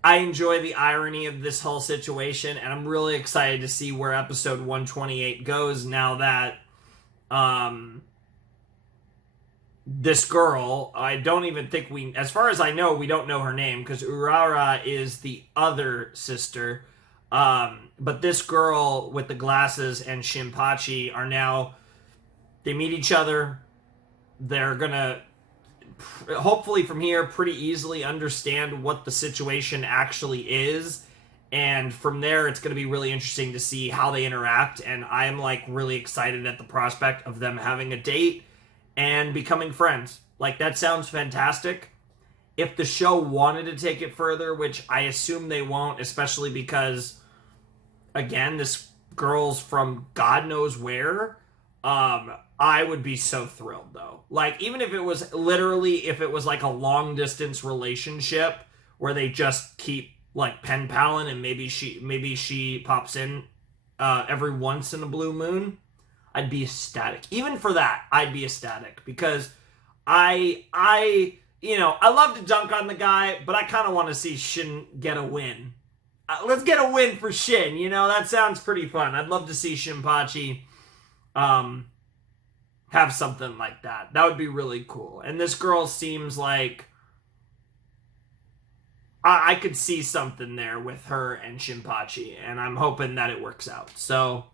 enjoy the irony of this whole situation, and I'm really excited to see where episode 128 goes now that this girl, I don't even think as far as I know, we don't know her name, because Urara is the other sister. But this girl with the glasses and Shinpachi are now, they meet each other. They're gonna, hopefully from here, pretty easily understand what the situation actually is. And from there, it's going to be really interesting to see how they interact. And I'm like really excited at the prospect of them having a date and becoming friends. Like, that sounds fantastic. If the show wanted to take it further, which I assume they won't, especially because again, this girl's from God knows where, I would be so thrilled though. Like, even if it was literally, if it was like a long distance relationship where they just keep like pen paling and maybe she pops in every once in a blue moon, I'd be ecstatic. Even for that, I'd be ecstatic because I love to dunk on the guy, but I kind of want to see Shin get a win. Let's get a win for Shin. That sounds pretty fun. I'd love to see Shinpachi have something like that. That would be really cool. And this girl seems like I could see something there with her and Shinpachi, and I'm hoping that it works out. So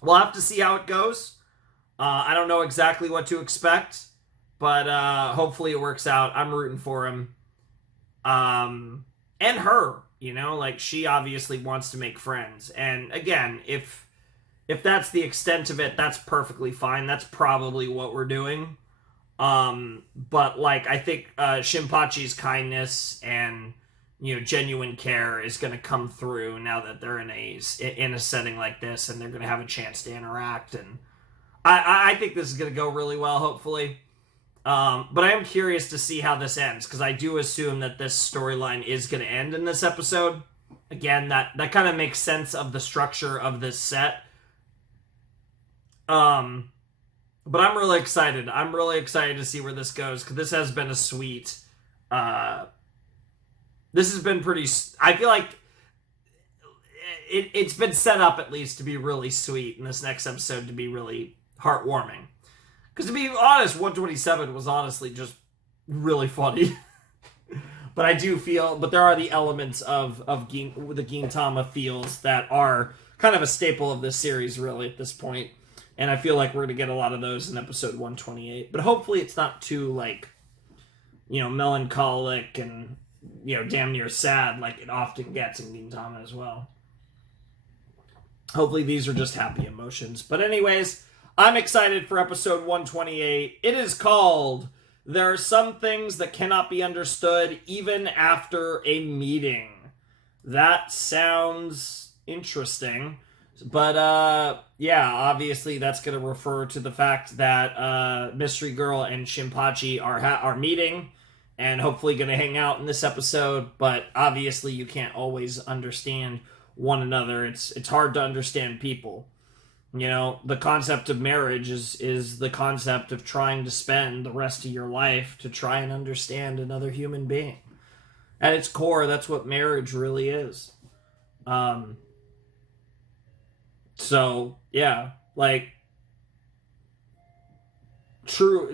we'll have to see how it goes. I don't know exactly what to expect, but hopefully it works out. I'm rooting for him. And her, like she obviously wants to make friends. And again, if that's the extent of it, that's perfectly fine. That's probably what we're doing. But like I think Shinpachi's kindness and genuine care is going to come through now that they're in a setting like this, and they're going to have a chance to interact. And I think this is going to go really well, hopefully. But I am curious to see how this ends, because I do assume that this storyline is going to end in this episode. Again, that kind of makes sense of the structure of this set. But I'm really excited. I'm really excited to see where this goes, because this has been a sweet. This has been pretty. I feel like it's been set up at least to be really sweet, and this next episode to be really heartwarming. Because to be honest, 127 was honestly just really funny. But I do feel, but there are the elements of the Gintama feels that are kind of a staple of this series, really, at this point. And I feel like we're going to get a lot of those in episode 128. But hopefully it's not too, like, melancholic and, damn near sad like it often gets in Gintama as well. Hopefully these are just happy emotions. But anyways, I'm excited for episode 128. It is called There Are Some Things That Cannot Be Understood Even After a Meeting. That sounds interesting. But, yeah, obviously that's going to refer to the fact that Mystery Girl and Shinpachi are meeting and hopefully going to hang out in this episode. But obviously you can't always understand one another. It's hard to understand people. The concept of marriage is the concept of trying to spend the rest of your life to try and understand another human being. At its core, that's what marriage really is. So, yeah, like,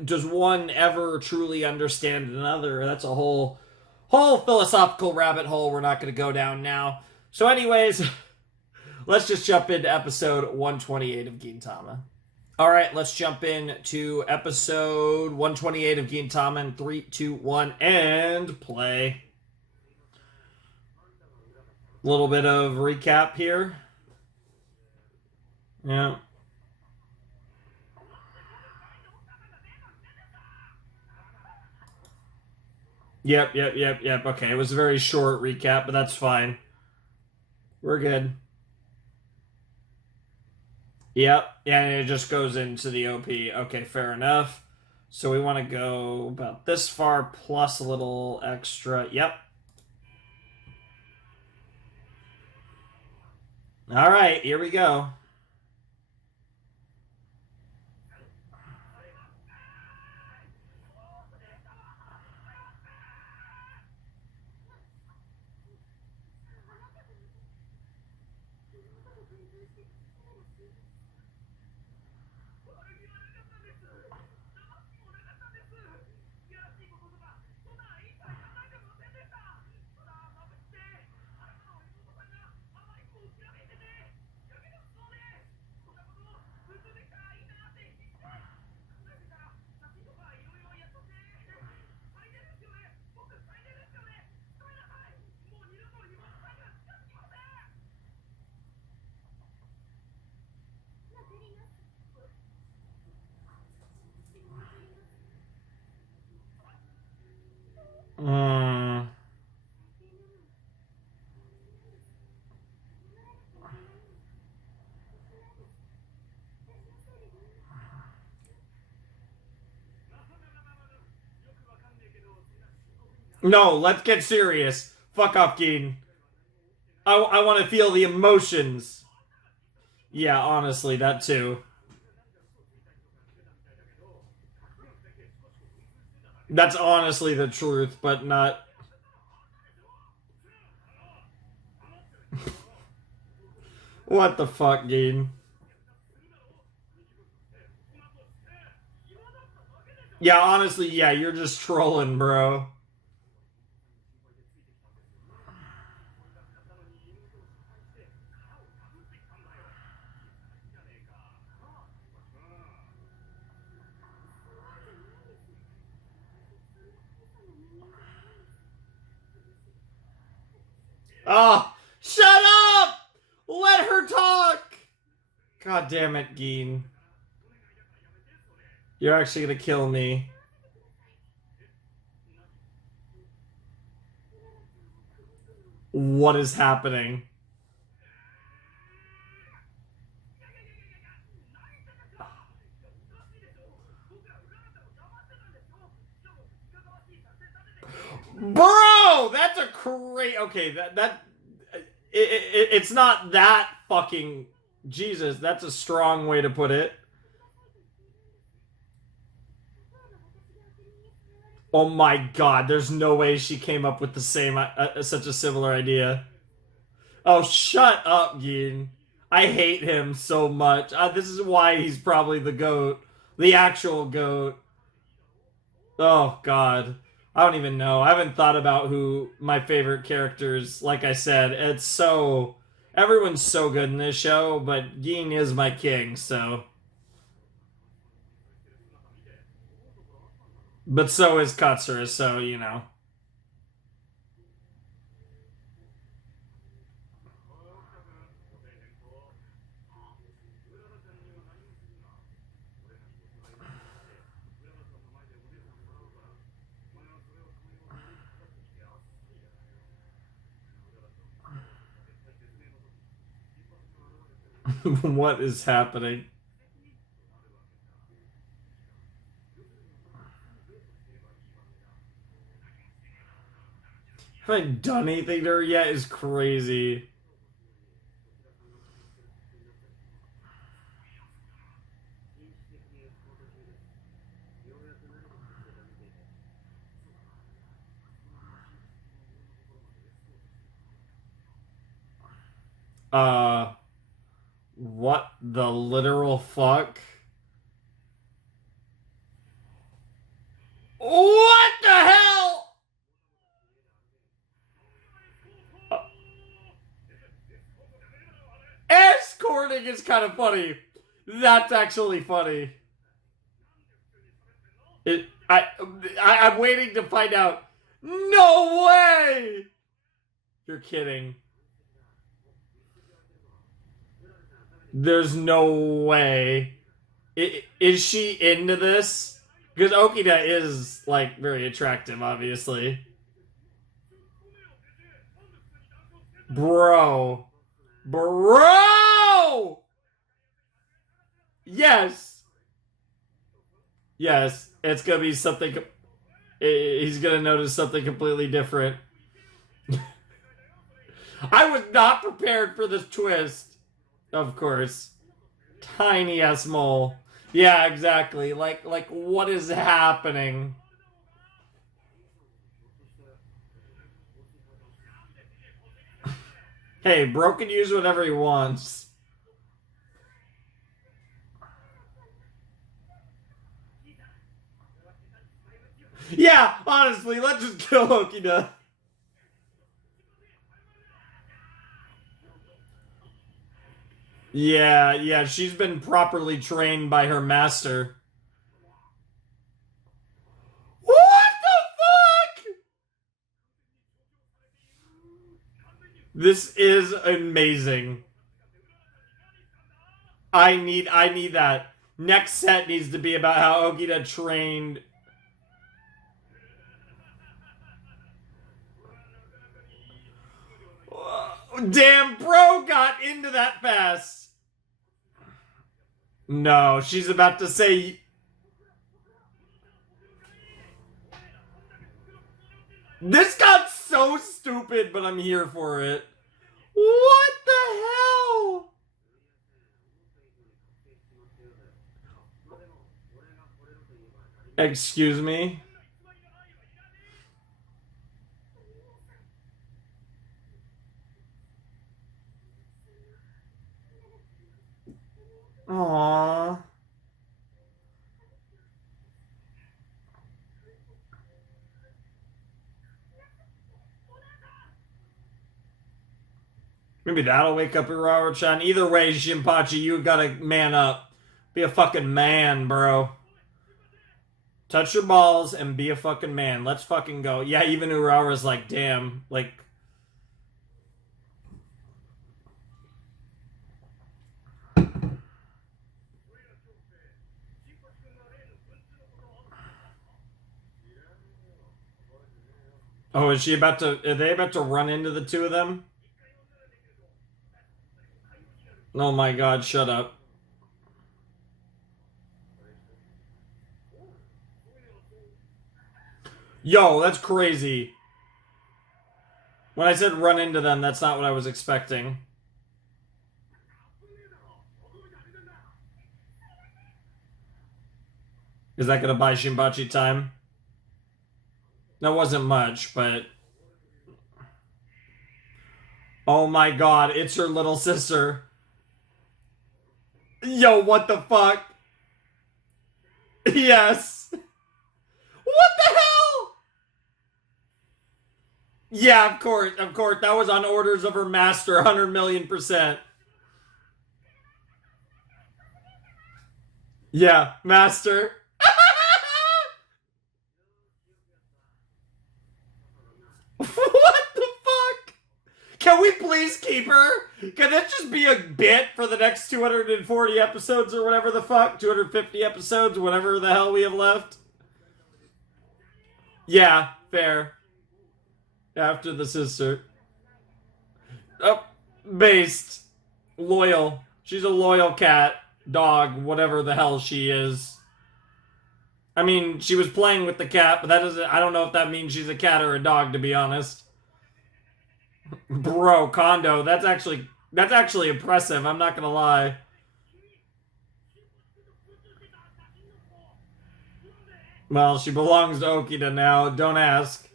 does one ever truly understand another? That's a whole philosophical rabbit hole we're not going to go down now. So anyways, let's just jump into episode 128 of Gintama. Alright, let's jump into episode 128 of Gintama in 3, 2, 1, and play. A little bit of recap here. Yeah. Yep. Okay, it was a very short recap, but that's fine. We're good. Yep, and it just goes into the OP. Okay, fair enough. So we want to go about this far plus a little extra. Yep. All right, here we go. No, let's get serious. Fuck off, Gin. I want to feel the emotions. Yeah, honestly, that too. That's honestly the truth, but not... What the fuck, Gin? Yeah, honestly, yeah, you're just trolling, bro. Oh, shut up! Let her talk! God damn it, Gin. You're actually gonna kill me. What is happening? Bro, that's a great... Okay, it's not that fucking... Jesus, that's a strong way to put it. Oh my god, there's no way she came up with the same... such a similar idea. Oh, shut up, Gin. I hate him so much. This is why he's probably the GOAT. The actual GOAT. Oh, God. I don't even know. I haven't thought about who my favorite characters, like I said. It's so... Everyone's so good in this show, but Gin is my king, so... But so is Katsura, so, you know. What is happening? Haven't done anything to her yet is crazy. What the literal fuck? What the hell? Escorting is kind of funny. That's actually funny. I'm waiting to find out. No way! You're kidding. There's no way. Is she into this? Because Okida is, like, very attractive, obviously. Bro. Bro! Yes. Yes. It's gonna be something... He's gonna notice something completely different. I was not prepared for this twist. Of course. Tiny ass mole. Yeah, exactly. Like what is happening? Hey, Bro can use whatever he wants. Yeah, honestly, let's just kill Okida. Yeah, she's been properly trained by her master. What the fuck? This is amazing. I need that. Next set needs to be about how Okida trained. Damn, Bro got into that fast. No, she's about to say... This got so stupid, but I'm here for it. What the hell? Excuse me? Aww. Maybe that'll wake up Urara-chan. Either way, Shinpachi, you gotta man up. Be a fucking man, bro. Touch your balls and be a fucking man. Let's fucking go. Yeah, even Urara's like, damn. Like... Oh, is she about to... Are they about to run into the two of them? Oh my god, shut up. Yo, that's crazy. When I said run into them, that's not what I was expecting. Is that gonna buy Shinpachi time? That wasn't much, but... Oh my god, it's her little sister. Yo, what the fuck? Yes. What the hell? Yeah, of course. That was on orders of her master, 100 million %. Yeah, master. What the fuck? Can we please keep her? Can that just be a bit for the next 240 episodes or whatever the fuck? 250 episodes, whatever the hell we have left? Yeah, fair. After the sister. Oh, based. Loyal. She's a loyal cat, dog, whatever the hell she is. I mean, she was playing with the cat, but that doesn't... I don't know if that means she's a cat or a dog, to be honest. Bro, Kondo, that's actually impressive, I'm not gonna lie. Well, she belongs to Okita now, don't ask.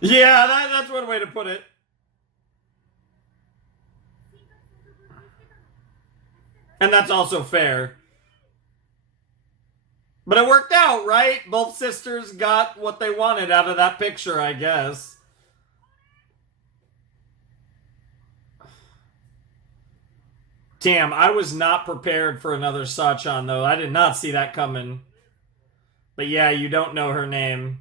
Yeah, that's one way to put it. And that's also fair. But it worked out, right? Both sisters got what they wanted out of that picture, I guess. Damn, I was not prepared for another Sachan, though. I did not see that coming. But yeah, you don't know her name.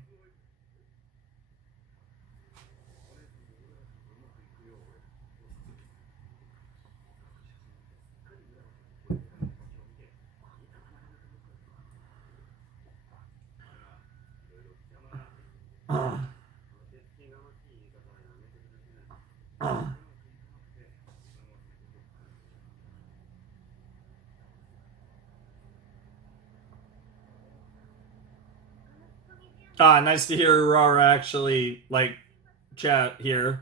Ah, nice to hear Aurora actually, like, chat here.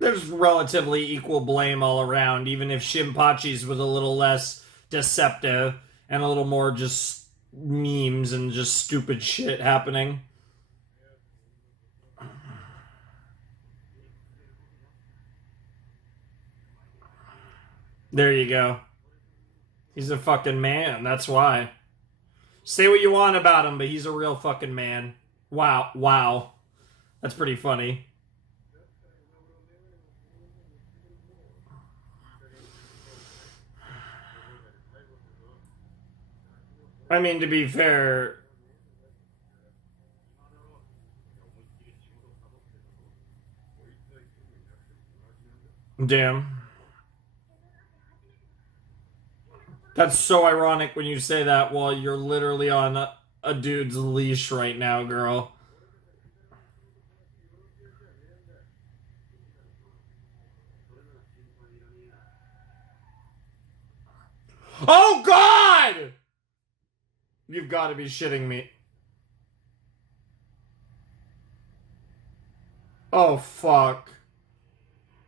There's relatively equal blame all around, even if Shinpachi's was a little less deceptive and a little more just memes and just stupid shit happening. There you go. He's a fucking man, that's why. Say what you want about him, but he's a real fucking man. Wow. That's pretty funny. I mean, to be fair... Damn. That's so ironic when you say that while you're literally on a dude's leash right now, girl. Oh God! You've got to be shitting me. Oh fuck.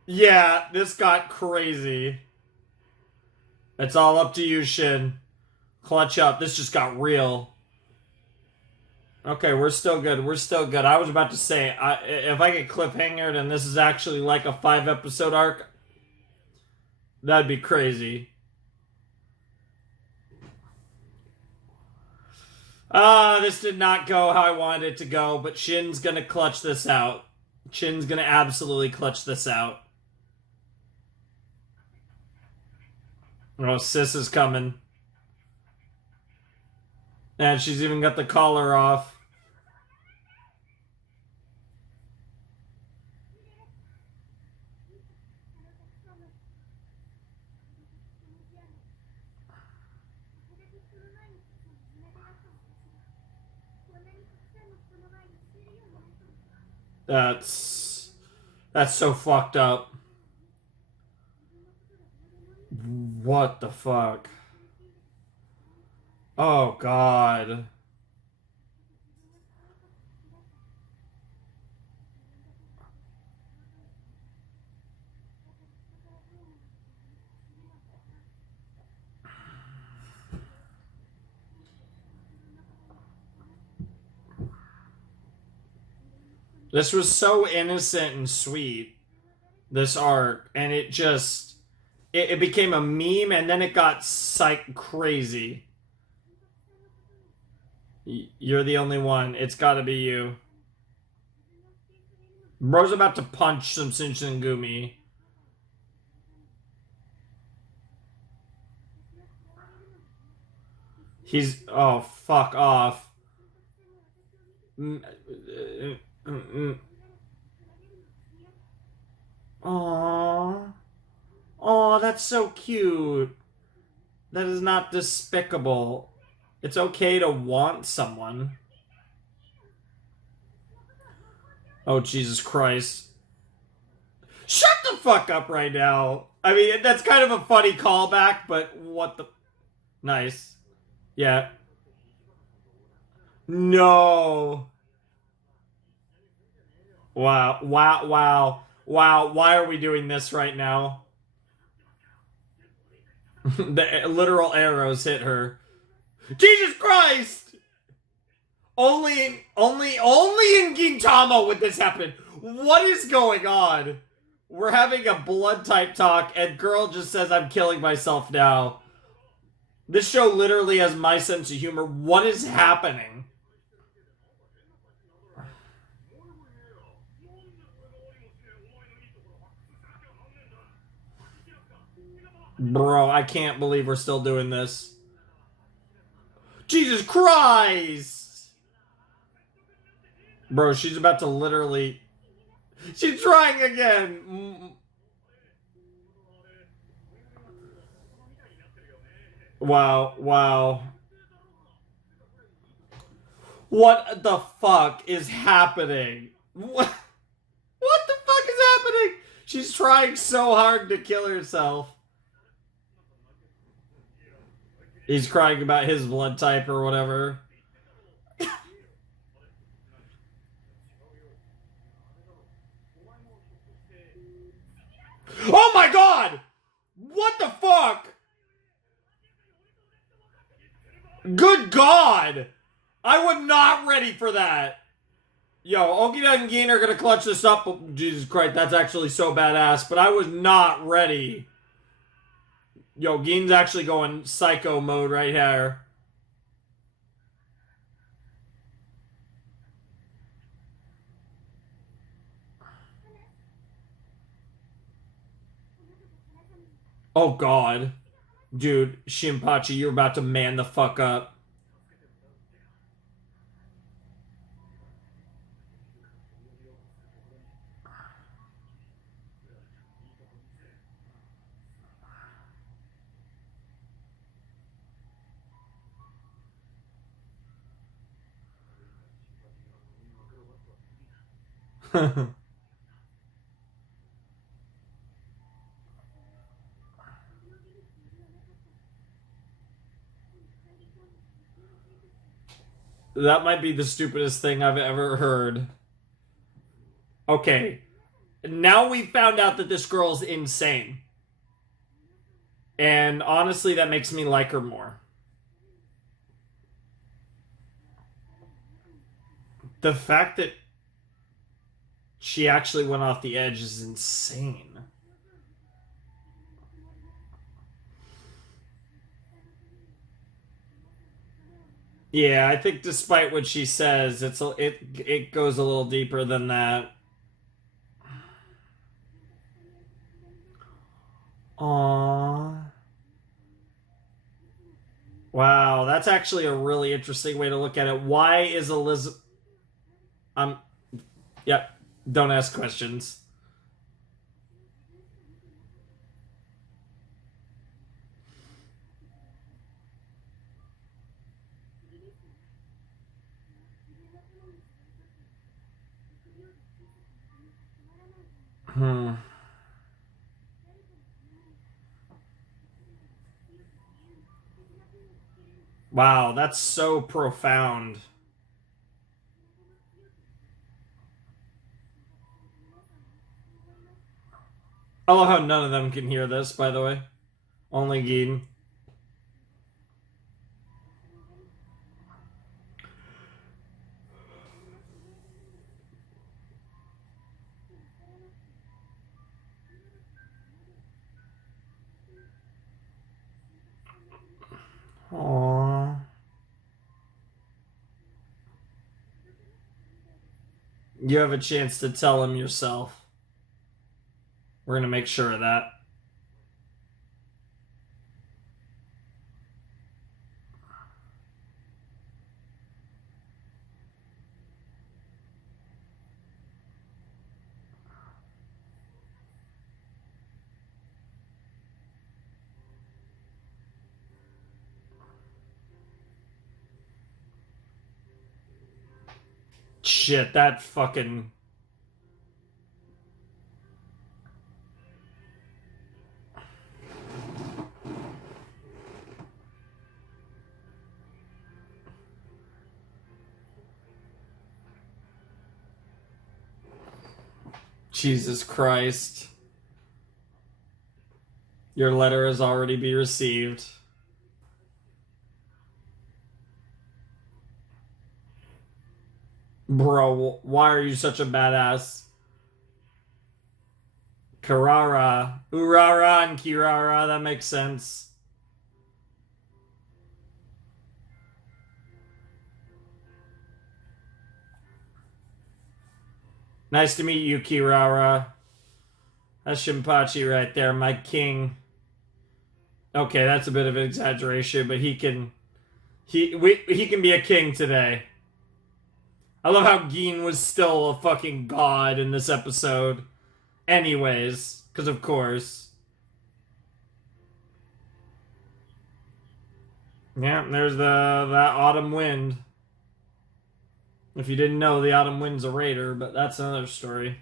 Yeah, this got crazy. It's all up to you, Shin. Clutch up. This just got real. Okay, we're still good. We're still good. I was about to say, if I get cliffhangered and this is actually like a 5-episode arc, that'd be crazy. This did not go how I wanted it to go, but Shin's gonna clutch this out. Shin's gonna absolutely clutch this out. Oh, sis is coming. And she's even got the collar off. That's so fucked up. What the fuck? Oh God. This was so innocent and sweet, this arc, and it just it became a meme and then it got psych crazy. You're the only one. It's gotta be you. Bro's about to punch some Shinsengumi. He's oh fuck off. Aww. Oh, that's so cute. That is not despicable. It's okay to want someone. Oh, Jesus Christ. Shut the fuck up right now. I mean, that's kind of a funny callback, but what the... Nice. Yeah. No. Wow. Wow. Wow. Wow. Why are we doing this right now? The literal arrows hit her. Jesus Christ! Only in Gintama would this happen. What is going on? We're having a blood type talk, and girl just says I'm killing myself now. This show literally has my sense of humor. What is happening? Bro, I can't believe we're still doing this. Jesus Christ! Bro, she's about to literally... She's trying again! Wow, wow. What the fuck is happening? What the fuck is happening? She's trying so hard to kill herself. He's crying about his blood type or whatever. Oh my god! What the fuck? Good god! I was not ready for that. Yo, Okida and Gin are gonna clutch this up. Oh, Jesus Christ, that's actually so badass. But I was not ready. Yo, Gin's actually going psycho mode right here. Oh god. Dude, Shinpachi, you're about to man the fuck up. That might be the stupidest thing I've ever heard. Okay. Now we found out that this girl's insane. And honestly, that makes me like her more. The fact that she actually went off the edge is insane. Yeah, I think despite what she says, it goes a little deeper than that. Aww. Wow, that's actually a really interesting way to look at it. Why is Elizabeth... Yep, don't ask questions. Hmm. Wow, that's so profound. I love how none of them can hear this, by the way. Only Gene. Aww. You have a chance to tell him yourself. We're gonna make sure of that. Shit, that fucking... Jesus Christ. Your letter has already been received. Bro, why are you such a badass? Kirara. Urara and Kirara, that makes sense. Nice to meet you, Kirara. That's Shinpachi right there, my king. Okay, that's a bit of an exaggeration, but he can be a king today. I love how Gin was still a fucking god in this episode. Anyways, because of course. Yeah, there's that autumn wind. If you didn't know, the autumn wind's a raider, but that's another story.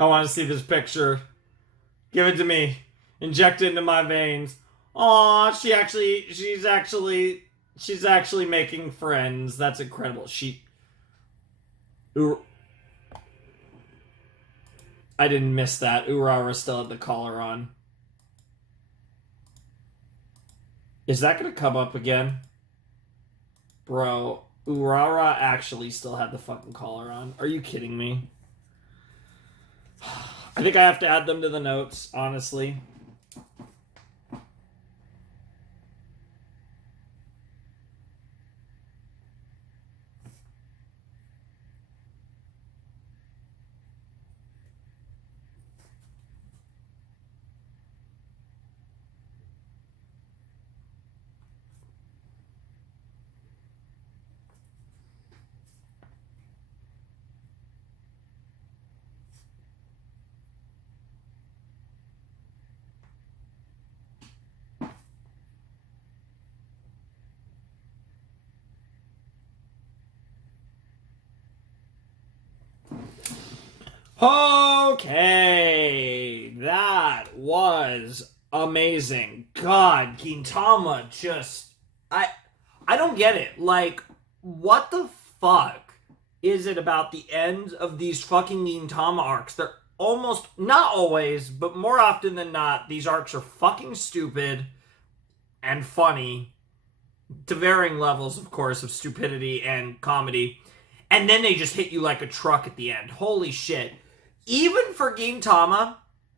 I want to see this picture. Give it to me. Inject it into my veins. Aw, she's actually making friends. That's incredible. I didn't miss that. Urara still had the collar on. Is that gonna come up again? Bro, Urara actually still had the fucking collar on. Are you kidding me? I think I have to add them to the notes, honestly. Okay, that was amazing. God, Gintama just I don't get it. Like, what the fuck is it about the end of these fucking Gintama arcs? They're almost, not always, but more often than not, these arcs are fucking stupid and funny to varying levels, of course, of stupidity and comedy. And then they just hit you like a truck at the end. Holy shit. Even for Gintama,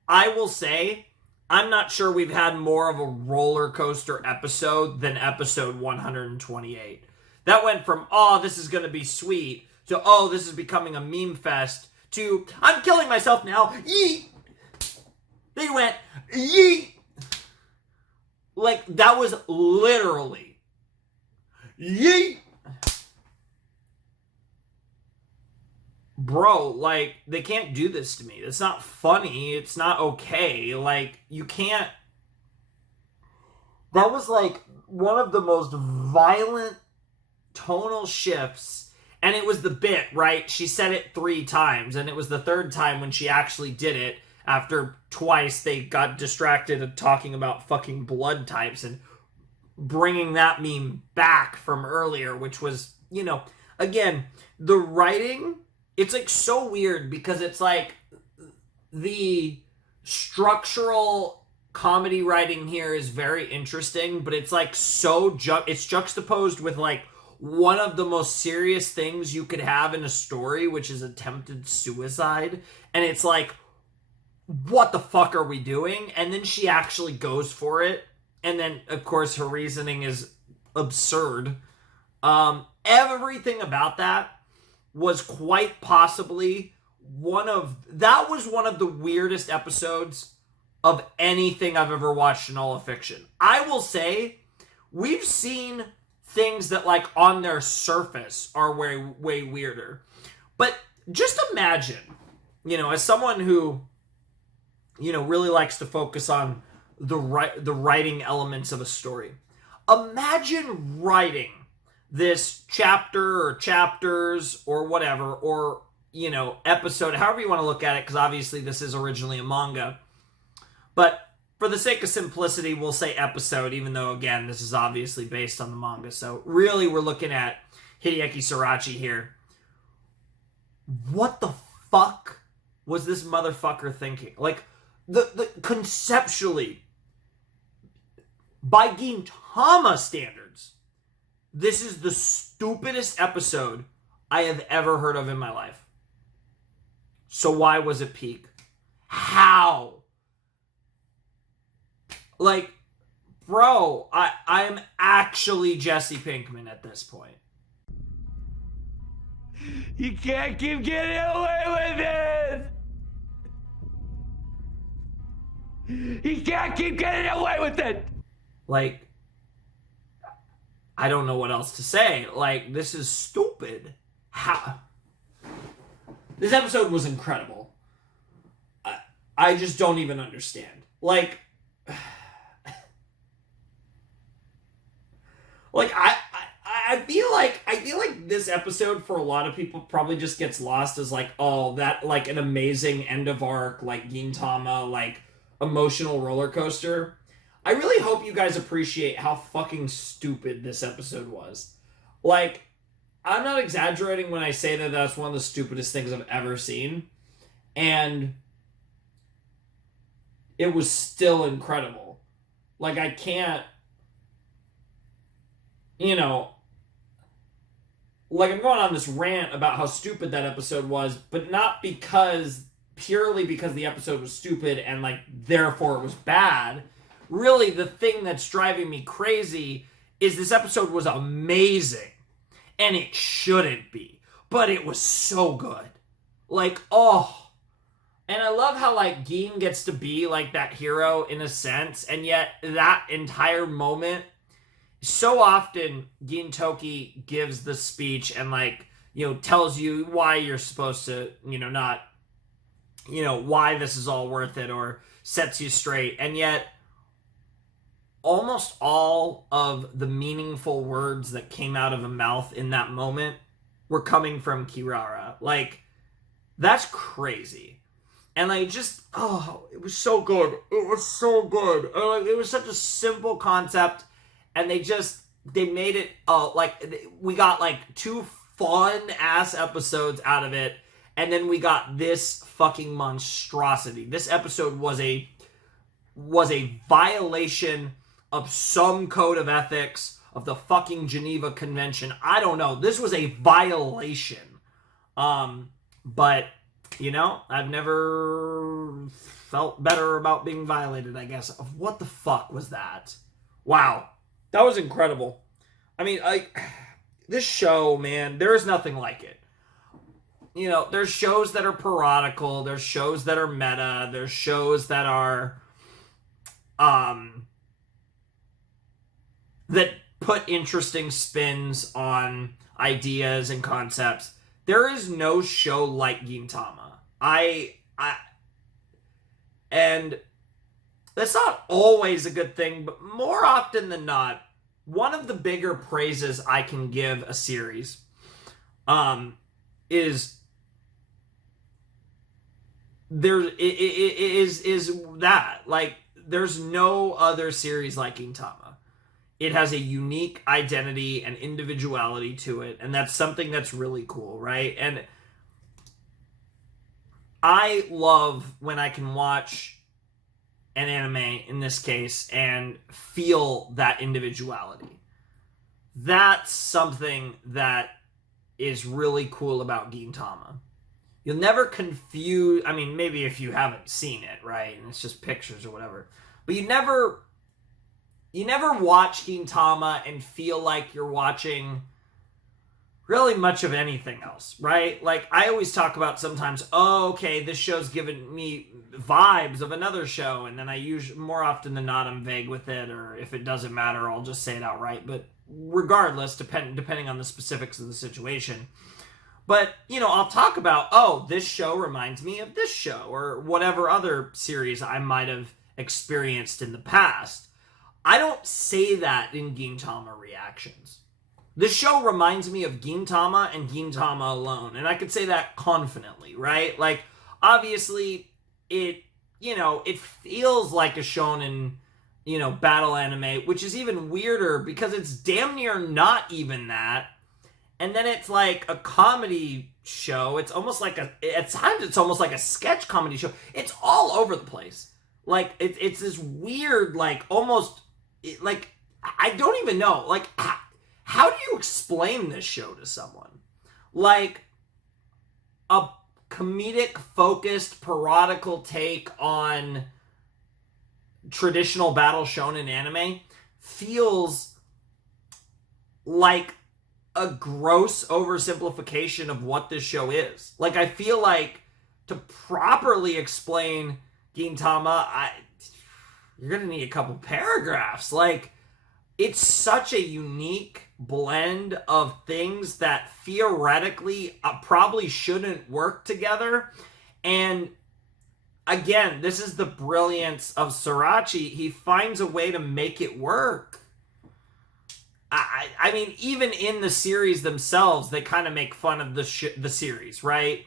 I will say, I'm not sure we've had more of a roller coaster episode than episode 128. That went from, oh, this is going to be sweet, to, oh, this is becoming a meme fest, to, I'm killing myself now, yeet! They went, yeet! Like, that was literally, yeet! Bro, like, they can't do this to me. It's not funny. It's not okay. Like, you can't. That was, like, one of the most violent tonal shifts. And it was the bit, right? She said it 3 times. And it was the 3rd time when she actually did it. After twice they got distracted and talking about fucking blood types. And bringing that meme back from earlier. Which was, you know, again, the writing... It's, like, so weird because it's, like, the structural comedy writing here is very interesting, but it's, like, so... it's juxtaposed with, like, one of the most serious things you could have in a story, which is attempted suicide. And it's, like, what the fuck are we doing? And then she actually goes for it. And then, of course, her reasoning is absurd. Everything about that was quite possibly one of the weirdest episodes of anything I've ever watched in all of fiction. I will say, we've seen things that, like, on their surface are way, way weirder. But just imagine, you know, as someone who, you know, really likes to focus on the writing elements of a story. Imagine writing this chapter or chapters or whatever, or, you know, episode, however you want to look at it, because obviously this is originally a manga. But for the sake of simplicity, we'll say episode, even though, again, this is obviously based on the manga. So really, we're looking at Hideaki Sarachi here. What the fuck was this motherfucker thinking? Like, the conceptually, by Gintama standards, this is the stupidest episode I have ever heard of in my life. So why was it peak? How? Like, bro, I'm actually Jesse Pinkman at this point. You can't keep getting away with it! You can't keep getting away with it! Like, I don't know what else to say. Like, this is stupid. How? This episode was incredible. I just don't even understand. Like, I feel like this episode for a lot of people probably just gets lost as like, oh, that, like, an amazing end of arc, like Gintama, like, emotional roller coaster. I really hope you guys appreciate how fucking stupid this episode was. Like, I'm not exaggerating when I say that that's one of the stupidest things I've ever seen. And it was still incredible. Like, I can't, you know, like, I'm going on this rant about how stupid that episode was, but not purely because the episode was stupid and, like, therefore it was bad. Really, the thing that's driving me crazy is this episode was amazing. And it shouldn't be. But it was so good. Like, oh. And I love how, like, Gin gets to be, like, that hero in a sense. And yet, that entire moment, so often, Gin Toki gives the speech and, like, you know, tells you why you're supposed to, you know, not, you know, why this is all worth it, or sets you straight. And yet, almost all of the meaningful words that came out of a mouth in that moment were coming from Kirara. Like, That's crazy. And like, just, oh, it was so good. It was so good. And, like, it was such a simple concept, and they made it, like, we got like 2 fun ass episodes out of it, and then we got this fucking monstrosity. This episode was a violation of some code of ethics of the fucking Geneva Convention. I don't know. This was a violation. But, you know, I've never felt better about being violated, I guess. What the fuck was that? Wow. That was incredible. I mean, this show, man, there is nothing like it. You know, there's shows that are parodical, there's shows that are meta, there's shows that are, that put interesting spins on ideas and concepts. There is no show like Gintama. And that's not always a good thing, but more often than not, one of the bigger praises I can give a series is that, like, there's no other series like Gintama. It has a unique identity and individuality to it, and that's something that's really cool, right? And I love when I can watch an anime, in this case, and feel that individuality. That's something that is really cool about Gintama. You'll never confuse, I mean, maybe if you haven't seen it, right, and it's just pictures or whatever, but you never watch Gintama and feel like you're watching really much of anything else, right? Like, I always talk about sometimes, oh, okay, this show's giving me vibes of another show, and then I usually, more often than not, I'm vague with it, or if it doesn't matter, I'll just say it outright. But regardless, depending on the specifics of the situation. But, you know, I'll talk about, oh, this show reminds me of this show, or whatever other series I might have experienced in the past. I don't say that in Gintama reactions. This show reminds me of Gintama and Gintama alone, and I could say that confidently, right? Like, obviously, it feels like a shonen, battle anime, which is even weirder because it's damn near not even that. And then it's like a comedy show. It's almost like at times it's almost like a sketch comedy show. It's all over the place. Like, it's this weird, like, almost, like, I don't even know. Like, how do you explain this show to someone? Like, a comedic-focused, parodical take on traditional battle shonen anime feels like a gross oversimplification of what this show is. Like, I feel like to properly explain Gintama, you're gonna need a couple paragraphs. Like, it's such a unique blend of things that theoretically probably shouldn't work together. And again, this is the brilliance of Sorachi. He finds a way to make it work. I mean, even in the series themselves, they kind of make fun of the series, right?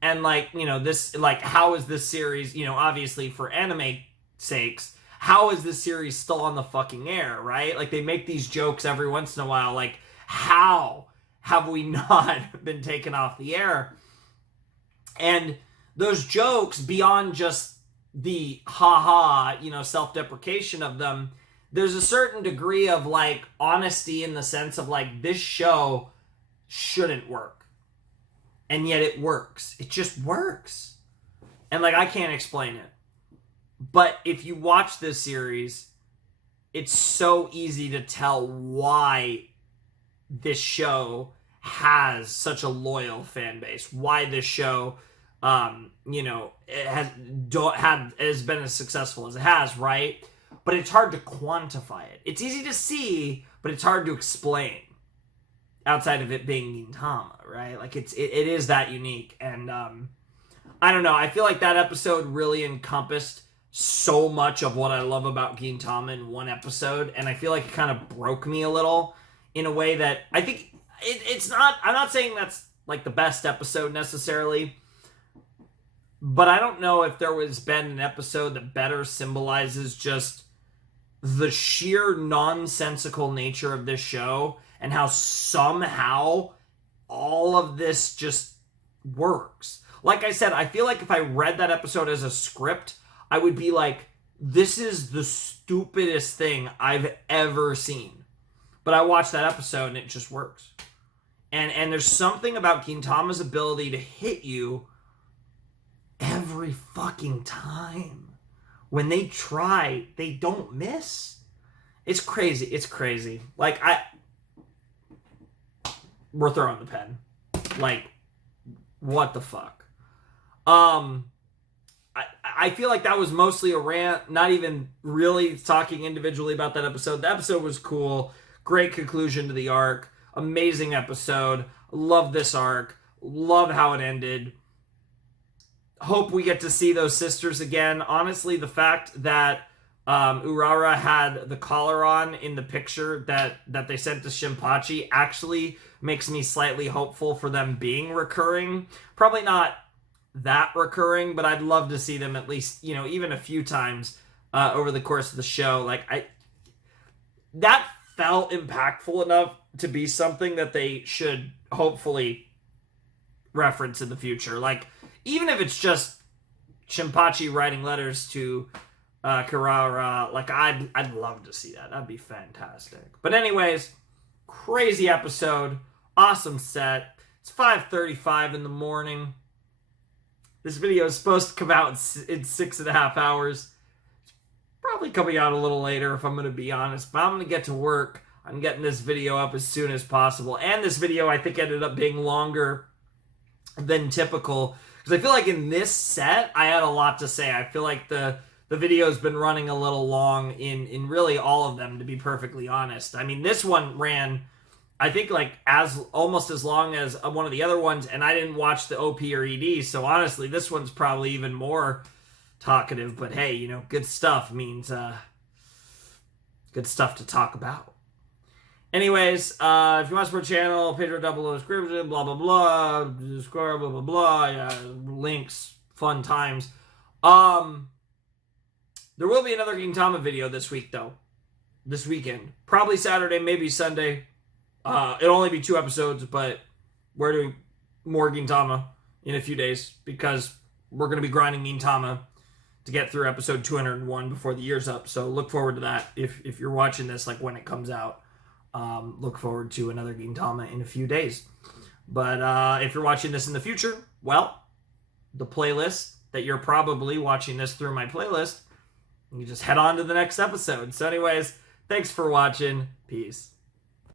And, like, this, like, how is this series, obviously for anime sakes, how is this series still on the fucking air, right? Like, they make these jokes every once in a while, like, how have we not been taken off the air? And those jokes, beyond just the haha, self-deprecation of them, there's a certain degree of, like, honesty in the sense of, like, this show shouldn't work. And yet it works. It just works. And, like, I can't explain it. But if you watch this series, it's so easy to tell why this show has such a loyal fan base. Why this show, it has been as successful as it has, right? But it's hard to quantify it. It's easy to see, but it's hard to explain outside of it being Gintama, right? Like, it is that unique. And I don't know. I feel like that episode really encompassed so much of what I love about Gintama in one episode, and I feel like it kind of broke me a little in a way that I think it's not. I'm not saying that's like the best episode necessarily, But I don't know if there was been an episode that better symbolizes just the sheer nonsensical nature of this show and how somehow all of this just works. Like I said, I feel like if I read that episode as a script, I would be like, this is the stupidest thing I've ever seen. But I watched that episode and it just works. And there's something about Gintama's ability to hit you every fucking time. When they try, they don't miss. It's crazy. It's crazy. Like, we're throwing the pen. Like, what the fuck? I feel like that was mostly a rant, not even really talking individually about that episode. The episode was cool. Great conclusion to the arc. Amazing episode. Love this arc. Love how it ended. Hope we get to see those sisters again. Honestly, the fact that Urara had the collar on in the picture that they sent to Shinpachi actually makes me slightly hopeful for them being recurring. Probably not that recurring, but I'd love to see them at least, even a few times over the course of the show. Like, that felt impactful enough to be something that they should hopefully reference in the future. Like, even if it's just Shinpachi writing letters to Kirara, like, I'd love to see that. That'd be fantastic. But anyways, crazy episode. Awesome set. It's 5:35 in the morning. This video is supposed to come out in 6.5 hours. It's probably coming out a little later if I'm going to be honest, but I'm going to get to work. I'm getting this video up as soon as possible. And this video, I think, ended up being longer than typical. Because I feel like in this set, I had a lot to say. I feel like the video's been running a little long in really all of them, to be perfectly honest. I mean, this one ran, I think, like almost as long as one of the other ones, and I didn't watch the OP or ED, so honestly, this one's probably even more talkative. But hey, good stuff means good stuff to talk about. Anyways, if you want to support the channel, Patreon down below the description, blah, blah, blah, Discord, blah, blah, blah, yeah, links, fun times. There will be another Gintama video this week, though. This weekend. Probably Saturday, maybe Sunday. It'll only be 2 episodes, but we're doing more Gintama in a few days because we're going to be grinding Gintama to get through episode 201 before the year's up. So look forward to that if you're watching this, like, when it comes out. Look forward to another Gintama in a few days. But if you're watching this in the future, well, the playlist that you're probably watching this through my playlist, you just head on to the next episode. So anyways, thanks for watching. Peace.